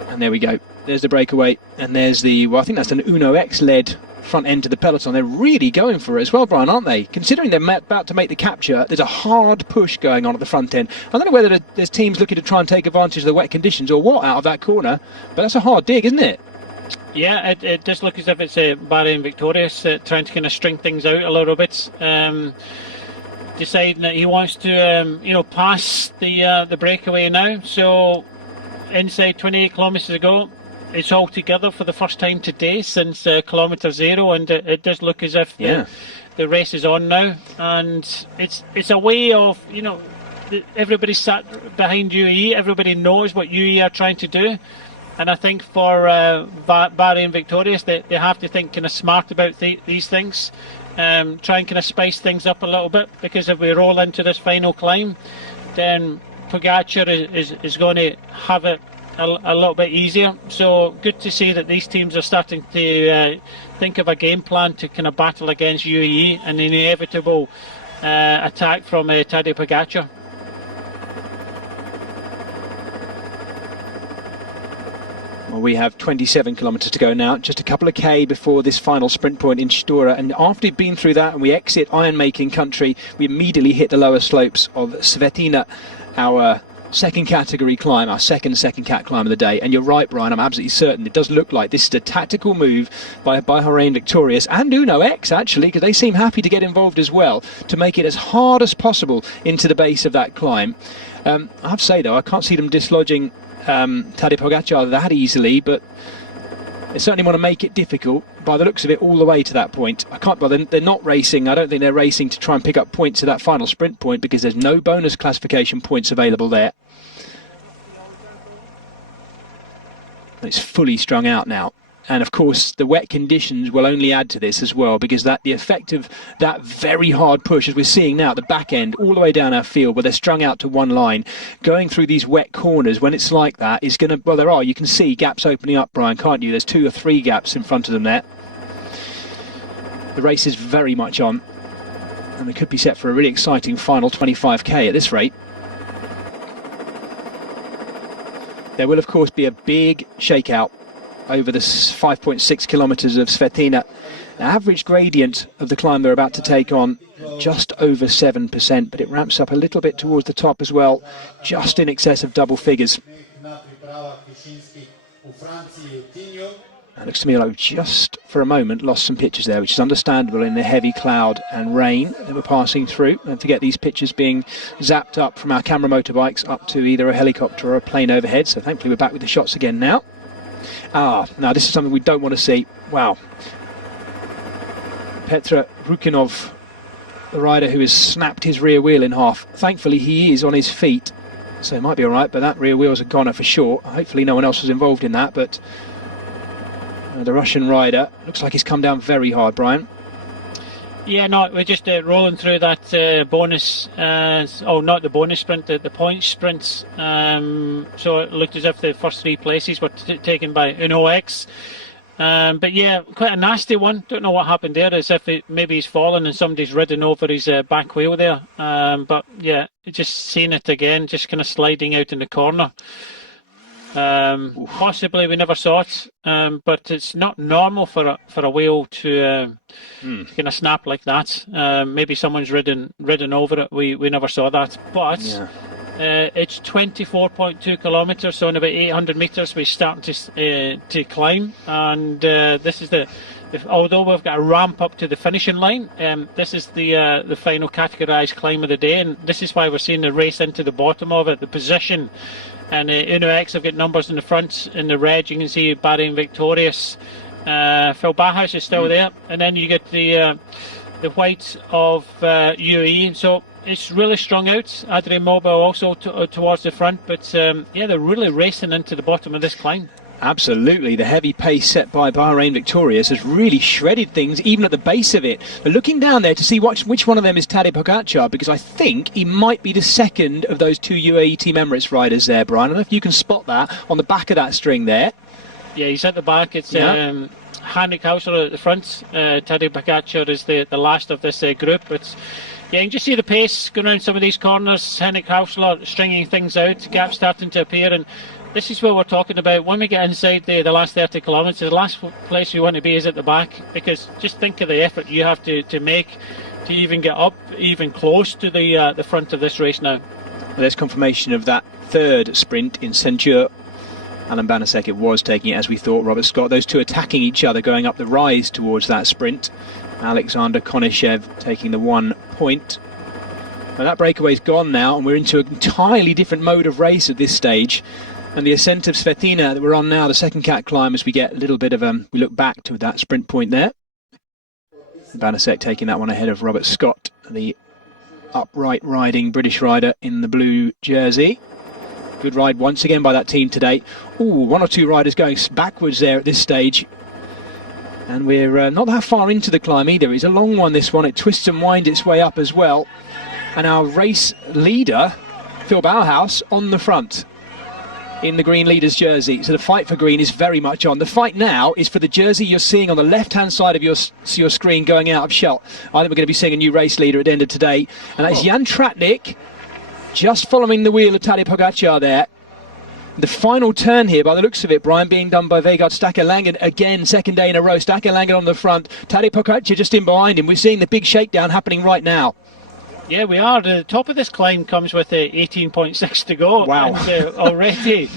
And there we go. There's the breakaway, and there's the, well, I think that's an Uno X led front end to the peloton. They're really going for it as well, Brian, aren't they? Considering they're about to make the capture, there's a hard push going on at the front end. I don't know whether there's teams looking to try and take advantage of the wet conditions or what out of that corner, but that's a hard dig, isn't it? Yeah, it does look as if it's Bahrain Victorious trying to kind of string things out a little bit. Deciding that he wants to, pass the breakaway now. So inside 28 kilometres to go. It's all together for the first time today since kilometre 0, and it does look as if the race is on now. And it's a way of, everybody sat behind UAE, everybody knows what UAE are trying to do. And I think for Bahrain Victorious, they have to think kind of smart about these things, try and kind of spice things up a little bit, because if we roll into this final climb, then Pogacar is going to have it a little bit easier. So good to see that these teams are starting to think of a game plan to kind of battle against UAE and the inevitable attack from Tadej Pogacar. Well, we have 27 kilometres to go now, just a couple of K before this final sprint point in Stura. And after we've been through that and we exit iron-making country, we immediately hit the lower slopes of Svetina, our second category climb, our second cat climb of the day. And you're right, Brian, I'm absolutely certain it does look like this is a tactical move by Bahrain Victorious and Uno X, actually, because they seem happy to get involved as well, to make it as hard as possible into the base of that climb. I have to say, though, I can't see them dislodging Tadej Pogacar that easily, but they certainly want to make it difficult by the looks of it all the way to that point. They're not racing. I don't think they're racing to try and pick up points at that final sprint point, because there's no bonus classification points available there. It's fully strung out now. And of course, the wet conditions will only add to this as well, because the effect of that very hard push, as we're seeing now at the back end, all the way down our field, where they're strung out to one line, going through these wet corners, when it's like that, is going to, well, you can see gaps opening up, Brian, can't you? There's 2 or 3 gaps in front of them there. The race is very much on, and we could be set for a really exciting final 25k at this rate. There will, of course, be a big shakeout over the 5.6 kilometres of Svetina. The average gradient of the climb they're about to take on, just over 7%, but it ramps up a little bit towards the top as well, just in excess of double figures. It looks to me like we've just for a moment lost some pictures there, which is understandable in the heavy cloud and rain that we're passing through. Don't forget these pictures being zapped up from our camera motorbikes up to either a helicopter or a plane overhead, so thankfully we're back with the shots again now. Now this is something we don't want to see. Wow. Petra Rukinov, the rider who has snapped his rear wheel in half. Thankfully he is on his feet, so it might be alright, but that rear wheel's a goner for sure. Hopefully no one else was involved in that, but the Russian rider looks like he's come down very hard, Brian. Yeah, no, we're just rolling through that bonus, not the bonus sprint, the point sprints. So it looked as if the first 3 places were taken by Uno X. But yeah, quite a nasty one. Don't know what happened there, as if maybe he's fallen and somebody's ridden over his back wheel there. But yeah, just seeing it again, just kind of sliding out in the corner. Possibly we never saw it, but it's not normal for a whale to kind of snap like that. Maybe someone's ridden over it. We never saw that, but it's 24.2 kilometres, so in about 800 metres we start to climb, and this is although we've got a ramp up to the finishing line, this is the final categorised climb of the day, and this is why we're seeing the race into the bottom of it, the position. And Uno X have got numbers in the front. In the red, you can see Bahrain Victorious. Phil Bahaus is still there, and then you get the white of UAE. So it's really strung out. Adrien Mobile also towards the front, but they're really racing into the bottom of this climb. Absolutely, the heavy pace set by Bahrain Victorious has really shredded things, even at the base of it. But looking down there to see which one of them is Tadej Pogacar, because I think he might be the second of those two UAE Team Emirates riders there, Brian. I don't know if you can spot that on the back of that string there. Yeah, he's at the back. It's Henrik Hausler at the front. Tadej Pogacar is the last of this group. But yeah, you can just see the pace going around some of these corners. Henrik Hausler stringing things out, gaps starting to appear, and this is what we're talking about. When we get inside the last 30 kilometres, the last place you want to be is at the back, because just think of the effort you have to make to even get up, even close to the front of this race now. Well, there's confirmation of that third sprint in Ceinture. Alan Banasek it was taking it, as we thought. Robert Scott, those two attacking each other, going up the rise towards that sprint. Alexander Konishev taking the 1 point. Now that breakaway's gone now, and we're into an entirely different mode of race at this stage. And the ascent of Svetlina that we're on now, the second cat climb, as we get a little bit of we look back to that sprint point there. Banasek taking that one ahead of Robert Scott, the upright riding British rider in the blue jersey. Good ride once again by that team today. One or two riders going backwards there at this stage. And we're not that far into the climb either. It's a long one, this one. It twists and winds its way up as well. And our race leader, Phil Bauhaus, on the front in the green leader's jersey. So the fight for green is very much on. The fight now is for the jersey you're seeing on the left-hand side of your screen going out of Schelt. I think we're going to be seeing a new race leader at the end of today. And that's Jan Tratnik, just following the wheel of Tadej Pogacar there. The final turn here, by the looks of it, Brian, being done by Vegard Stakker-Langen again, second day in a row. Stakker-Langen on the front, Tadej Pogacar just in behind him. We're seeing the big shakedown happening right now. Yeah, we are. The top of this climb comes with 18.6 to go. Wow. And already,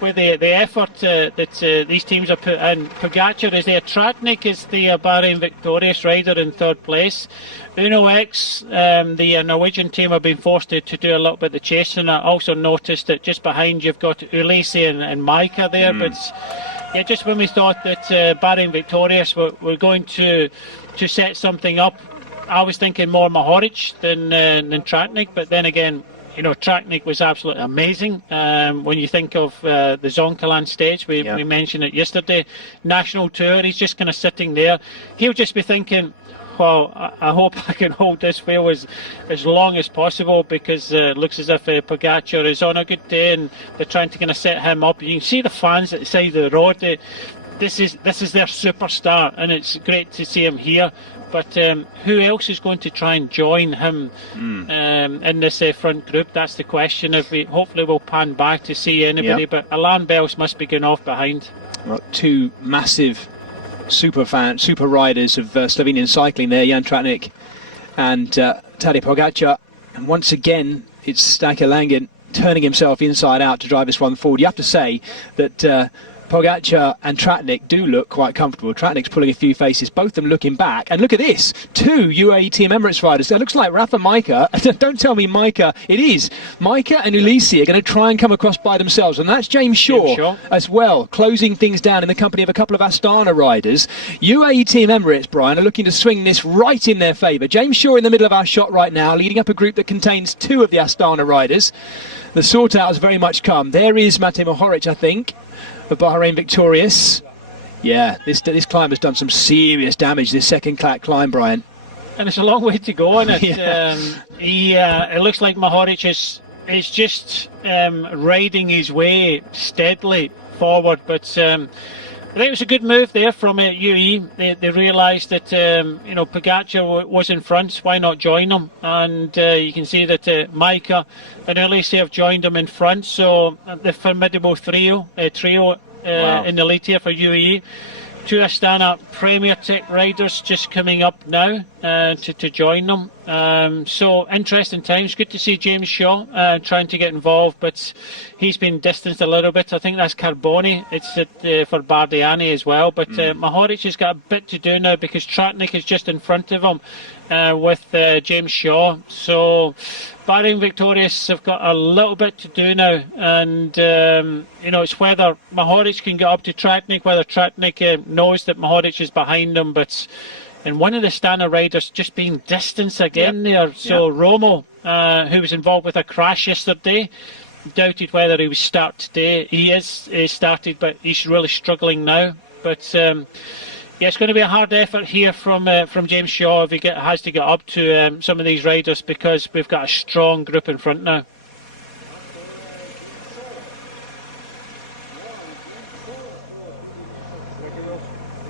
with the effort that these teams have put in, Pogacar is there. Tratnik is the Bahrain Victorious rider in third place. Uno X, the Norwegian team, have been forced to do a little bit of the chasing. I also noticed that just behind you've got Ulisse and Micah there. But yeah, just when we thought that Bahrain Victorious were going to set something up, I was thinking more Mohoric than Tratnik, but then again, you know, Tratnik was absolutely amazing. When you think of the Zoncolan stage, we mentioned it yesterday, national tour, he's just kind of sitting there. He'll just be thinking, well, I hope I can hold this wheel as long as possible, because it looks as if Pogacar is on a good day and they're trying to kind of set him up. You can see the fans at the side of the road. This is their superstar, and it's great to see him here. But who else is going to try and join him in this front group? That's the question. Hopefully we'll pan back to see anybody, but Alain Bels must be going off behind. Well, two massive super riders of Slovenian cycling there, Jan Tratnik and Tadej Pogacar. And once again, it's Stakker-Langen turning himself inside out to drive this one forward. You have to say that Pogacar and Tratnik do look quite comfortable. Tratnik's pulling a few faces, both of them looking back. And look at this, two UAE Team Emirates riders. That looks like Rafa Micah. Don't tell me Micah. It is. Micah and Ulisse are going to try and come across by themselves. And that's James Shaw as well, closing things down in the company of a couple of Astana riders. UAE Team Emirates, Brian, are looking to swing this right in their favour. James Shaw in the middle of our shot right now, leading up a group that contains two of the Astana riders. The sort out has very much come. There is Matej Mohoric, I think, for Bahrain Victorious. Yeah, this climb has done some serious damage, this second climb, Brian. And it's a long way to go on it. It looks like Mohoric is just riding his way steadily forward, but I think it was a good move there from UE. They realised that Pogacar was in front. Why not join them? And you can see that Micah and Elise have joined them in front. So the formidable trio Wow. in the lead here for UE. Two Astana Premier Tech riders just coming up now to join them. So interesting times. Good to see James Shaw trying to get involved, but he's been distanced a little bit. I think that's Carboni. It's for Bardiani as well. But Mohoric has got a bit to do now because Tratnik is just in front of him with James Shaw. So Bahrain Victorious have got a little bit to do now, and it's whether Mohoric can get up to Tratnik, whether Tratnik knows that Mohoric is behind him, but and one of the Stana riders just being distanced again there. So Romo, who was involved with a crash yesterday, doubted whether he would start today. He started, but he's really struggling now. But it's going to be a hard effort here from James Shaw if he has to get up to some of these riders, because we've got a strong group in front now.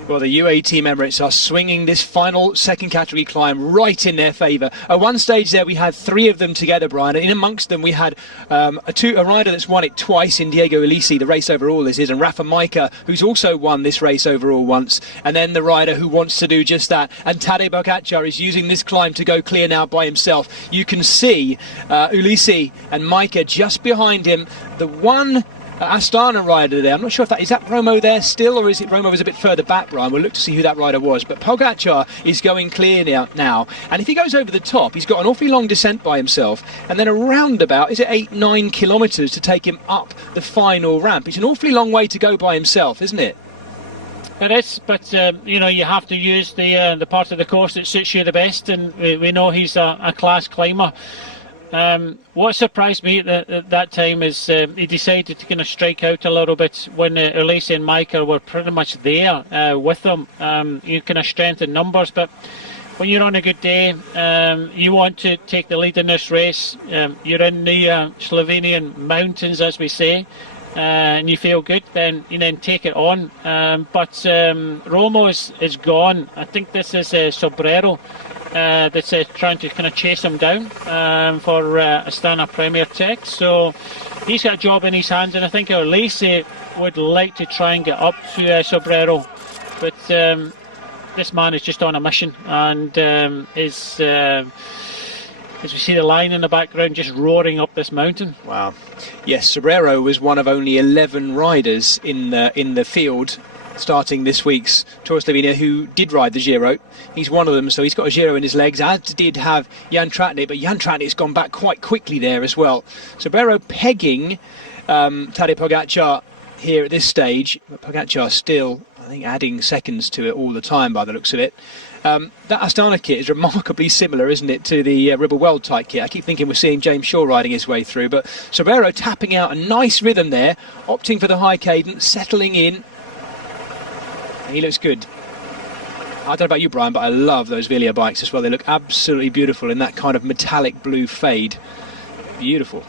Well, the UAE Team Emirates are swinging this final second category climb right in their favour. At one stage there we had three of them together, Brian, and in amongst them we had a rider that's won it twice in Diego Elisi, the race overall this is, and Rafa Micah, who's also won this race overall once, and then the rider who wants to do just that. And Tadej Pogacar is using this climb to go clear now by himself. You can see Ulisi and Micah just behind him. The one Astana rider there, I'm not sure if is that Romo there still, or is it Romo was a bit further back, Brian? We'll look to see who that rider was. But Pogacar is going clear now, and if he goes over the top, he's got an awfully long descent by himself, and then a roundabout, is it 8-9 kilometres to take him up the final ramp? It's an awfully long way to go by himself, isn't it? It is, but you have to use the part of the course that suits you the best, and we know he's a class climber. What surprised me at that time is he decided to kind of strike out a little bit when Elise and Micah were pretty much there with him. You kind of strengthen numbers, but when you're on a good day, you want to take the lead in this race. You're in the Slovenian mountains, as we say, and you feel good, then you take it on. But Romo is gone. I think this is Sobrero that's trying to kind of chase him down for Astana Premier Tech. So he's got a job in his hands, and I think Elise would like to try and get up to Sobrero, but this man is just on a mission, and is as we see the line in the background just roaring up this mountain. Wow. Yes, Sobrero was one of only 11 riders in the field starting this week's Tour of Slovenia who did ride the Giro. He's one of them, so he's got a Giro in his legs, as did have Jan Tratnik, but Jan Tratnik's gone back quite quickly there as well. Sobrero pegging Tadej Pogacar here at this stage, but Pogacar still, I think, adding seconds to it all the time by the looks of it. That Astana kit is remarkably similar, isn't it, to the Ribble World type kit. I keep thinking we're seeing James Shaw riding his way through, but Sobrero tapping out a nice rhythm there, opting for the high cadence, settling in. He looks good. I don't know about you, Brian, but I love those Velia bikes as well. They look absolutely beautiful in that kind of metallic blue fade. Beautiful.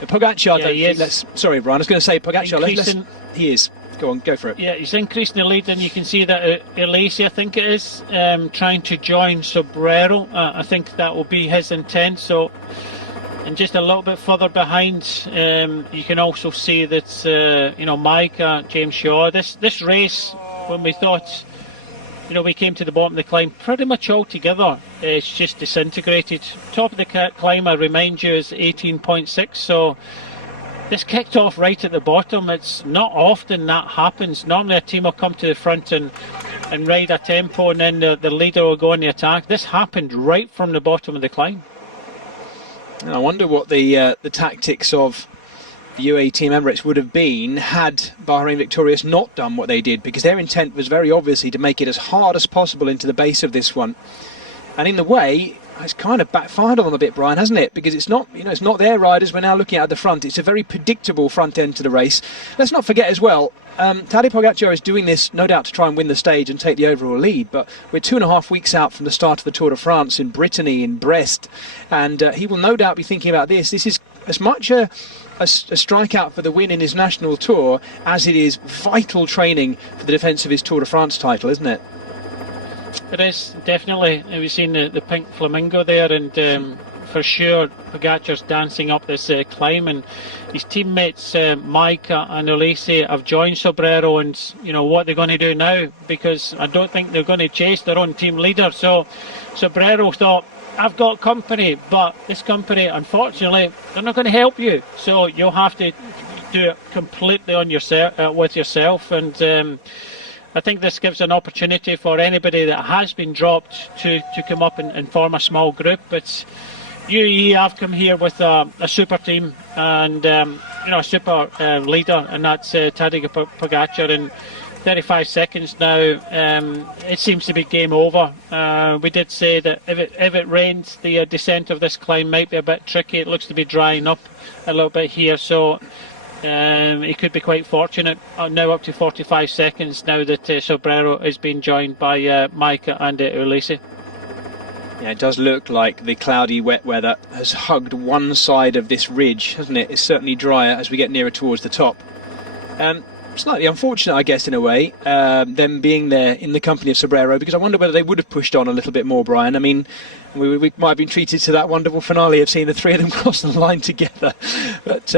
Pogacar, sorry, Brian, I was going to say Pogacar, he is. Go on, go for it. Yeah, he's increasing the lead, and you can see that Elise, I think it is, trying to join Sobrero. I think that will be his intent. So, and just a little bit further behind, you can also see that Mike, James Shaw. This race, when we thought, we came to the bottom of the climb, pretty much all together, it's just disintegrated. Top of the climb, I remind you, is 18.6. So this kicked off right at the bottom. It's not often that happens. Normally a team will come to the front and ride a tempo, and then the leader will go on the attack. This happened right from the bottom of the climb. I wonder what the tactics of the UAE Team Emirates would have been had Bahrain Victorious not done what they did, because their intent was very obviously to make it as hard as possible into the base of this one. And in the way, it's kind of backfired on them a bit, Brian, hasn't it? Because it's not, it's not their riders we're now looking at the front. It's a very predictable front end to the race. Let's not forget as well, Tadej Pogacar is doing this no doubt to try and win the stage and take the overall lead, but we're 2.5 weeks out from the start of the Tour de France in Brittany, in Brest, and he will no doubt be thinking about this. This is as much a strikeout for the win in his national tour as it is vital training for the defence of his Tour de France title, isn't it? It is, definitely. We've seen the pink flamingo there, and for sure Pogacar's dancing up this climb, and his teammates Micah and Ulisse have joined Sobrero, and what they're going to do now, because I don't think they're going to chase their own team leader. So Sobrero thought, I've got company, but this company, unfortunately, they're not going to help you, so you'll have to do it completely on yourself, with yourself. And I think this gives an opportunity for anybody that has been dropped to come up and form a small group. But UAE have come here with a super team and a super leader, and that's Tadej Pogacar. In 35 seconds now, it seems to be game over. We did say that if it rains, the descent of this climb might be a bit tricky. It looks to be drying up a little bit here, so he could be quite fortunate. Now up to 45 seconds now that Sobrero is being joined by Micah and Ulisse. Yeah, it does look like the cloudy wet weather has hugged one side of this ridge, hasn't it? It's certainly drier as we get nearer towards the top. Slightly unfortunate, I guess, in a way, them being there in the company of Sobrero, because I wonder whether they would have pushed on a little bit more, Brian. I mean, we might have been treated to that wonderful finale of seeing the three of them cross the line together, but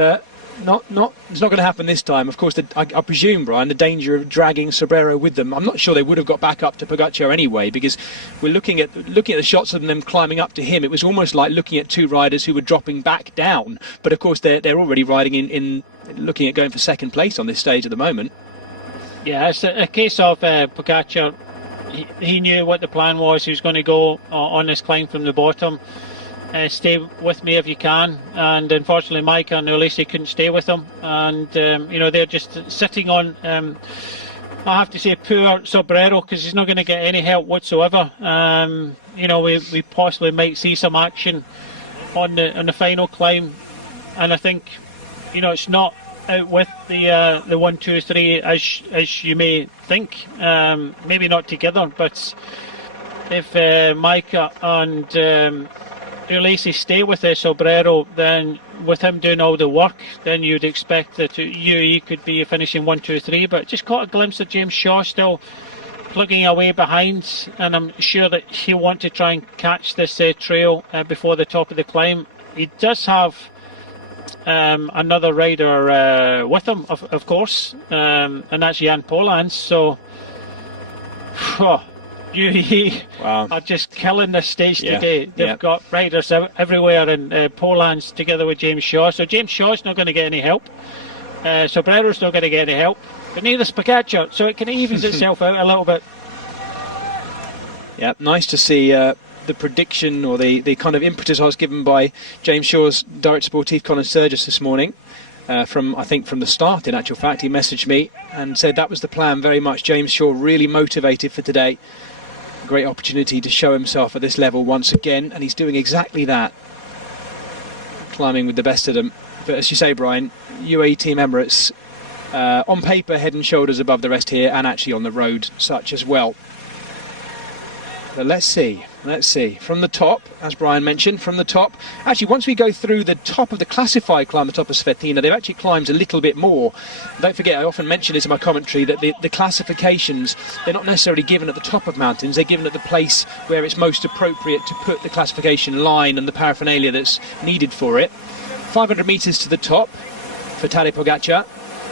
it's not going to happen this time. Of course, I presume, Brian, the danger of dragging Sobrero with them. I'm not sure they would have got back up to Pogacar anyway, because we're looking at the shots of them climbing up to him. It was almost like looking at two riders who were dropping back down. But of course, they're already riding in looking at going for second place on this stage at the moment. Yeah, it's a case of Pogacar. He knew what the plan was. He was going to go on this climb from the bottom. Stay with me if you can, and unfortunately Micah and Ulisse couldn't stay with him, and they're just sitting on I have to say poor Sobrero, because he's not going to get any help whatsoever. We possibly might see some action on the final climb, and I think it's not out with the 1, 2, 3 as you may think, maybe not together, but if Micah and Ulisse stay with Sobrero, then with him doing all the work, then you'd expect that UAE could be finishing 1, 2, 3. But just caught a glimpse of James Shaw still plugging away behind, and I'm sure that he'll want to try and catch this trail before the top of the climb. He does have another rider with him, of course, and that's Jan Polans. So UAE are just killing this stage today. They've got riders everywhere, and Polans together with James Shaw. So James Shaw's not going to get any help. Sobrero's not going to get any help. But neither's Pogacar, so it kind of evens itself out a little bit. Yeah, nice to see the prediction or the kind of impetus I was given by James Shaw's Direct Sportif Colin Sturgis this morning. From the start, in actual fact, he messaged me and said that was the plan very much. James Shaw really motivated for today. Great opportunity to show himself at this level once again, and he's doing exactly that, climbing with the best of them. But as you say, Brian, UAE Team Emirates on paper head and shoulders above the rest here, and actually on the road such as well. But let's see from the top, as Brian mentioned, from the top. Actually, once we go through the top of the classified climb, the top of Svetlina, they've actually climbed a little bit more. Don't forget, I often mention this in my commentary, that the classifications, they're not necessarily given at the top of mountains, they're given at the place where it's most appropriate to put the classification line and the paraphernalia that's needed for it. 500 metres to the top for Tadej Pogacar.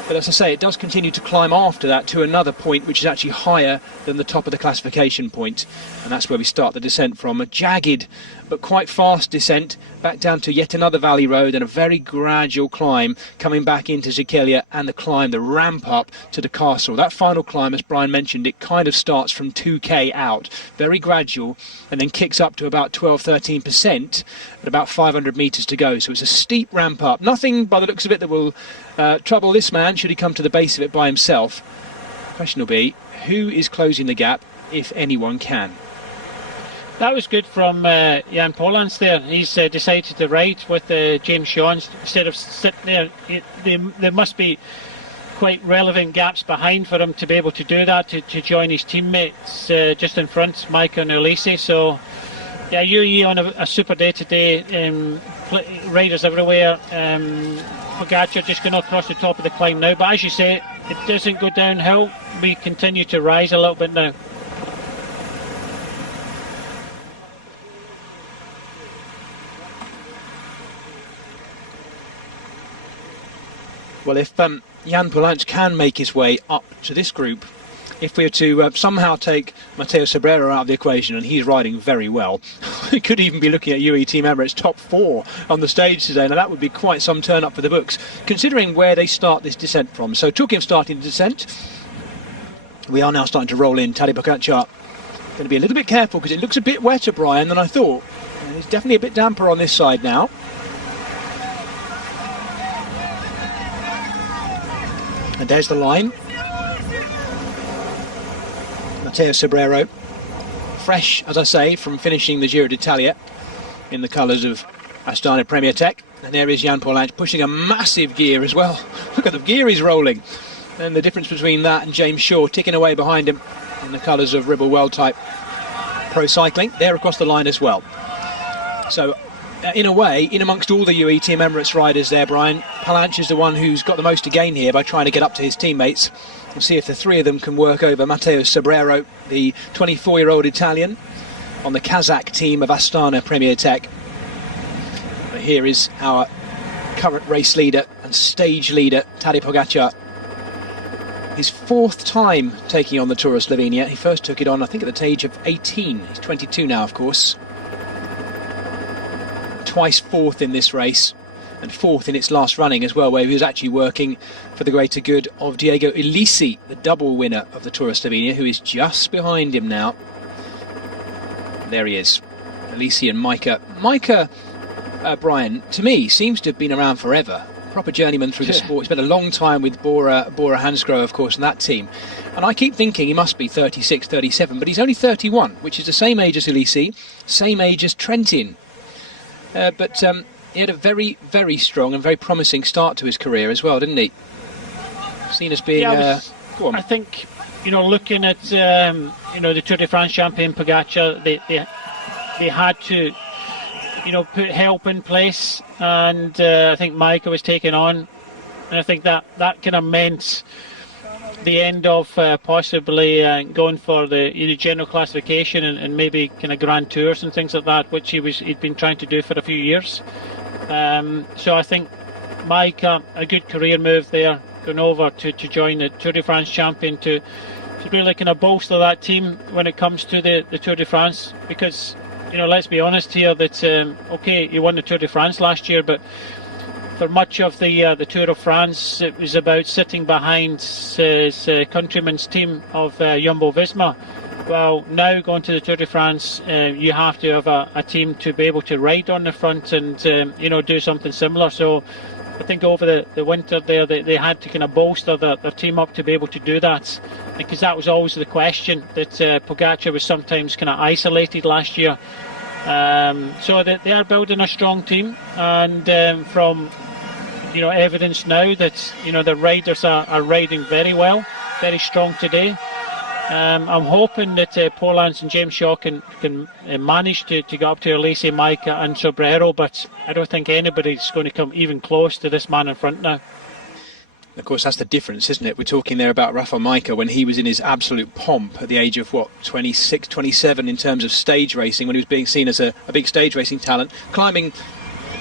But as I say, it does continue to climb after that to another point which is actually higher than the top of the classification point. And that's where we start the descent from. A jagged but quite fast descent back down to yet another valley road, and a very gradual climb coming back into Jikelia, and the ramp up to the castle. That final climb, as Brian mentioned, it kind of starts from 2k out, very gradual, and then kicks up to about 12-13% at about 500 metres to go. So it's a steep ramp up. Nothing by the looks of it that will trouble this man should he come to the base of it by himself. The question will be, who is closing the gap, if anyone can? That was good from Jan Polans there. He's decided to ride with James Shaw instead of sitting there. There must be quite relevant gaps behind for him to be able to do that, to join his teammates just in front, Micah and Ulisse. So yeah, UAE on a super day today. riders everywhere. Pogacar just going across the top of the climb now, but as you say, it doesn't go downhill. We continue to rise a little bit now. Well, if Jan Polanc can make his way up to this group, if we were to somehow take Mateo Sobrero out of the equation, and he's riding very well, we could even be looking at UAE Team Emirates top 4 on the stage today. Now that would be quite some turn up for the books, considering where they start this descent from. So talking of starting the descent, we are now starting to roll in. Tadej Pogacar going to be a little bit careful because it looks a bit wetter, Brian, than I thought. It's definitely a bit damper on this side now. And there's the line. Mateo Sobrero, fresh, as I say, from finishing the Giro d'Italia in the colours of Astana Premier Tech. And there is Jan Polanc pushing a massive gear as well. Look at the gear he's rolling. And the difference between that and James Shaw ticking away behind him in the colours of Ribble World Type Pro Cycling. They're across the line as well. So, in a way, in amongst all the UAE Team Emirates riders there, Brian, Polanc is the one who's got the most to gain here by trying to get up to his teammates. We'll see if the three of them can work over Matteo Sobrero, the 24-year-old Italian, on the Kazakh team of Astana Premier Tech. But here is our current race leader and stage leader, Tadej Pogacar. His 4th time taking on the Tour of Slovenia. He first took it on, I think, at the age of 18. He's 22 now, of course. Twice 4th in this race, and 4th in its last running as well, where he was actually working for the greater good of Diego Ulissi, the double winner of the Tour of Slovenia, who is just behind him now. There he is, Ulissi and Majka. Majka, Brian, to me, seems to have been around forever. Proper journeyman through the sport. He's spent a long time with Bora Hansgrohe, of course, in that team. And I keep thinking he must be 36, 37, but he's only 31, which is the same age as Ulissi, same age as Trentin. But he had a very, very strong and very promising start to his career as well, didn't he? Seen as being... go on. I think, looking at, the Tour de France champion Pogacar, they had to, put help in place, and I think Majka was taken on, and I think that kind of meant the end of possibly going for the general classification and maybe kind of grand tours and things like that, which he'd been trying to do for a few years. So I think Majka, a good career move there, going over to join the Tour de France champion to really kind of bolster that team when it comes to the Tour de France, because let's be honest here that okay, he won the Tour de France last year, but for much of the Tour of France, it was about sitting behind his countryman's team of Jumbo-Visma. Well, now going to the Tour de France, you have to have a team to be able to ride on the front and do something similar. So I think over the winter there, they had to kind of bolster their team up to be able to do that, because that was always the question, that Pogacar was sometimes kind of isolated last year. So they are building a strong team, and from evidence now that the riders are riding very well, very strong today. I'm hoping that Polanc and James Shaw can manage to get up to Ulissi, Majka and Sobrero, but I don't think anybody's going to come even close to this man in front now. Of course, that's the difference, isn't it? We're talking there about Rafał Majka when he was in his absolute pomp at the age of, 26, 27 in terms of stage racing, when he was being seen as a big stage racing talent, climbing,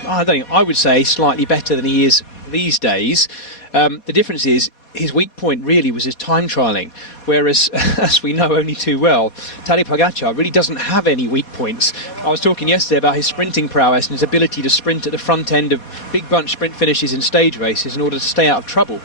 I would say, slightly better than he is these days. The difference is his weak point really was his time trialling, whereas, as we know only too well, Tadej Pogacar really doesn't have any weak points. I was talking yesterday about his sprinting prowess and his ability to sprint at the front end of big bunch sprint finishes in stage races in order to stay out of trouble.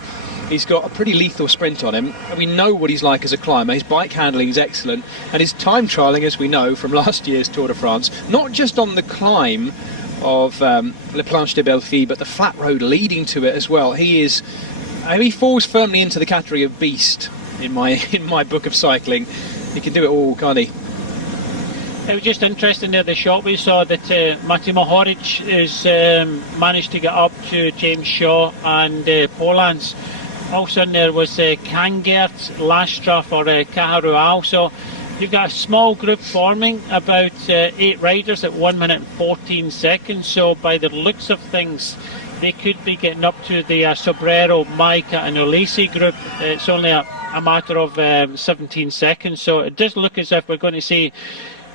He's got a pretty lethal sprint on him, and we know what he's like as a climber. His bike handling is excellent, and his time trialling, as we know from last year's Tour de France, not just on the climb of Le Planche de Belleville, but the flat road leading to it as well. He falls firmly into the category of beast in my book of cycling. He can do it all, can't he? It was just interesting there, the shot we saw that Matej Mohoric has managed to get up to James Shaw and Polanc. Also in there was Kangert, Lastra for Caja Rural. So you've got a small group forming, about 8 riders at 1 minute and 14 seconds. So by the looks of things, they could be getting up to the Sobrero, Maika and Ulisi group. It's only a matter of 17 seconds. So it does look as if we're going to see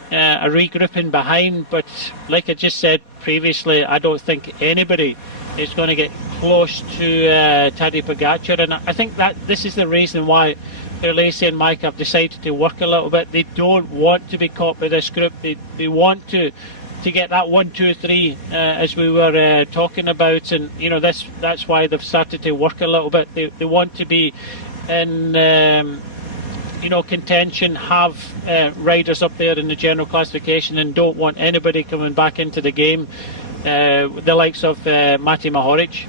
a regrouping behind. But like I just said previously, I don't think anybody is going to get close to Tadej Pogačar. And I think that this is the reason why Ulisi and Mike have decided to work a little bit. They don't want to be caught by this group. They want to get that 1, 2, 3 as we were talking about, and that's why they've started to work a little bit. They want to be in contention, have riders up there in the general classification, and don't want anybody coming back into the game, the likes of Matej Mohoric.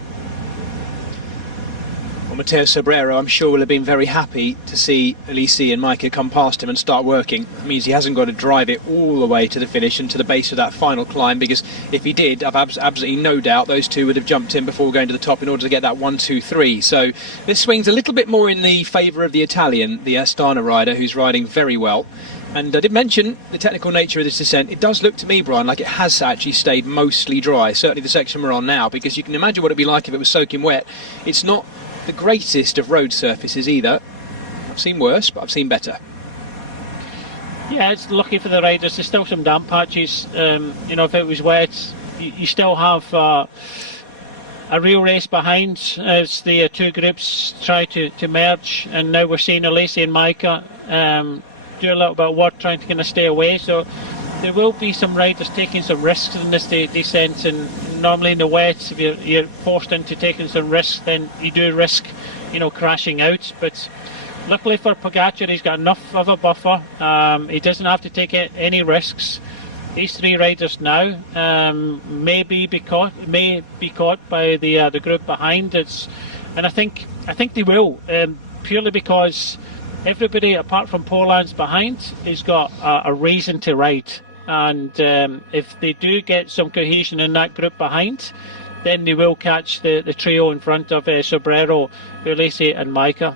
Well, Matteo Sobrero, I'm sure, will have been very happy to see Ulisi and Maika come past him and start working. It means he hasn't got to drive it all the way to the finish and to the base of that final climb, because if he did, I've absolutely no doubt those two would have jumped in before going to the top in order to get that 1, 2, 3. So this swings a little bit more in the favour of the Italian, the Astana rider, who's riding very well. And I did mention the technical nature of this descent. It does look to me, Brian, like it has actually stayed mostly dry, certainly the section we're on now, because you can imagine what it'd be like if it was soaking wet. It's not the greatest of road surfaces either. I've seen worse, but I've seen better. Yeah, it's lucky for the riders. There's still some damp patches. If it was wet, you still have a real race behind as the two groups try to merge. And now we're seeing Ulisi and Maika do a little bit of work trying to kind of stay away. So there will be some riders taking some risks in this descent, and normally in the wet, if you're forced into taking some risks, then you do risk, crashing out. But luckily for Pogačar, he's got enough of a buffer. He doesn't have to take any risks. These 3 riders now may be caught by the group behind. And I think they will, purely because everybody apart from Poland's behind has got a reason to ride. And if they do get some cohesion in that group behind, then they will catch the trio in front of Sobrero, Ulisi and Maika.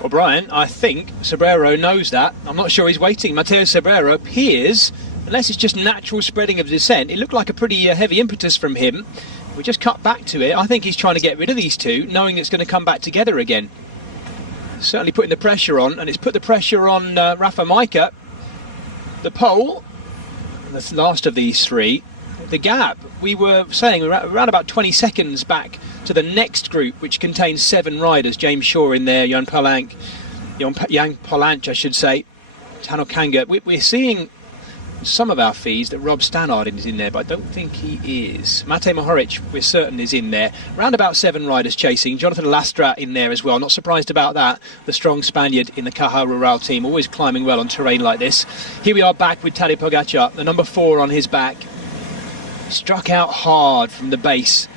Well, Brian, I think Sobrero knows that. I'm not sure he's waiting. Matteo Sobrero appears, unless it's just natural spreading of descent, it looked like a pretty heavy impetus from him. We just cut back to it. I think he's trying to get rid of these two, knowing it's going to come back together again. Certainly putting the pressure on, and it's put the pressure on Rafa Maika. The pole, the last of these 3, the gap, we were saying around about 20 seconds back to the next group, which contains 7 riders. James Shaw in there, Jan Polanc, I should say, Tano Kanga. We're seeing some of our feeds that Rob Stannard is in there, but I don't think he is. Matej Mohoric, we're certain, is in there. Round about 7 riders chasing. Jonathan Lastra in there as well. Not surprised about that. The strong Spaniard in the Caja Rural team, always climbing well on terrain like this. Here we are back with Tadej Pogačar, the number 4 on his back. Struck out hard from the base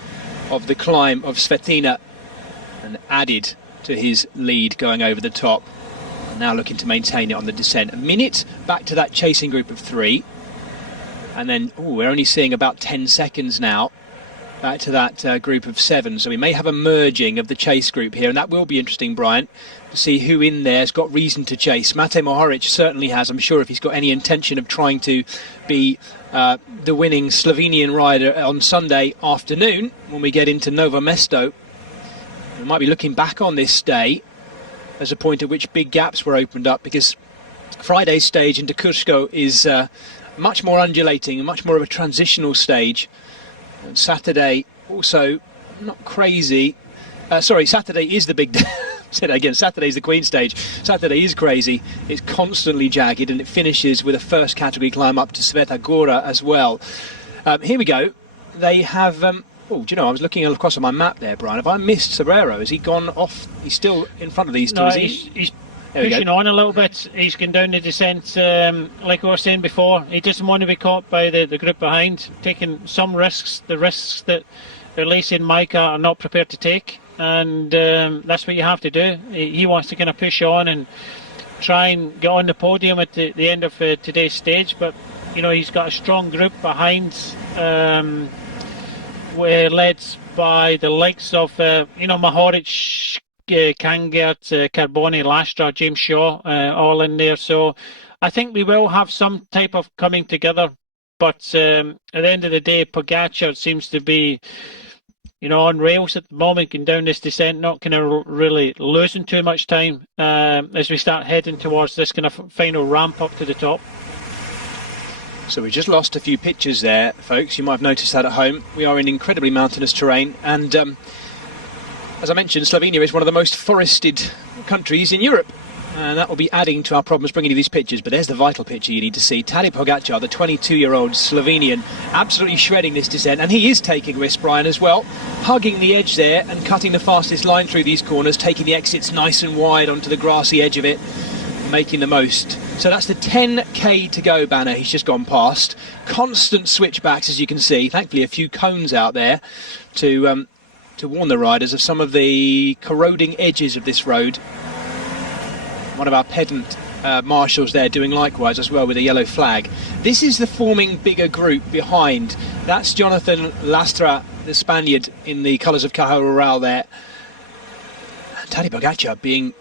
of the climb of Svetlina and added to his lead going over the top. Now looking to maintain it on the descent. A minute back to that chasing group of 3, and then we're only seeing about 10 seconds now back to that group of 7, so we may have a merging of the chase group here, and that will be interesting, Brian, to see who in there has got reason to chase. Matej Mohoric certainly has. I'm sure if he's got any intention of trying to be the winning Slovenian rider on Sunday afternoon when we get into Novo Mesto, we might be looking back on this day as a point at which big gaps were opened up, because Friday's stage into Kursko is much more undulating and much more of a transitional stage. And Saturday also not crazy. Saturday is the big say that again, Saturday's the Queen stage. Saturday is crazy. It's constantly jagged, and it finishes with a first category climb up to Sveta Gora as well. Here we go. They have do you know, I was looking across on my map there, Brian. Have I missed Sobrero? Has he gone off? He's still in front of these two. No, he's pushing on a little bit. He's gone down the descent, like we were saying before. He doesn't want to be caught by the group behind, taking some risks, the risks that Ulisi and Maika are not prepared to take. And that's what you have to do. He wants to kind of push on and try and get on the podium at the end of today's stage. But he's got a strong group behind, led by the likes of Mahoric, Kangert, Carboni, Lastra, James Shaw, all in there. So I think we will have some type of coming together. But at the end of the day, Pogacar seems to be, on rails at the moment, going down this descent, not kind of really losing too much time as we start heading towards this kind of final ramp up to the top. So we just lost a few pictures there, folks. You might have noticed that at home. We are in incredibly mountainous terrain, and as I mentioned, Slovenia is one of the most forested countries in Europe, and that will be adding to our problems bringing you these pictures. But there's the vital picture you need to see. Tadej Pogacar, the 22-year-old Slovenian, absolutely shredding this descent, and he is taking risks, Brian, as well, hugging the edge there and cutting the fastest line through these corners, taking the exits nice and wide onto the grassy edge of it, making the most. So that's the 10k to go banner he's just gone past. Constant switchbacks, as you can see. Thankfully a few cones out there to warn the riders of some of the corroding edges of this road. One of our pedant marshals there doing likewise as well with a yellow flag. This is the forming bigger group behind. That's Jonathan Lastra, the Spaniard, in the colours of Caja Rural there. And Tadej Pogacar being,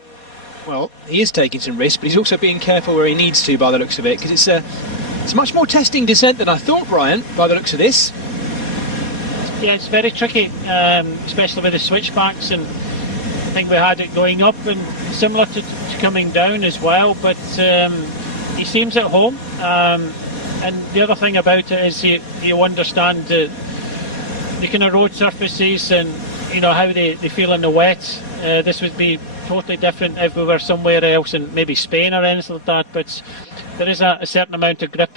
well, he is taking some risks, but he's also being careful where he needs to by the looks of it, because it's a much more testing descent than I thought, Brian, by the looks of this. Yeah, it's very tricky, especially with the switchbacks, and I think we had it going up and similar to coming down as well, but he seems at home, and the other thing about it is you understand the kind of road surfaces and how they feel in the wet. This would be totally different if we were somewhere else in maybe Spain or anything like that, but there is a certain amount of grip.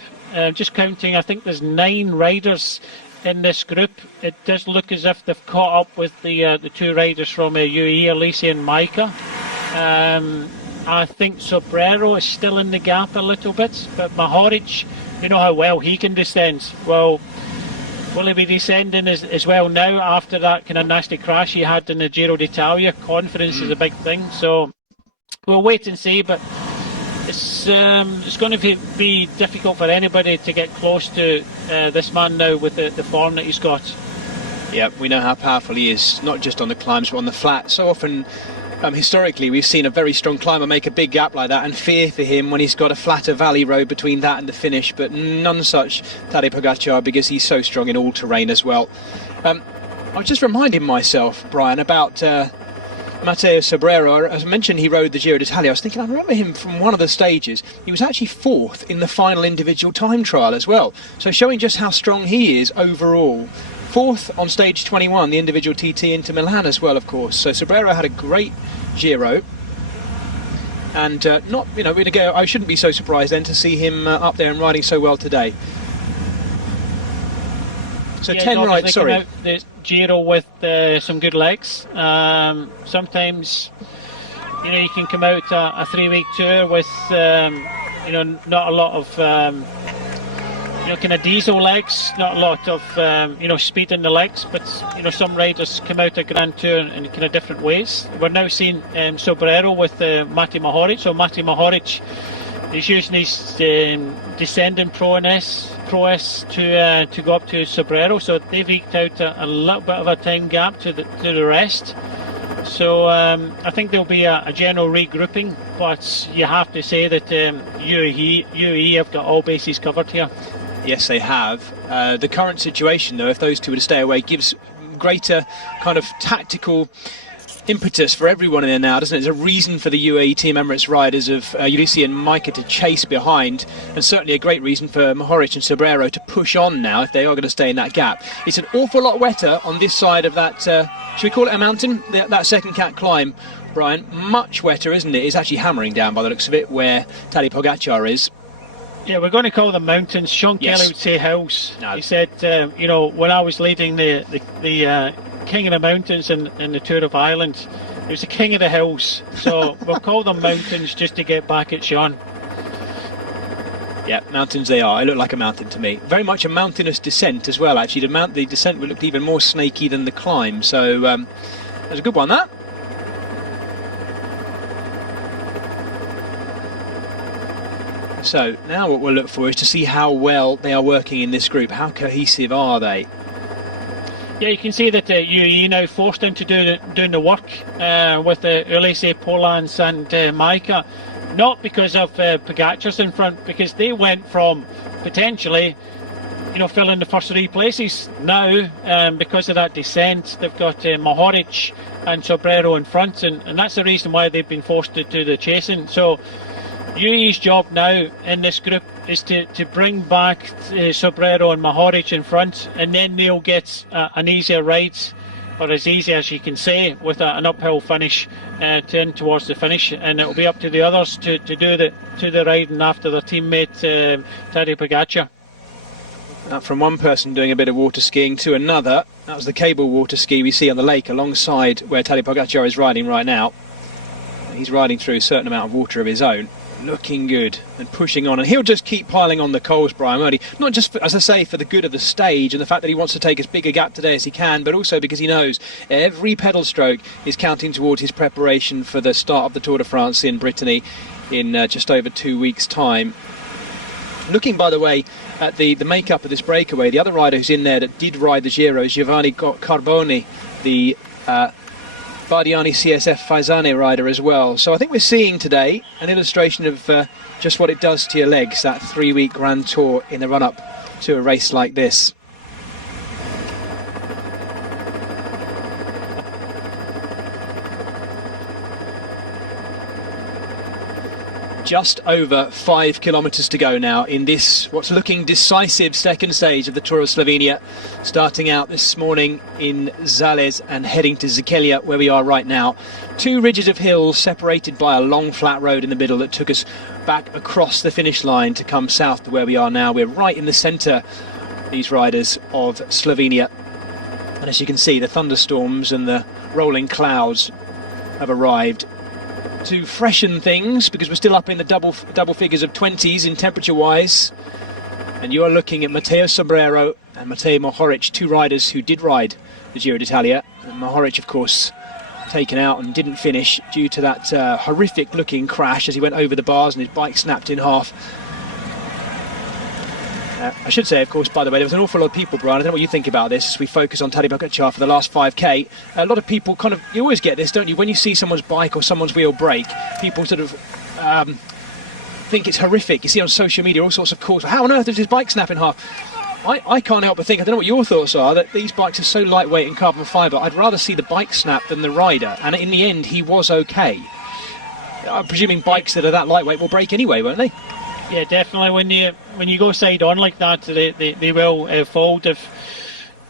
Just counting, I think there's 9 riders in this group. It does look as if they've caught up with the 2 riders from UAE, Elise and Micah. I think Sobrero is still in the gap a little bit, but Mahoric, you know how well he can descend. Well, will he be descending as well now after that kind of nasty crash he had in the Giro d'Italia? Confidence is a big thing, so we'll wait and see, but it's going to be difficult for anybody to get close to this man now with the form that he's got. Yeah, we know how powerful he is, not just on the climbs but on the flat. So often, historically, we've seen a very strong climber make a big gap like that, and fear for him when he's got a flatter valley road between that and the finish, but none such Tadej Pogacar, because he's so strong in all terrain as well. I was just reminding myself, Brian, about Matteo Sobrero. As I mentioned, he rode the Giro d'Italia. I was thinking, I remember him from one of the stages. He was actually 4th in the final individual time trial as well, so showing just how strong he is overall. 4th on stage 21, the individual TT into Milan as well, of course. So Sobrero had a great Giro, and not, I shouldn't be so surprised then to see him up there and riding so well today. So yeah, 10 rides, sorry. Out the Giro with some good legs. Sometimes, you can come out a 3-week tour with, not a lot of kind of diesel legs, not a lot of speed in the legs, but some riders come out a Grand Tour in kind of different ways. We're now seeing Sobrero with Mati Mahoric. So Mati Mahoric is using his descending prowess to go up to Sobrero. So they've eked out a little bit of a time gap to the rest. So I think there'll be a general regrouping, but you have to say that UAE have got all bases covered here. Yes, they have. The current situation, though, if those two were to stay away, gives greater kind of tactical impetus for everyone in there now, doesn't it? There's a reason for the UAE Team Emirates riders of UCI and Micah to chase behind, and certainly a great reason for Mahoric and Sobrero to push on now if they are going to stay in that gap. It's an awful lot wetter on this side of that, should we call it a mountain? That second cat climb, Brian, much wetter, isn't it? It's actually hammering down by the looks of it where Tadej Pogacar is. Yeah, we're going to call them mountains. Sean Kelly would say hills. No. He said, when I was leading the King of the Mountains in the Tour of Ireland, he was the King of the Hills. So we'll call them mountains just to get back at Sean. Yeah, mountains they are. It looked like a mountain to me. Very much a mountainous descent as well, actually. The descent looked even more snaky than the climb. So that was a good one, that. So now what we'll look for is to see how well they are working in this group. How cohesive are they? Yeah, you can see that UAE now forced them to doing the work with Ulisse, Polans and Maika. Not because of Pogačar's in front, because they went from potentially, filling the first 3 places. Now, because of that descent, they've got Mohoric and Sobrero in front, and that's the reason why they've been forced to do the chasing. So UAE's job now in this group is to bring back Sobrero and Mohoric in front, and then they'll get an easier ride, or as easy as you can say, with an uphill finish turn towards the finish, and it'll be up to the others to do the riding after their teammate Tadej Pogačar. From one person doing a bit of water skiing to another. That was the cable water ski we see on the lake alongside where Tadej Pogačar is riding right now. He's riding through a certain amount of water of his own. Looking good and pushing on, and he'll just keep piling on the coals, Brian Murdy, not just for, as I say, for the good of the stage and the fact that he wants to take as big a gap today as he can, but also because he knows every pedal stroke is counting towards his preparation for the start of the Tour de France in Brittany in just over 2 weeks' time. Looking, by the way, at the makeup of this breakaway, the other rider who's in there that did ride the Giro is Giovanni Carboni, the Bardiani CSF Faisane rider as well. So I think we're seeing today an illustration of just what it does to your legs, that 3-week Grand Tour in the run-up to a race like this. Just over 5 kilometres to go now in this, what's looking decisive second stage of the Tour of Slovenia, starting out this morning in Zales and heading to Zikelia, where we are right now. 2 ridges of hills separated by a long flat road in the middle that took us back across the finish line to come south to where we are now. We're right in the centre, these riders, of Slovenia. And as you can see, the thunderstorms and the rolling clouds have arrived to freshen things, because we're still up in the double figures of 20s in temperature wise. And you are looking at Matteo Sobrero and Matej Mohoric, 2 riders who did ride the Giro d'Italia, and Mohoric of course taken out and didn't finish due to that horrific looking crash as he went over the bars and his bike snapped in half. I should say, of course, by the way, there was an awful lot of people, Brian, I don't know what you think about this, as we focus on Tadej Pogačar for the last 5k. A lot of people kind of, you always get this, don't you, when you see someone's bike or someone's wheel break, people sort of think it's horrific. You see on social media all sorts of calls, how on earth does his bike snap in half? I can't help but think, I don't know what your thoughts are, that these bikes are so lightweight in carbon fibre, I'd rather see the bike snap than the rider, and in the end he was okay. I'm presuming bikes that are that lightweight will break anyway, won't they? Yeah, definitely. When you go side on like that, they will fold. If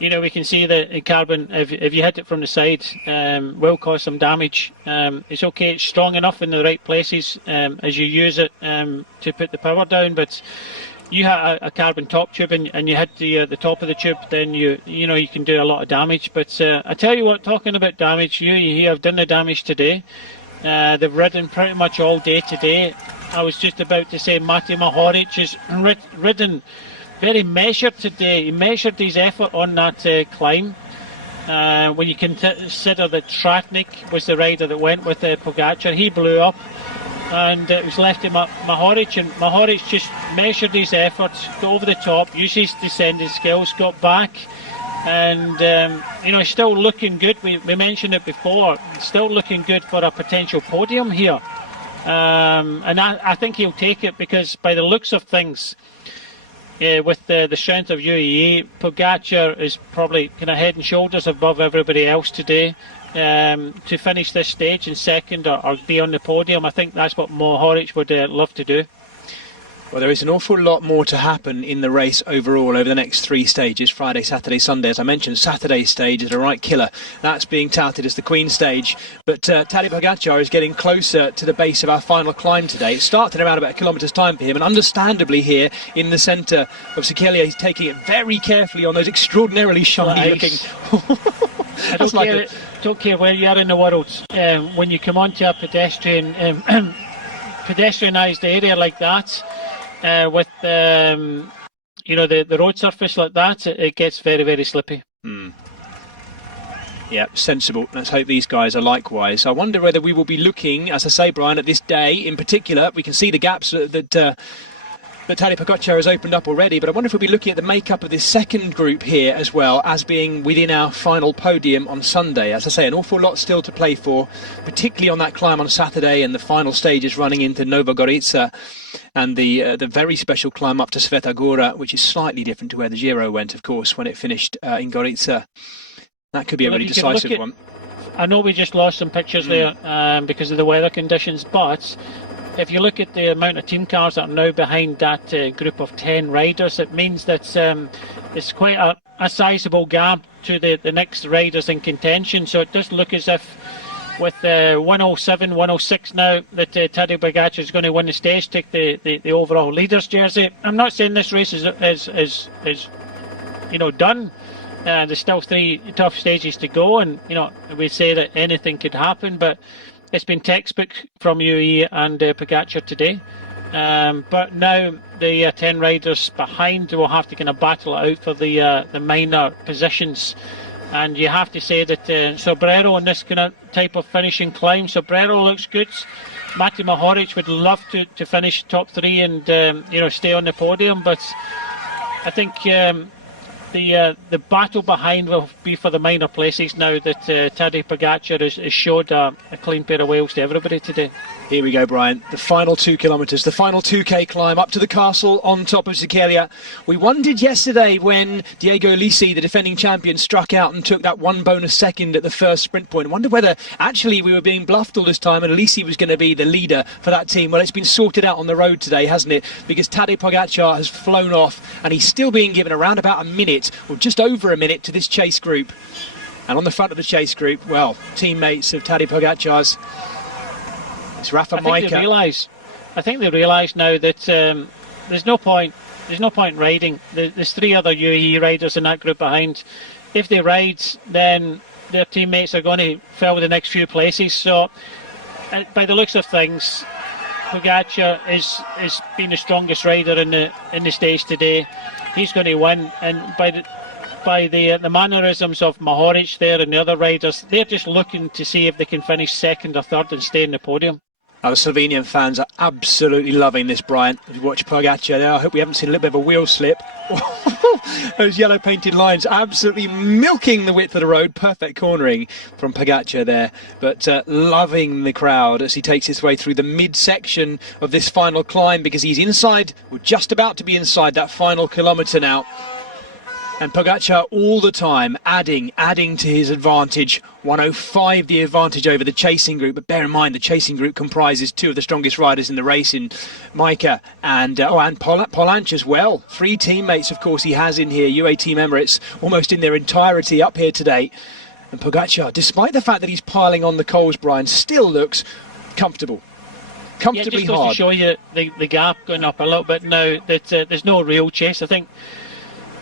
we can see that in carbon, if you hit it from the side, will cause some damage. It's okay, it's strong enough in the right places as you use it to put the power down. But you have a carbon top tube and you hit the top of the tube, then you can do a lot of damage. But I tell you what, talking about damage, you have done the damage today. They've ridden pretty much all day today. I was just about to say Matej Mohoric has ridden very measured today. He measured his effort on that climb. When you consider that Tratnik was the rider that went with Pogačar, he blew up, and it was left to Mohoric, and Mohoric just measured his effort, got over the top, used his descending skills, got back, and he's still looking good. We mentioned it before, still looking good for a potential podium here. And I think he'll take it, because by the looks of things, with the strength of UAE, Pogačar is probably kind of head and shoulders above everybody else today. To finish this stage in second or be on the podium, I think that's what Mohoric would love to do. Well, there is an awful lot more to happen in the race overall over the next 3 stages, Friday, Saturday, Sunday. As I mentioned, Saturday's stage is a right killer. That's being touted as the Queen stage. But Tadej Pogačar is getting closer to the base of our final climb today. It started around about a kilometre's time for him, and understandably here in the centre of Zikelia, he's taking it very carefully on those extraordinarily shiny looking... I don't care where you are in the world. When you come onto a pedestrianised area like that, with the road surface like that, it gets very, very slippy. Yeah, sensible. Let's hope these guys are likewise. I wonder whether we will be looking, as I say, Brian, at this day in particular. We can see the gaps that that Tadej Pogačar has opened up already, but I wonder if we'll be looking at the makeup of this second group here as well as being within our final podium on Sunday. As I say, an awful lot still to play for, particularly on that climb on Saturday and the final stages running into Nova Gorica and the very special climb up to Sveta Gora, which is slightly different to where the Giro went, of course, when it finished in Gorica. That could be a really decisive one. I know we just lost some pictures there because of the weather conditions, but if you look at the amount of team cars that are now behind that group of 10 riders, it means that it's quite a sizable gap to the next riders in contention. So it does look as if with 107, 106 now that Tadej Pogačar is going to win the stage, take the overall leader's jersey. I'm not saying this race is done. There's still 3 tough stages to go, and we say that anything could happen, but it's been textbook from UAE and Pogačar today. But now the 10 riders behind will have to kind of battle it out for the minor positions. And you have to say that Sobrero in this kind of type of finishing climb, Sobrero looks good. Matej Mohoric would love to finish top 3 and stay on the podium, but I think the battle behind will be for the minor places now that Tadej Pogačar has showed a clean pair of wheels to everybody today. Here we go, Brian. The final 2 kilometres, the final 2k climb up to the castle on top of Siqueira. We wondered yesterday when Diego Alesi, the defending champion, struck out and took that 1 bonus second at the first sprint point. Wondered whether actually we were being bluffed all this time and Alesi was going to be the leader for that team. Well, it's been sorted out on the road today, hasn't it? Because Tadej Pogačar has flown off and he's still being given around about a minute or just over a minute to this chase group. And on the front of the chase group, well, teammates of Tadej Pogačar's. It's Rafa Majka. I think they realise now that there's no point riding. There's 3 other UAE riders in that group behind. If they ride, then their teammates are going to fill the next few places. So, by the looks of things, Pogačar is being the strongest rider in the stage today. He's going to win, and by the mannerisms of Mohoric there and the other riders, they're just looking to see if they can finish second or third and stay in the podium. The Slovenian fans are absolutely loving this, Brian. If you watch Pogačar now, I hope we haven't seen a little bit of a wheel slip. Those yellow painted lines absolutely milking the width of the road. Perfect cornering from Pogačar there. But loving the crowd as he takes his way through the midsection of this final climb, because he's inside, or just about to be inside that final kilometre now. And Pogačar all the time adding to his advantage. 105 the advantage over the chasing group, but bear in mind the chasing group comprises 2 of the strongest riders in the race in Majka and Polanc as well. 3 teammates, of course, he has in here. UAE Team Emirates almost in their entirety up here today. And Pogačar, despite the fact that he's piling on the coals, Brian, still looks comfortably hard. Just goes to show you the gap going up a little bit now that there's no real chase. I think,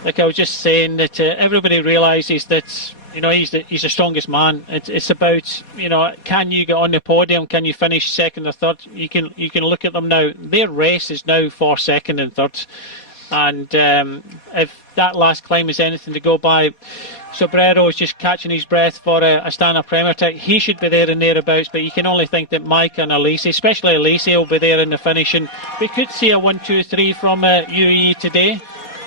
like I was just saying, that everybody realises that he's the strongest man. It's about can you get on the podium? Can you finish second or third? You can look at them now. Their race is now for second and third, and if that last climb is anything to go by, Sobrero is just catching his breath for a Astana Premier Tech. He should be there and thereabouts, but you can only think that Mike and Alesi, especially Alesi, will be there in the finish, and we could see a 1-2-3 from UAE today.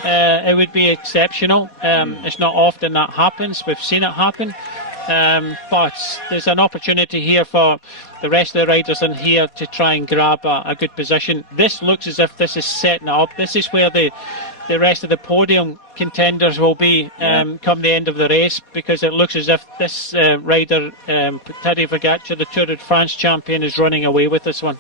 It would be exceptional. It's not often that happens. We've seen it happen. But there's an opportunity here for the rest of the riders in here to try and grab a good position. This looks as if this is setting it up. This is where the rest of the podium contenders will be come the end of the race, because it looks as if this rider, Tadej Pogačar, the Tour de France champion, is running away with this one.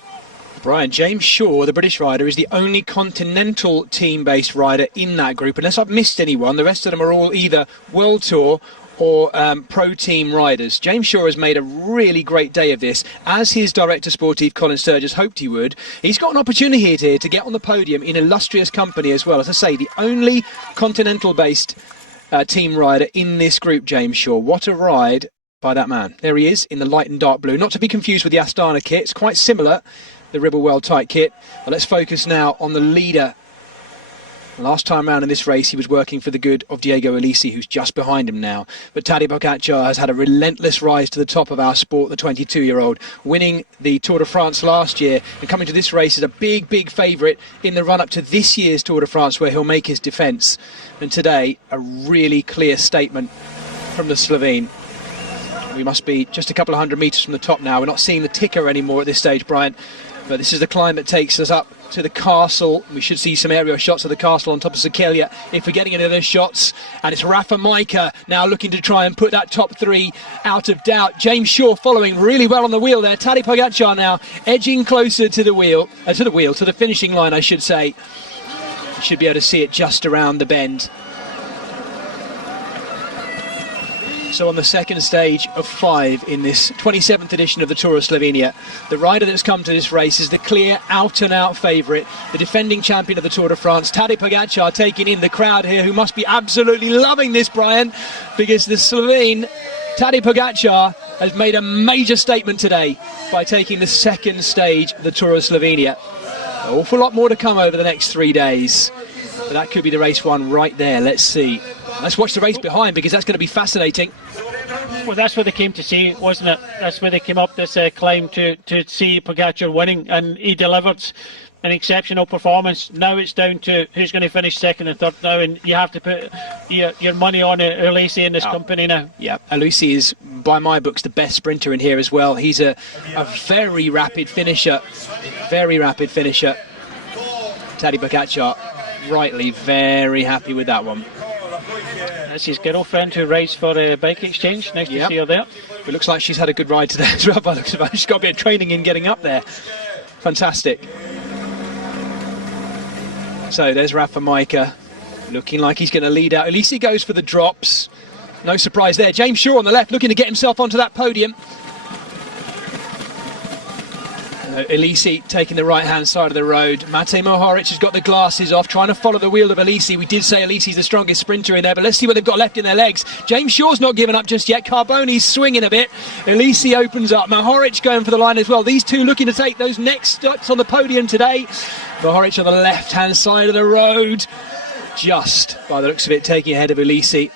Brian, James Shaw, the British rider, is the only continental team-based rider in that group. Unless I've missed anyone, the rest of them are all either World Tour or pro team riders. James Shaw has made a really great day of this, as his director sportif Colin Sturgis hoped he would. He's got an opportunity here to get on the podium in illustrious company as well. As I say, the only continental-based team rider in this group, James Shaw. What a ride by that man. There he is in the light and dark blue. Not to be confused with the Astana kit. It's quite similar, the Ribble World Tight kit. But let's focus now on the leader Last time round in this race, he was working for the good of Diego Alisi, who's just behind him now. But Tadej Pogačar has had a relentless rise to the top of our sport, the 22-year-old, winning the Tour de France last year and coming to this race as a big, big favourite in the run-up to this year's Tour de France, where he'll make his defence. And today, a really clear statement from the Slovene. We must be just a couple of hundred metres from the top now. We're not seeing the ticker anymore at this stage, Brian. But this is the climb that takes us up to the castle. We should see some aerial shots of the castle on top of Sakelia if we're getting any of those shots. And it's Rafa Majka now looking to try and put that top three out of doubt. James Shaw following really well on the wheel there. Tadej Pogačar now edging closer to the finishing line, I should say. You should be able to see it just around the bend. So on the second stage of 5 in this 27th edition of the Tour of Slovenia, the rider that's come to this race is the clear out-and-out favourite, the defending champion of the Tour de France, Tadej Pogačar, taking in the crowd here, who must be absolutely loving this, Brian, because the Slovene, Tadej Pogačar, has made a major statement today by taking the second stage of the Tour of Slovenia. An awful lot more to come over the next 3 days, but that could be the race one right there. Let's see. Let's watch the race behind, because that's going to be fascinating. Well, that's what they came to see, wasn't it? That's where they came up this climb to see Pogačar winning, and he delivered an exceptional performance. Now it's down to who's going to finish second and third now, and you have to put your money on Alesi in this company now. Yeah, Alesi is, by my books, the best sprinter in here as well. He's a very rapid finisher. Very rapid finisher. Tadej Pogačar, rightly very happy with that one. That's his girlfriend who rides for Bike Exchange. Nice to see her there. It looks like she's had a good ride today as well, by the looks of it. She's got a bit of training in getting up there. Fantastic. So there's Rafa Majka, looking like he's going to lead out. Alesi goes for the drops. No surprise there. James Shaw on the left, looking to get himself onto that podium. Alesi taking the right-hand side of the road. Matej Mohoric has got the glasses off, trying to follow the wheel of Alesi. We did say Alesi's the strongest sprinter in there, but let's see what they've got left in their legs. James Shaw's not given up just yet. Carboni's swinging a bit. Alesi opens up. Mohoric going for the line as well. These two looking to take those next steps on the podium today. Mohoric on the left-hand side of the road, just by the looks of it, taking ahead of Alesi.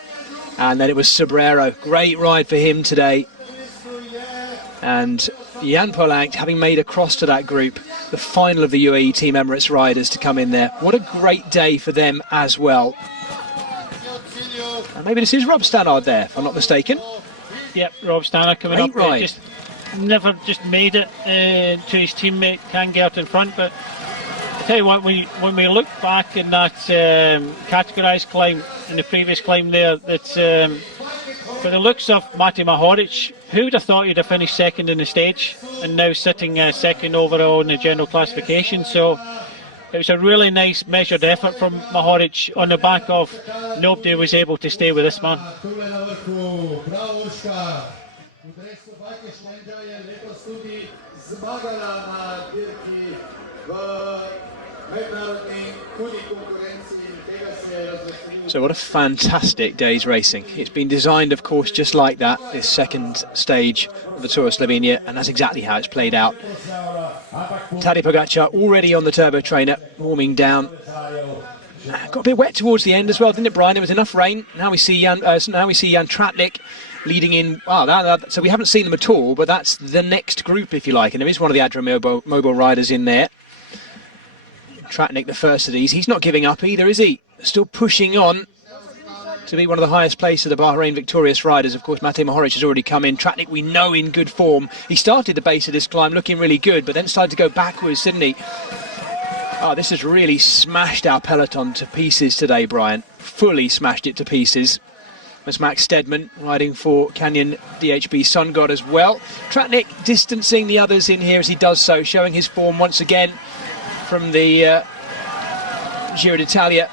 And then it was Sobrero. Great ride for him today. And Jan Polanc, having made a cross to that group, the final of the UAE Team Emirates riders to come in there. What a great day for them as well. And maybe this is Rob Stannard there, if I'm not mistaken. Yep, Rob Stannard coming up. Ride. Just never just made it to his teammate Kangert in front. But I tell you what, when we look back in that categorised climb, in the previous climb there, that's for the looks of Matej Mohoric, who would have thought he'd have finished second in the stage, and now sitting second overall in the general classification. So it was a really nice measured effort from Mohoric on the back of nobody was able to stay with this man. So what a fantastic day's racing. It's been designed, of course, just like that, this second stage of the Tour of Slovenia, and that's exactly how it's played out. Tadej Pogačar already on the turbo trainer, warming down. Got a bit wet towards the end as well, didn't it, Brian? There was enough rain. Now we see Jan Tratnik leading in. Wow, so we haven't seen them at all, but that's the next group, if you like, and there is one of the Adria Mobile riders in there. Tratnik, the first of these. He's not giving up either, is he? Still pushing on to be one of the highest placed of the Bahrain victorious riders. Of course, Matej Mohoric has already come in. Tratnik, we know, in good form. He started the base of this climb looking really good, but then started to go backwards, didn't he? Oh, this has really smashed our peloton to pieces today, Brian. Fully smashed it to pieces. There's Max Stedman riding for Canyon DHB Sun God as well. Tratnik distancing the others in here as he does so, showing his form once again from the Giro d'Italia.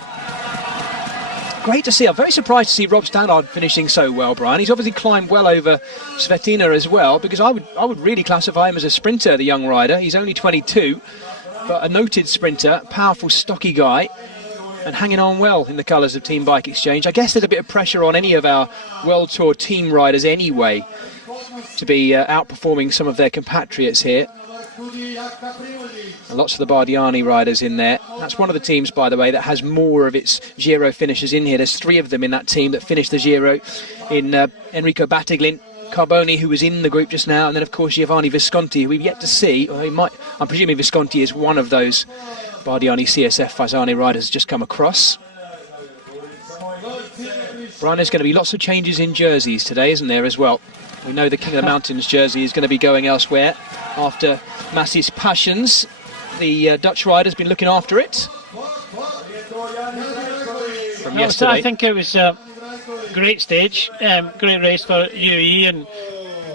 Great to see. I'm very surprised to see Rob Stannard finishing so well, Brian. He's obviously climbed well over Svetina as well, because I would really classify him as a sprinter, the young rider. He's only 22, but a noted sprinter, powerful, stocky guy, and hanging on well in the colours of Team Bike Exchange. I guess there's a bit of pressure on any of our World Tour team riders anyway to be outperforming some of their compatriots here. Lots of the Bardiani riders in there. That's one of the teams, by the way, that has more of its Giro finishers in here. There's 3 of them in that team that finished the Giro in Enrico Battiglin, Carboni, who was in the group just now, and then, of course, Giovanni Visconti, who we've yet to see. Or I'm presuming Visconti is one of those Bardiani CSF Faisani riders just come across. Brian, there's going to be lots of changes in jerseys today, isn't there, as well? We know the King of the Mountains jersey is going to be going elsewhere after Massis Passions. The Dutch rider's been looking after it from yesterday. I think it was a great stage, great race for UAE, and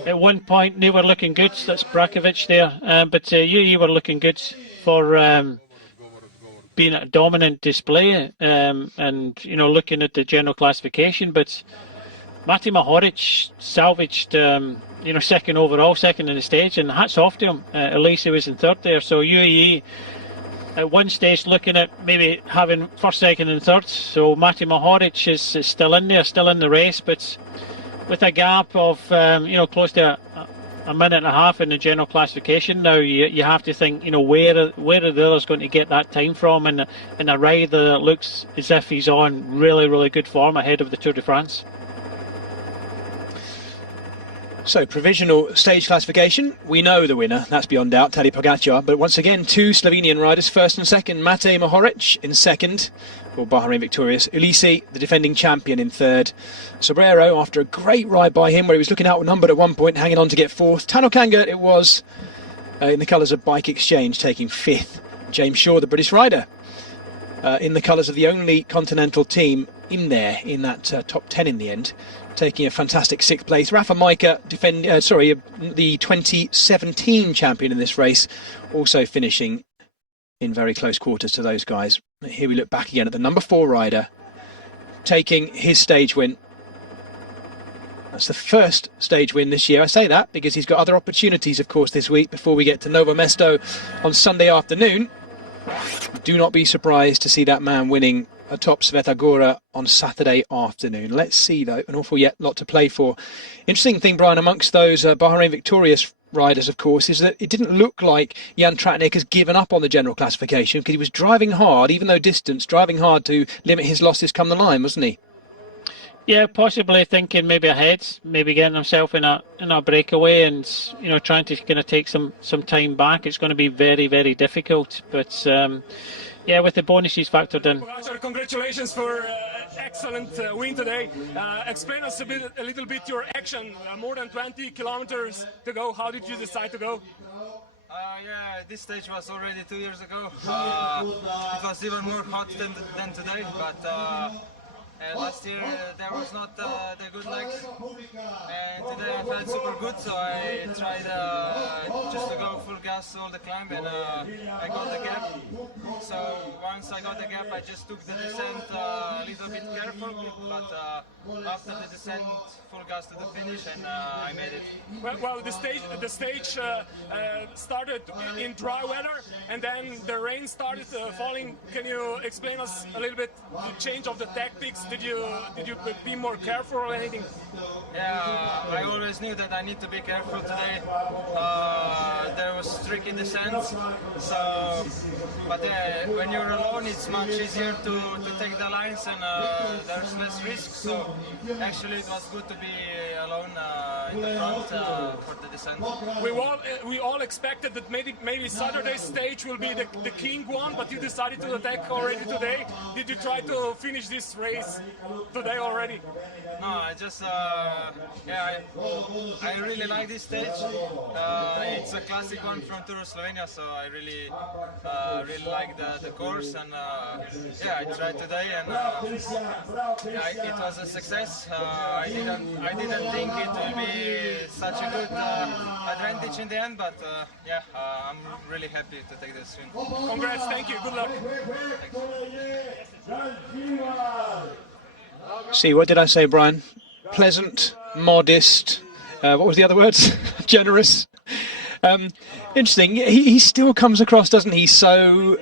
at one point they were looking good. That's Brakovic there, but UAE were looking good for being a dominant display, and looking at the general classification. But Mati Mahoric salvaged second overall, second in the stage, and hats off to him. At least he was in third there. So UAE at one stage looking at maybe having first, second and third. So Mati Mahoric is still in there, still in the race, but with a gap of close to a minute and a half in the general classification. Now you have to think, where are the others going to get that time from, and a rider that looks as if he's on really, really good form ahead of the Tour de France. So, provisional stage classification, we know the winner, that's beyond doubt, Tadej Pogacar, but once again, 2 Slovenian riders, first and second. Matej Mohoric in second, for Bahrain victorious. Ulisi, the defending champion, in third. Sobrero, after a great ride by him, where he was looking outnumbered at one point, hanging on to get fourth. Tanokanga, it was, in the colours of Bike Exchange, taking fifth. James Shaw, the British rider, in the colours of the only continental team in there, in that top 10 in the end, taking a fantastic 6th place. Rafa Majka, the 2017 champion in this race, also finishing in very close quarters to those guys. Here we look back again at the number 4 rider taking his stage win. That's the first stage win this year. I say that because he's got other opportunities, of course, this week before we get to Novo Mesto on Sunday afternoon. Do not be surprised to see that man winning atop Svetagora on Saturday afternoon. Let's see, though, an awful lot to play for. Interesting thing, Brian, amongst those Bahrain victorious riders, of course, is that it didn't look like Jan Tratnik has given up on the general classification, because he was driving hard, even though distance, driving hard to limit his losses come the line, wasn't he? Yeah, possibly thinking maybe ahead, maybe getting himself in a breakaway, and trying to kind of take some time back. It's going to be very, very difficult, but yeah, with the bonuses factored in. Congratulations for excellent win today. Explain us a little bit your action. More than 20 kilometers to go. How did you decide to go? Yeah, this stage was already 2 years ago. It was even more hot than today, but last year there was not the good legs, and today I felt super good, so I tried just to go full gas all the climb, and I got the gap. So once I got the gap, I just took the descent a little bit careful, but after the descent, full gas to the finish, and I made it. Well, the stage started in dry weather, and then the rain started falling. Can you explain us a little bit the change of the tactics? Did you be more careful or anything? Yeah, I always knew that I need to be careful today. There was tricky descents, so but when you're alone, it's much easier to take the lines, and there's less risk. So actually, it was good to be alone in the front for the descent. We all expected that maybe Saturday's stage will be the king one, but you decided to attack already today. Did you try to finish this race today already? No, I just I really like this stage. It's a classic one from Tour of Slovenia, so I really like the course, and yeah, I tried today, and yeah, it was a success. I didn't think it would be such a good advantage in the end, but yeah, I'm really happy to take this win. Congrats, thank you, good luck. See, what did I say, Brian? Pleasant, modest, what was the other words? Generous. Interesting. He still comes across, doesn't he? He still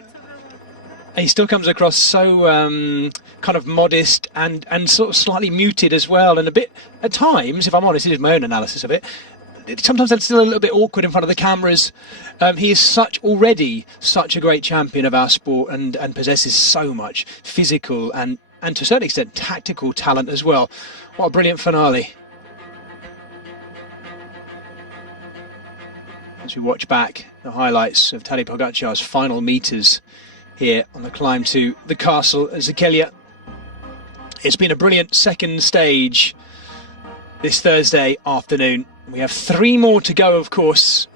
comes across so kind of modest and sort of slightly muted as well, and a bit, at times, if I'm honest, it is my own analysis of it, sometimes that's still a little bit awkward in front of the cameras. He is already such a great champion of our sport, and possesses so much physical and to a certain extent tactical talent as well. What a brilliant finale. As we watch back the highlights of Tadej Pogacar's final meters here on the climb to the castle at Zakelia. It's been a brilliant second stage this Thursday afternoon. We have 3 more to go, of course,